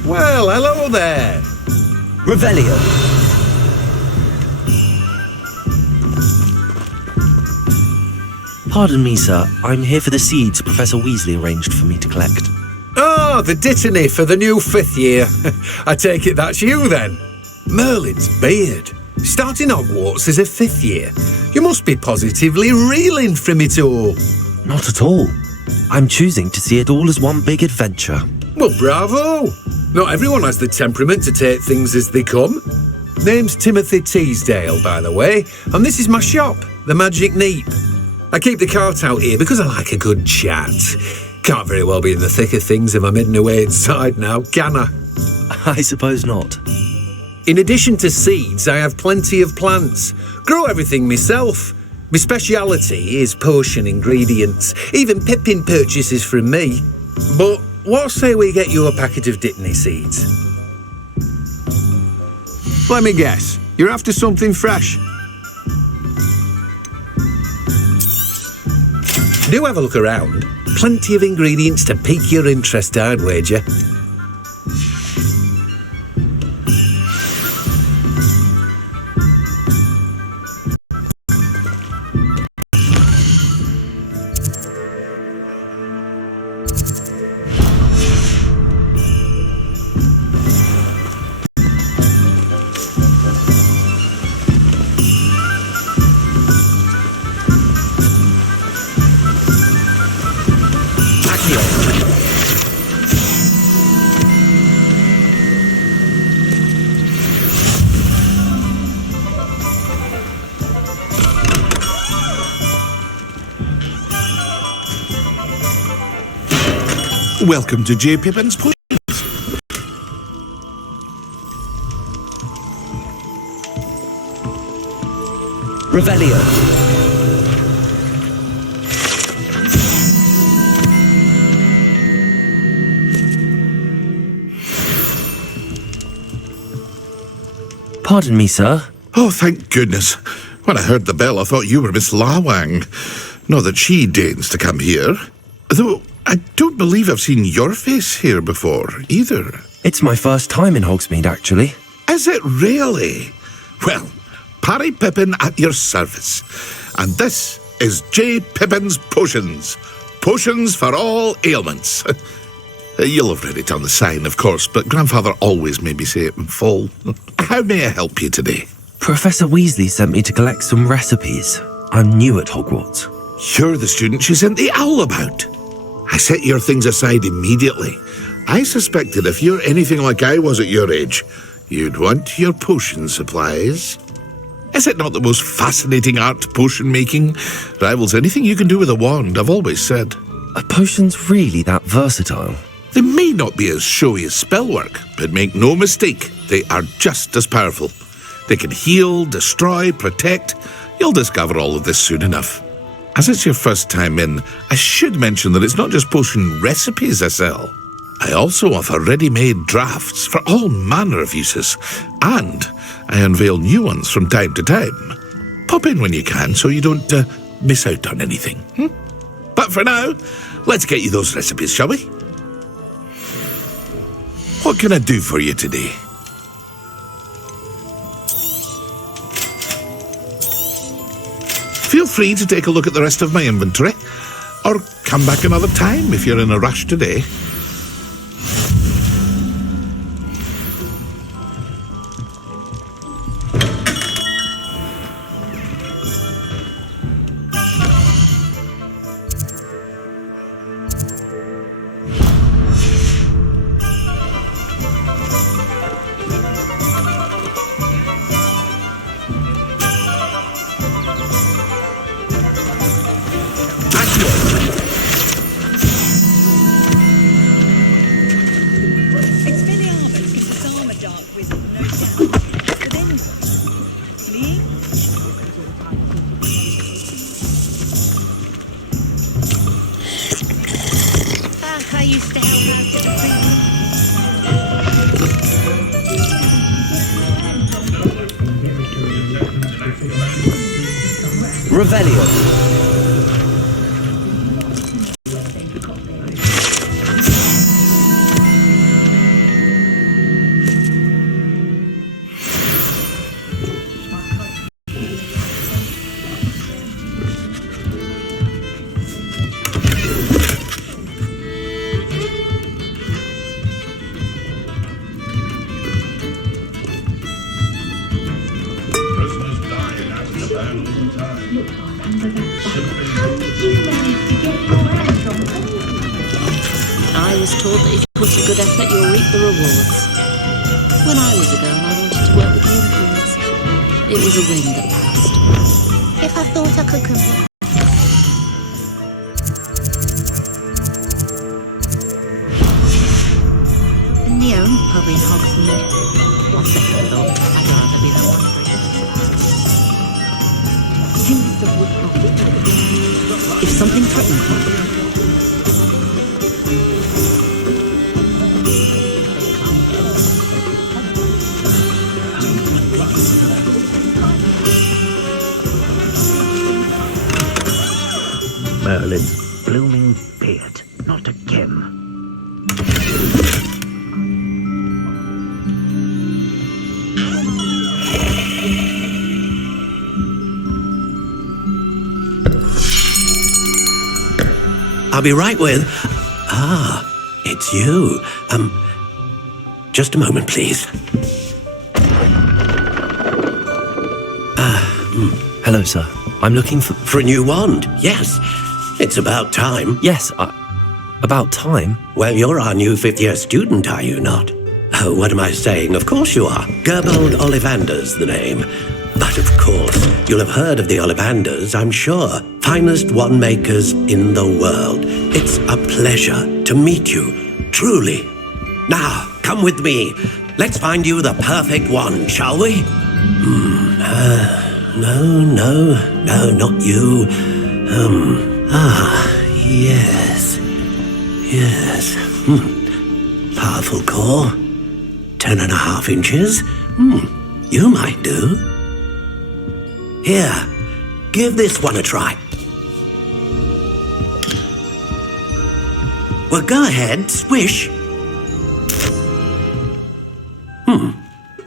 Well, hello there. Revelio. Pardon me, sir. I'm here for the seeds Professor Weasley arranged for me to collect. Oh, the dittany for the new 5th year. I take it that's you then. Merlin's beard. Starting Hogwarts as a 5th year. You must be positively reeling from it all. Not at all. I'm choosing to see it all as one big adventure. Well, bravo. Not everyone has the temperament to take things as they come. Name's Timothy Teasdale, by the way, and this is my shop, the Magic Neep. I keep the cart out here because I like a good chat. Can't very well be in the thick of things if I'm hidden away inside now, can I? I suppose not. In addition to seeds, I have plenty of plants. Grow everything myself. My speciality is potion ingredients. Even Pippin purchases from me. But what say we get you a packet of Dittany seeds? Let me guess. You're after something fresh. Do have a look around. Plenty of ingredients to pique your interest, I'd wager. Welcome to J. Pippin's Potions. Revelio. Pardon me, sir. Oh, thank goodness. When I heard the bell, I thought you were Miss Lawang. Not that she deigns to come here. Though I don't believe I've seen your face here before, either. It's my first time in Hogsmeade, actually. Is it really? Well, Parry Pippin at your service. And this is J. Pippin's Potions. Potions for all ailments. You'll have read it on the sign, of course, but Grandfather always made me say it in full. How may I help you today? Professor Weasley sent me to collect some recipes. I'm new at Hogwarts. You're the student she sent the owl about. I set your things aside immediately. I suspected if you're anything like I was at your age, you'd want your potion supplies. Is it not the most fascinating art, potion making? Rivals anything you can do with a wand, I've always said. Are potions really that versatile? They may not be as showy as spellwork, but make no mistake, they are just as powerful. They can heal, destroy, protect. You'll discover all of this soon enough. As it's your first time in, I should mention that it's not just potion recipes I sell. I also offer ready-made drafts for all manner of uses, and I unveil new ones from time to time. Pop in when you can so you don't miss out on anything. But for now, let's get you those recipes, shall we? What can I do for you today? Feel free to take a look at the rest of my inventory, or come back another time if you're in a rush today. Revelio. I was told that if you put a good effort, you'll reap the rewards. When I was a girl, I wanted to work with unicorns. It was a whim that passed. If I thought I could compete. In the only pub in Hogsmeade. What second thought? I'd rather be the one. If something threatens me, Merlin's blooming beard, not again. I'll be right with... Ah, it's you. Just a moment, please. Hello, sir. I'm looking For a new wand, yes. It's about time. Yes, about time? Well, you're our new fifth-year student, are you not? Oh, what am I saying? Of course you are. Gerbold Ollivander's the name. But of course, you'll have heard of the Ollivanders, I'm sure. Finest wand makers in the world. It's a pleasure to meet you, truly. Now, come with me. Let's find you the perfect wand, shall we? No, not you. Yes. Powerful core. 10.5 inches. You might do. Here, give this one a try. Well, go ahead, swish.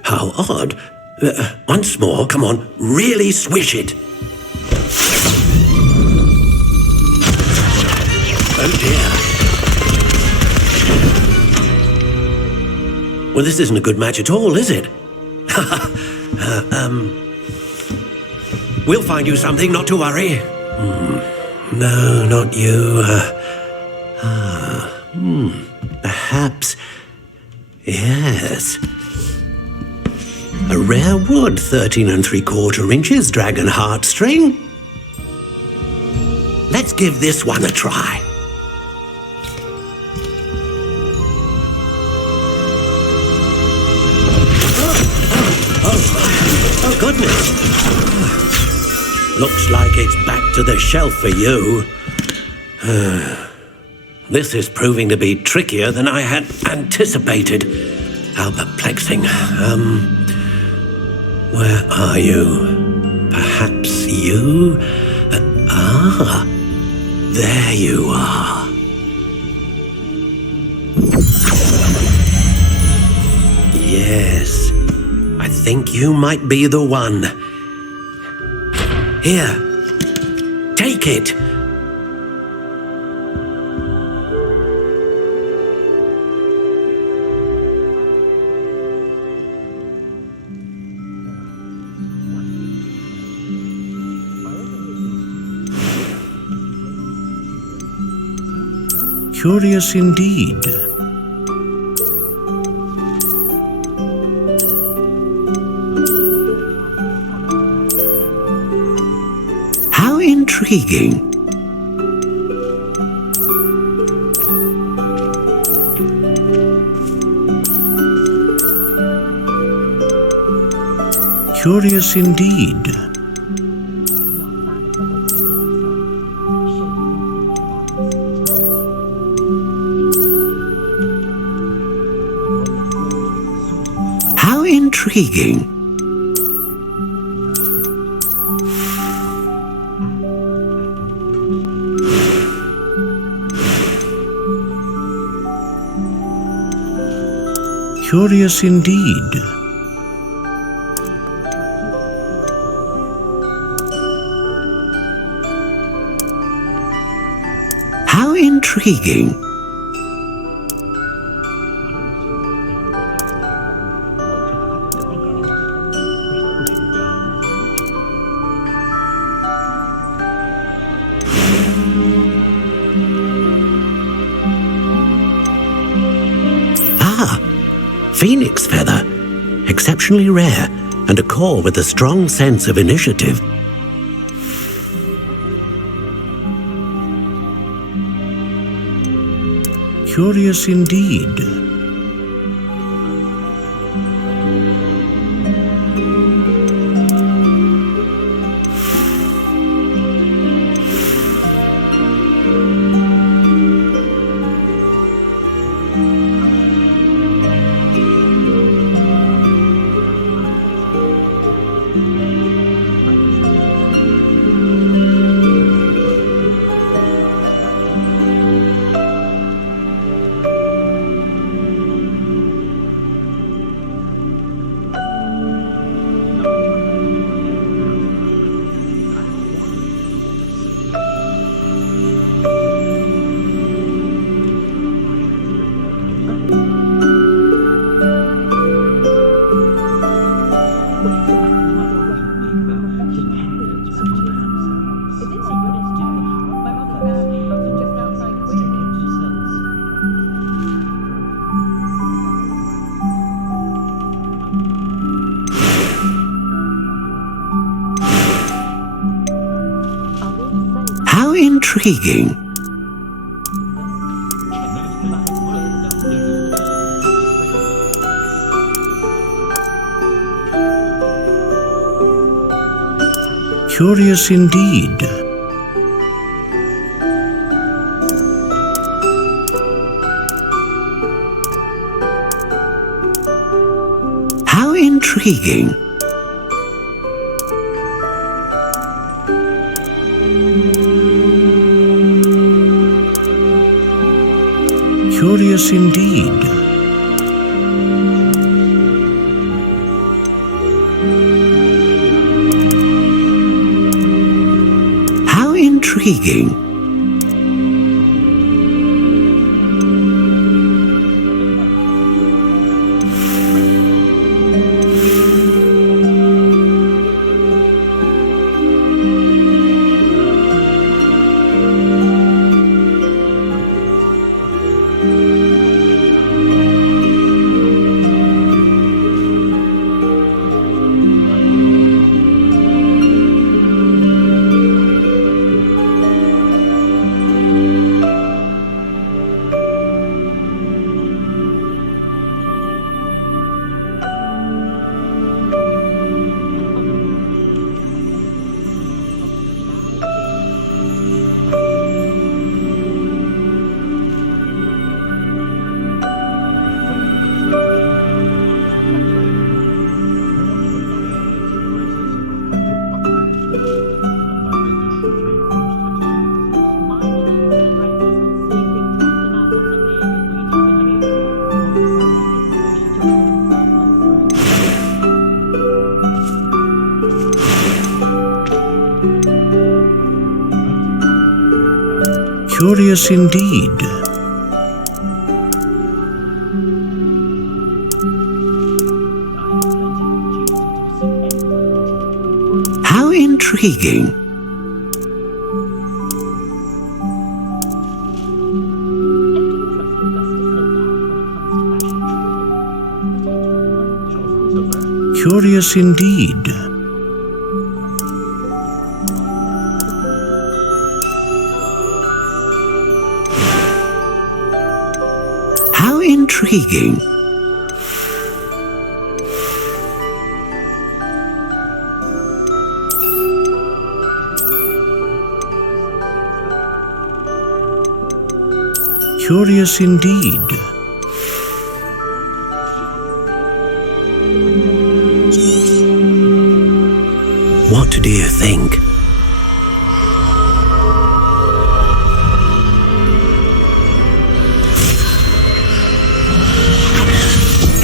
How odd. Once more, come on, really swish it. Oh dear. Well, this isn't a good match at all, is it? We'll find you something, not to worry. No, not you. Perhaps. Yes. A rare wood, 13 3/4 inches, dragon heartstring. Let's give this one a try. Oh, goodness. Looks like it's back to the shelf for you. This is proving to be trickier than I had anticipated. How perplexing. Where are you? Perhaps you? There you are. Yes, I think you might be the one. Here, take it. Curious indeed. How intriguing. Curious indeed. How intriguing. Curious indeed. How intriguing. Phoenix feather, exceptionally rare, and a core with a strong sense of initiative. Curious indeed. intriguing. Curious indeed. How intriguing. Curious indeed. How intriguing. Curious indeed. How intriguing. Curious indeed. How intriguing. Curious indeed. What do you think?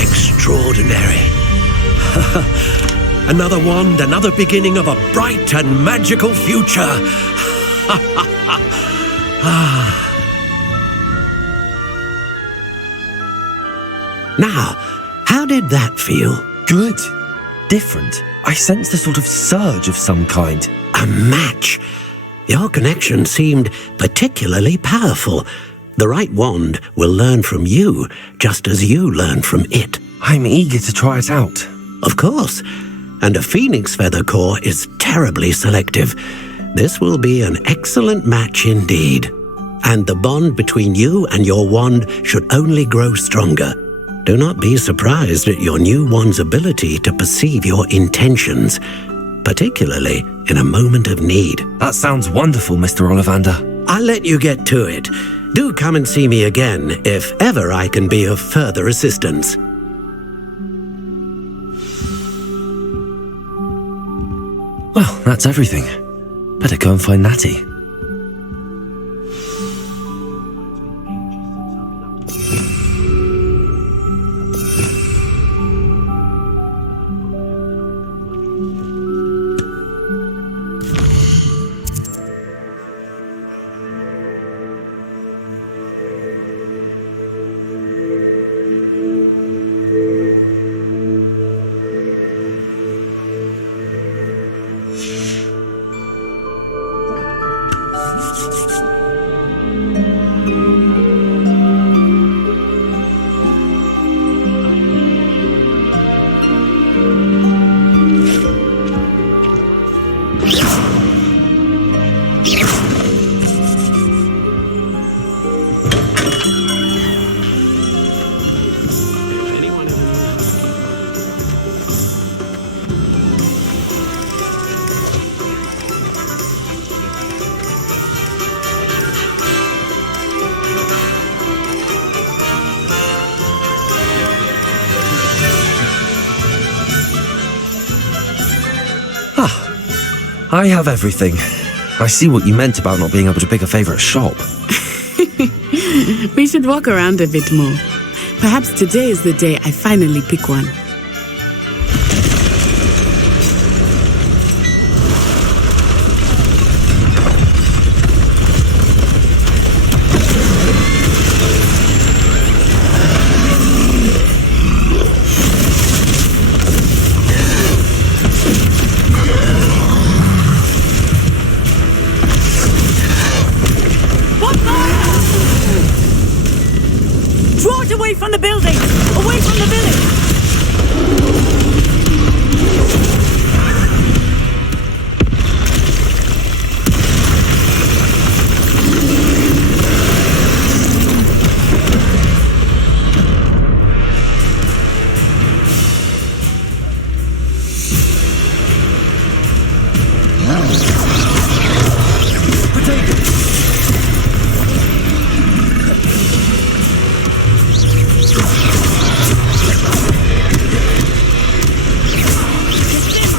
Extraordinary. Another wand, another beginning of a bright and magical future. Now, how did that feel? Good. Different. I sensed a sort of surge of some kind. A match. Your connection seemed particularly powerful. The right wand will learn from you, just as you learn from it. I'm eager to try it out. Of course. And a phoenix feather core is terribly selective. This will be an excellent match indeed. And the bond between you and your wand should only grow stronger. Do not be surprised at your new wand's ability to perceive your intentions, particularly in a moment of need. That sounds wonderful, Mr. Ollivander. I'll let you get to it. Do come and see me again if ever I can be of further assistance. Well, that's everything. Better go and find Natty. I have everything. I see what you meant about not being able to pick a favourite shop. We should walk around a bit more. Perhaps today is the day I finally pick one. Draw it away from the building! Away from the village!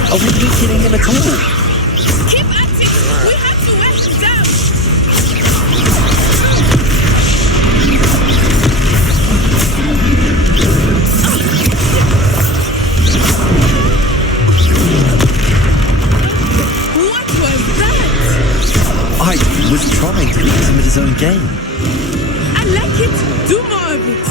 Are we weakening him at all? Keep at it! We have to wear him down! What was that? I was trying to beat him at his own game. I like it! Do more of it!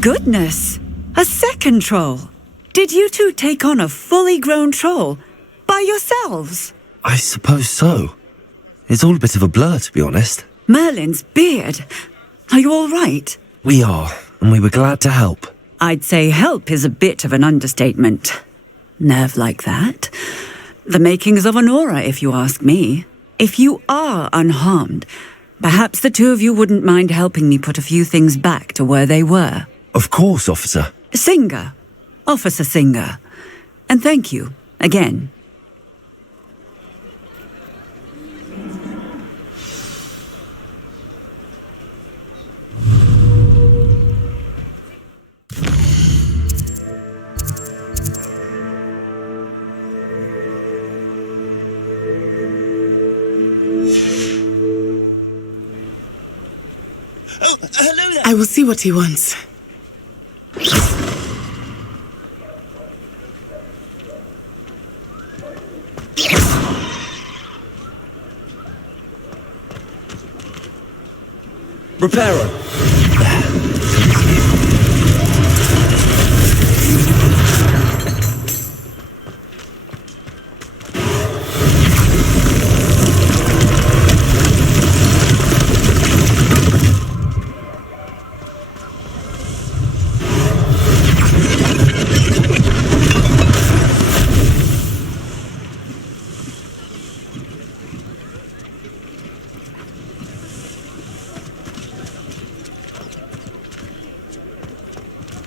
Goodness! A second troll! Did you two take on a fully grown troll? By yourselves? I suppose so. It's all a bit of a blur, to be honest. Merlin's beard! Are you all right? We are, and we were glad to help. I'd say help is a bit of an understatement. Nerve like that. The makings of an aura, if you ask me. If you are unharmed, perhaps the two of you wouldn't mind helping me put a few things back to where they were. Of course, officer. Singer. Officer Singer. And thank you, again. Oh, hello there. I will see what he wants. Reparo.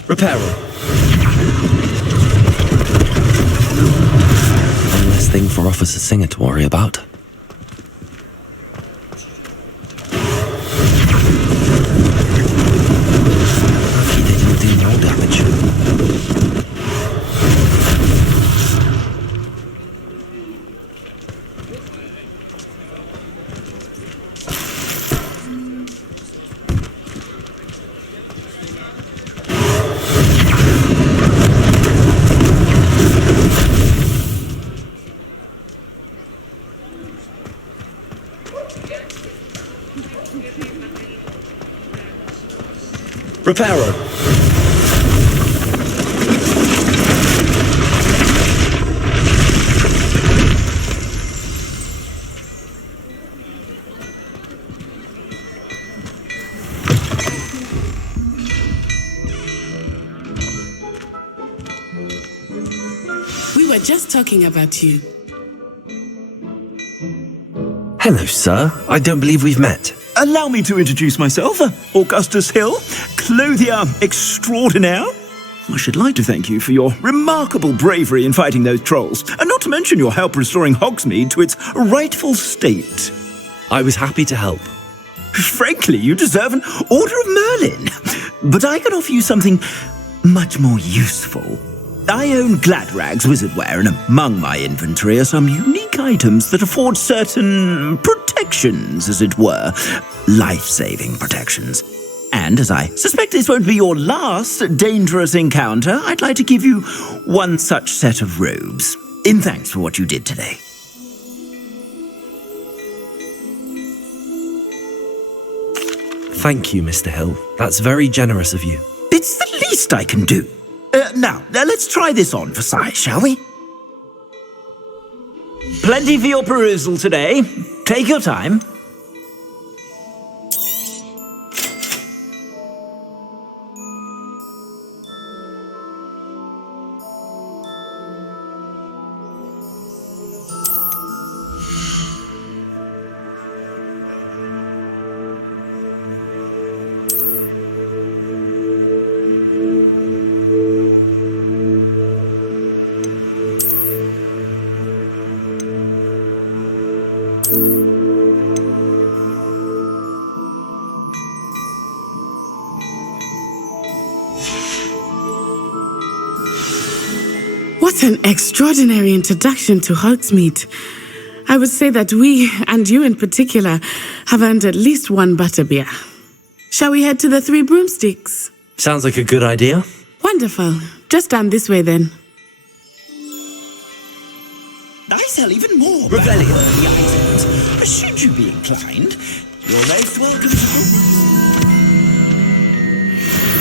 Reparo. One less thing for Officer Singer to worry about. Hopefully they didn't do more damage. Reparo. We were just talking about you. Hello, sir. I don't believe we've met. Allow me to introduce myself, Augustus Hill, clothier extraordinaire. I should like to thank you for your remarkable bravery in fighting those trolls, and not to mention your help restoring Hogsmeade to its rightful state. I was happy to help. Frankly, you deserve an Order of Merlin. But I can offer you something much more useful. I own Gladrag's wizardware, and among my inventory are some unique items that afford certain protections, as it were. Life-saving protections. And as I suspect this won't be your last dangerous encounter, I'd like to give you one such set of robes, in thanks for what you did today. Thank you, Mr. Hill. That's very generous of you. It's the least I can do. Now, let's try this on for size, shall we? Plenty for your perusal today. Take your time. What an extraordinary introduction to Hogsmeade. I would say that we, and you in particular, have earned at least one butterbeer. Shall we head to the Three Broomsticks? Sounds like a good idea. Wonderful. Just down this way then. I sell even more Revelio items. Should you be inclined, you're most welcome to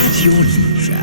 at your leisure.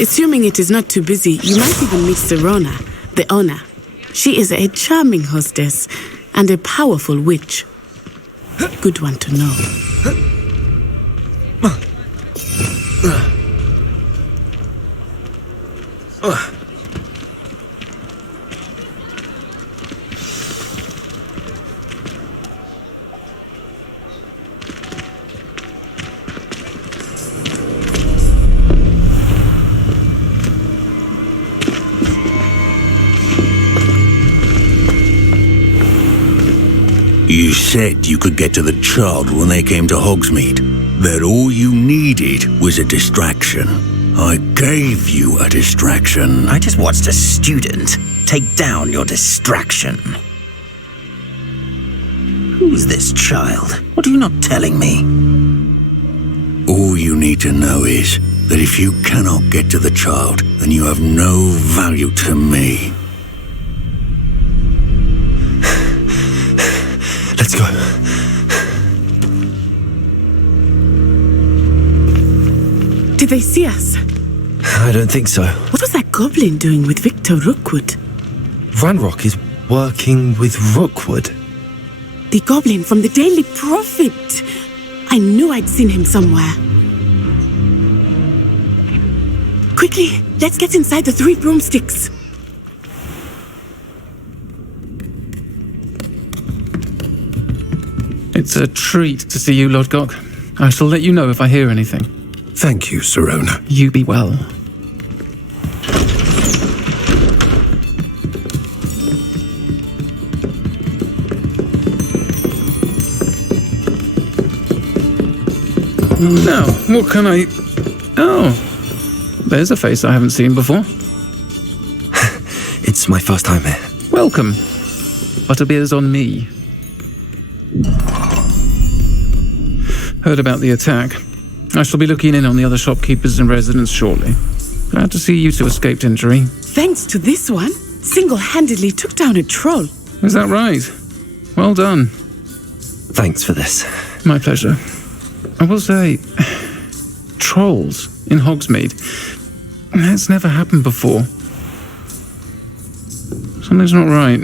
Assuming it is not too busy, you might even meet Sirona, the owner. She is a charming hostess and a powerful witch. Good one to know. You said you could get to the child when they came to Hogsmeade. That all you needed was a distraction. I gave you a distraction. I just watched a student take down your distraction. Who's this child? What are you not telling me? All you need to know is that if you cannot get to the child, then you have no value to me. Let's go. Did they see us? I don't think so. What was that goblin doing with Victor Rookwood? Ranrock is working with Rookwood. The goblin from the Daily Prophet. I knew I'd seen him somewhere. Quickly, let's get inside the 3 broomsticks. It's a treat to see you, Lodgok. I shall let you know if I hear anything. Thank you, Sirona. You be well. Now, what can I... Oh, there's a face I haven't seen before. It's my first time here. Welcome. Butterbeer's on me. Heard about the attack. I shall be looking in on the other shopkeepers and residents shortly. Glad to see you two escaped injury. Thanks to this one, single-handedly took down a troll. Is that right? Well done. Thanks for this. My pleasure. I will say, trolls in Hogsmeade. That's never happened before. Something's not right.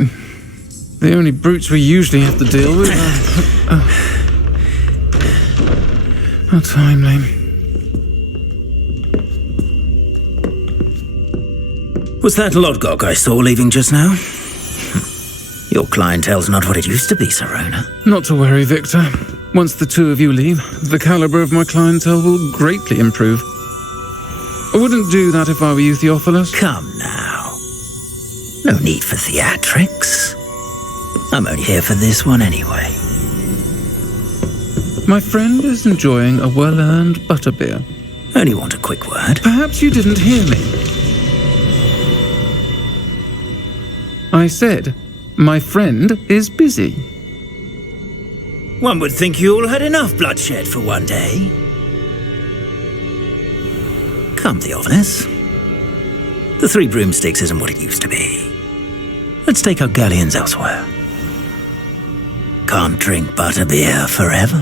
The only brutes we usually have to deal with are... How timely. Was that Lodgok I saw leaving just now? Your clientele's not what it used to be, Sirona. Not to worry, Victor. Once the two of you leave, the caliber of my clientele will greatly improve. I wouldn't do that if I were you, Theophilus. Come now. No need for theatrics. I'm only here for this one anyway. My friend is enjoying a well-earned butterbeer. Only want a quick word. Perhaps you didn't hear me. I said, my friend is busy. One would think you all had enough bloodshed for one day. Come, Theophilus. The 3 broomsticks isn't what it used to be. Let's take our galleons elsewhere. Can't drink butterbeer forever.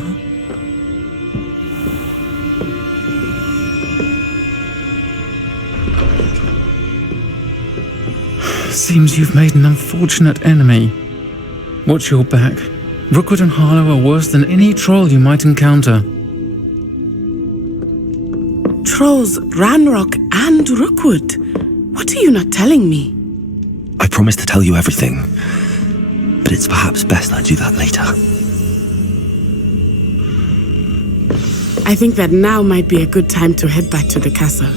Seems you've made an unfortunate enemy. Watch your back. Rookwood and Harlow are worse than any troll you might encounter. Trolls, Ranrock and Rookwood. What are you not telling me? I promised to tell you everything, but it's perhaps best I do that later. I think that now might be a good time to head back to the castle.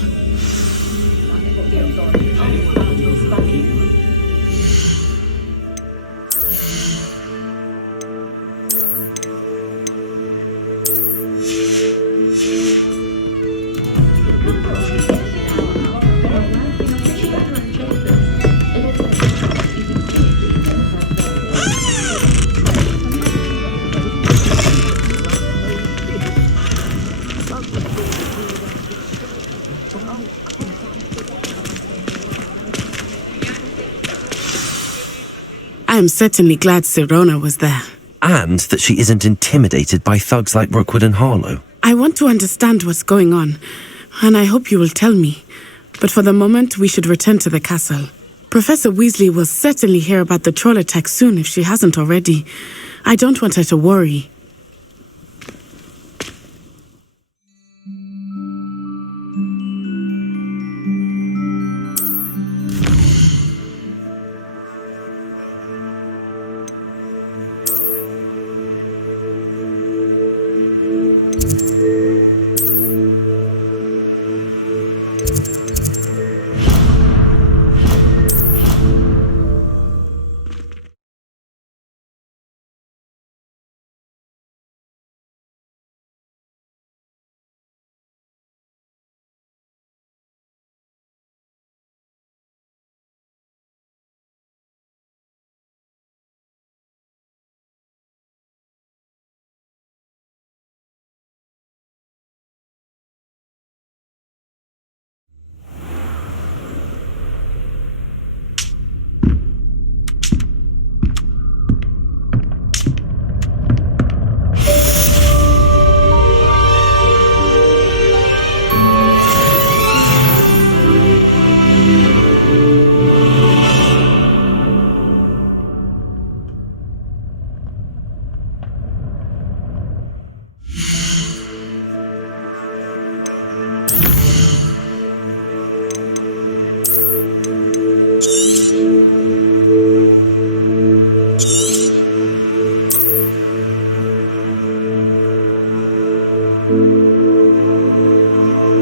I am certainly glad Sirona was there. And that she isn't intimidated by thugs like Rookwood and Harlow. I want to understand what's going on, and I hope you will tell me. But for the moment, we should return to the castle. Professor Weasley will certainly hear about the troll attack soon if she hasn't already. I don't want her to worry.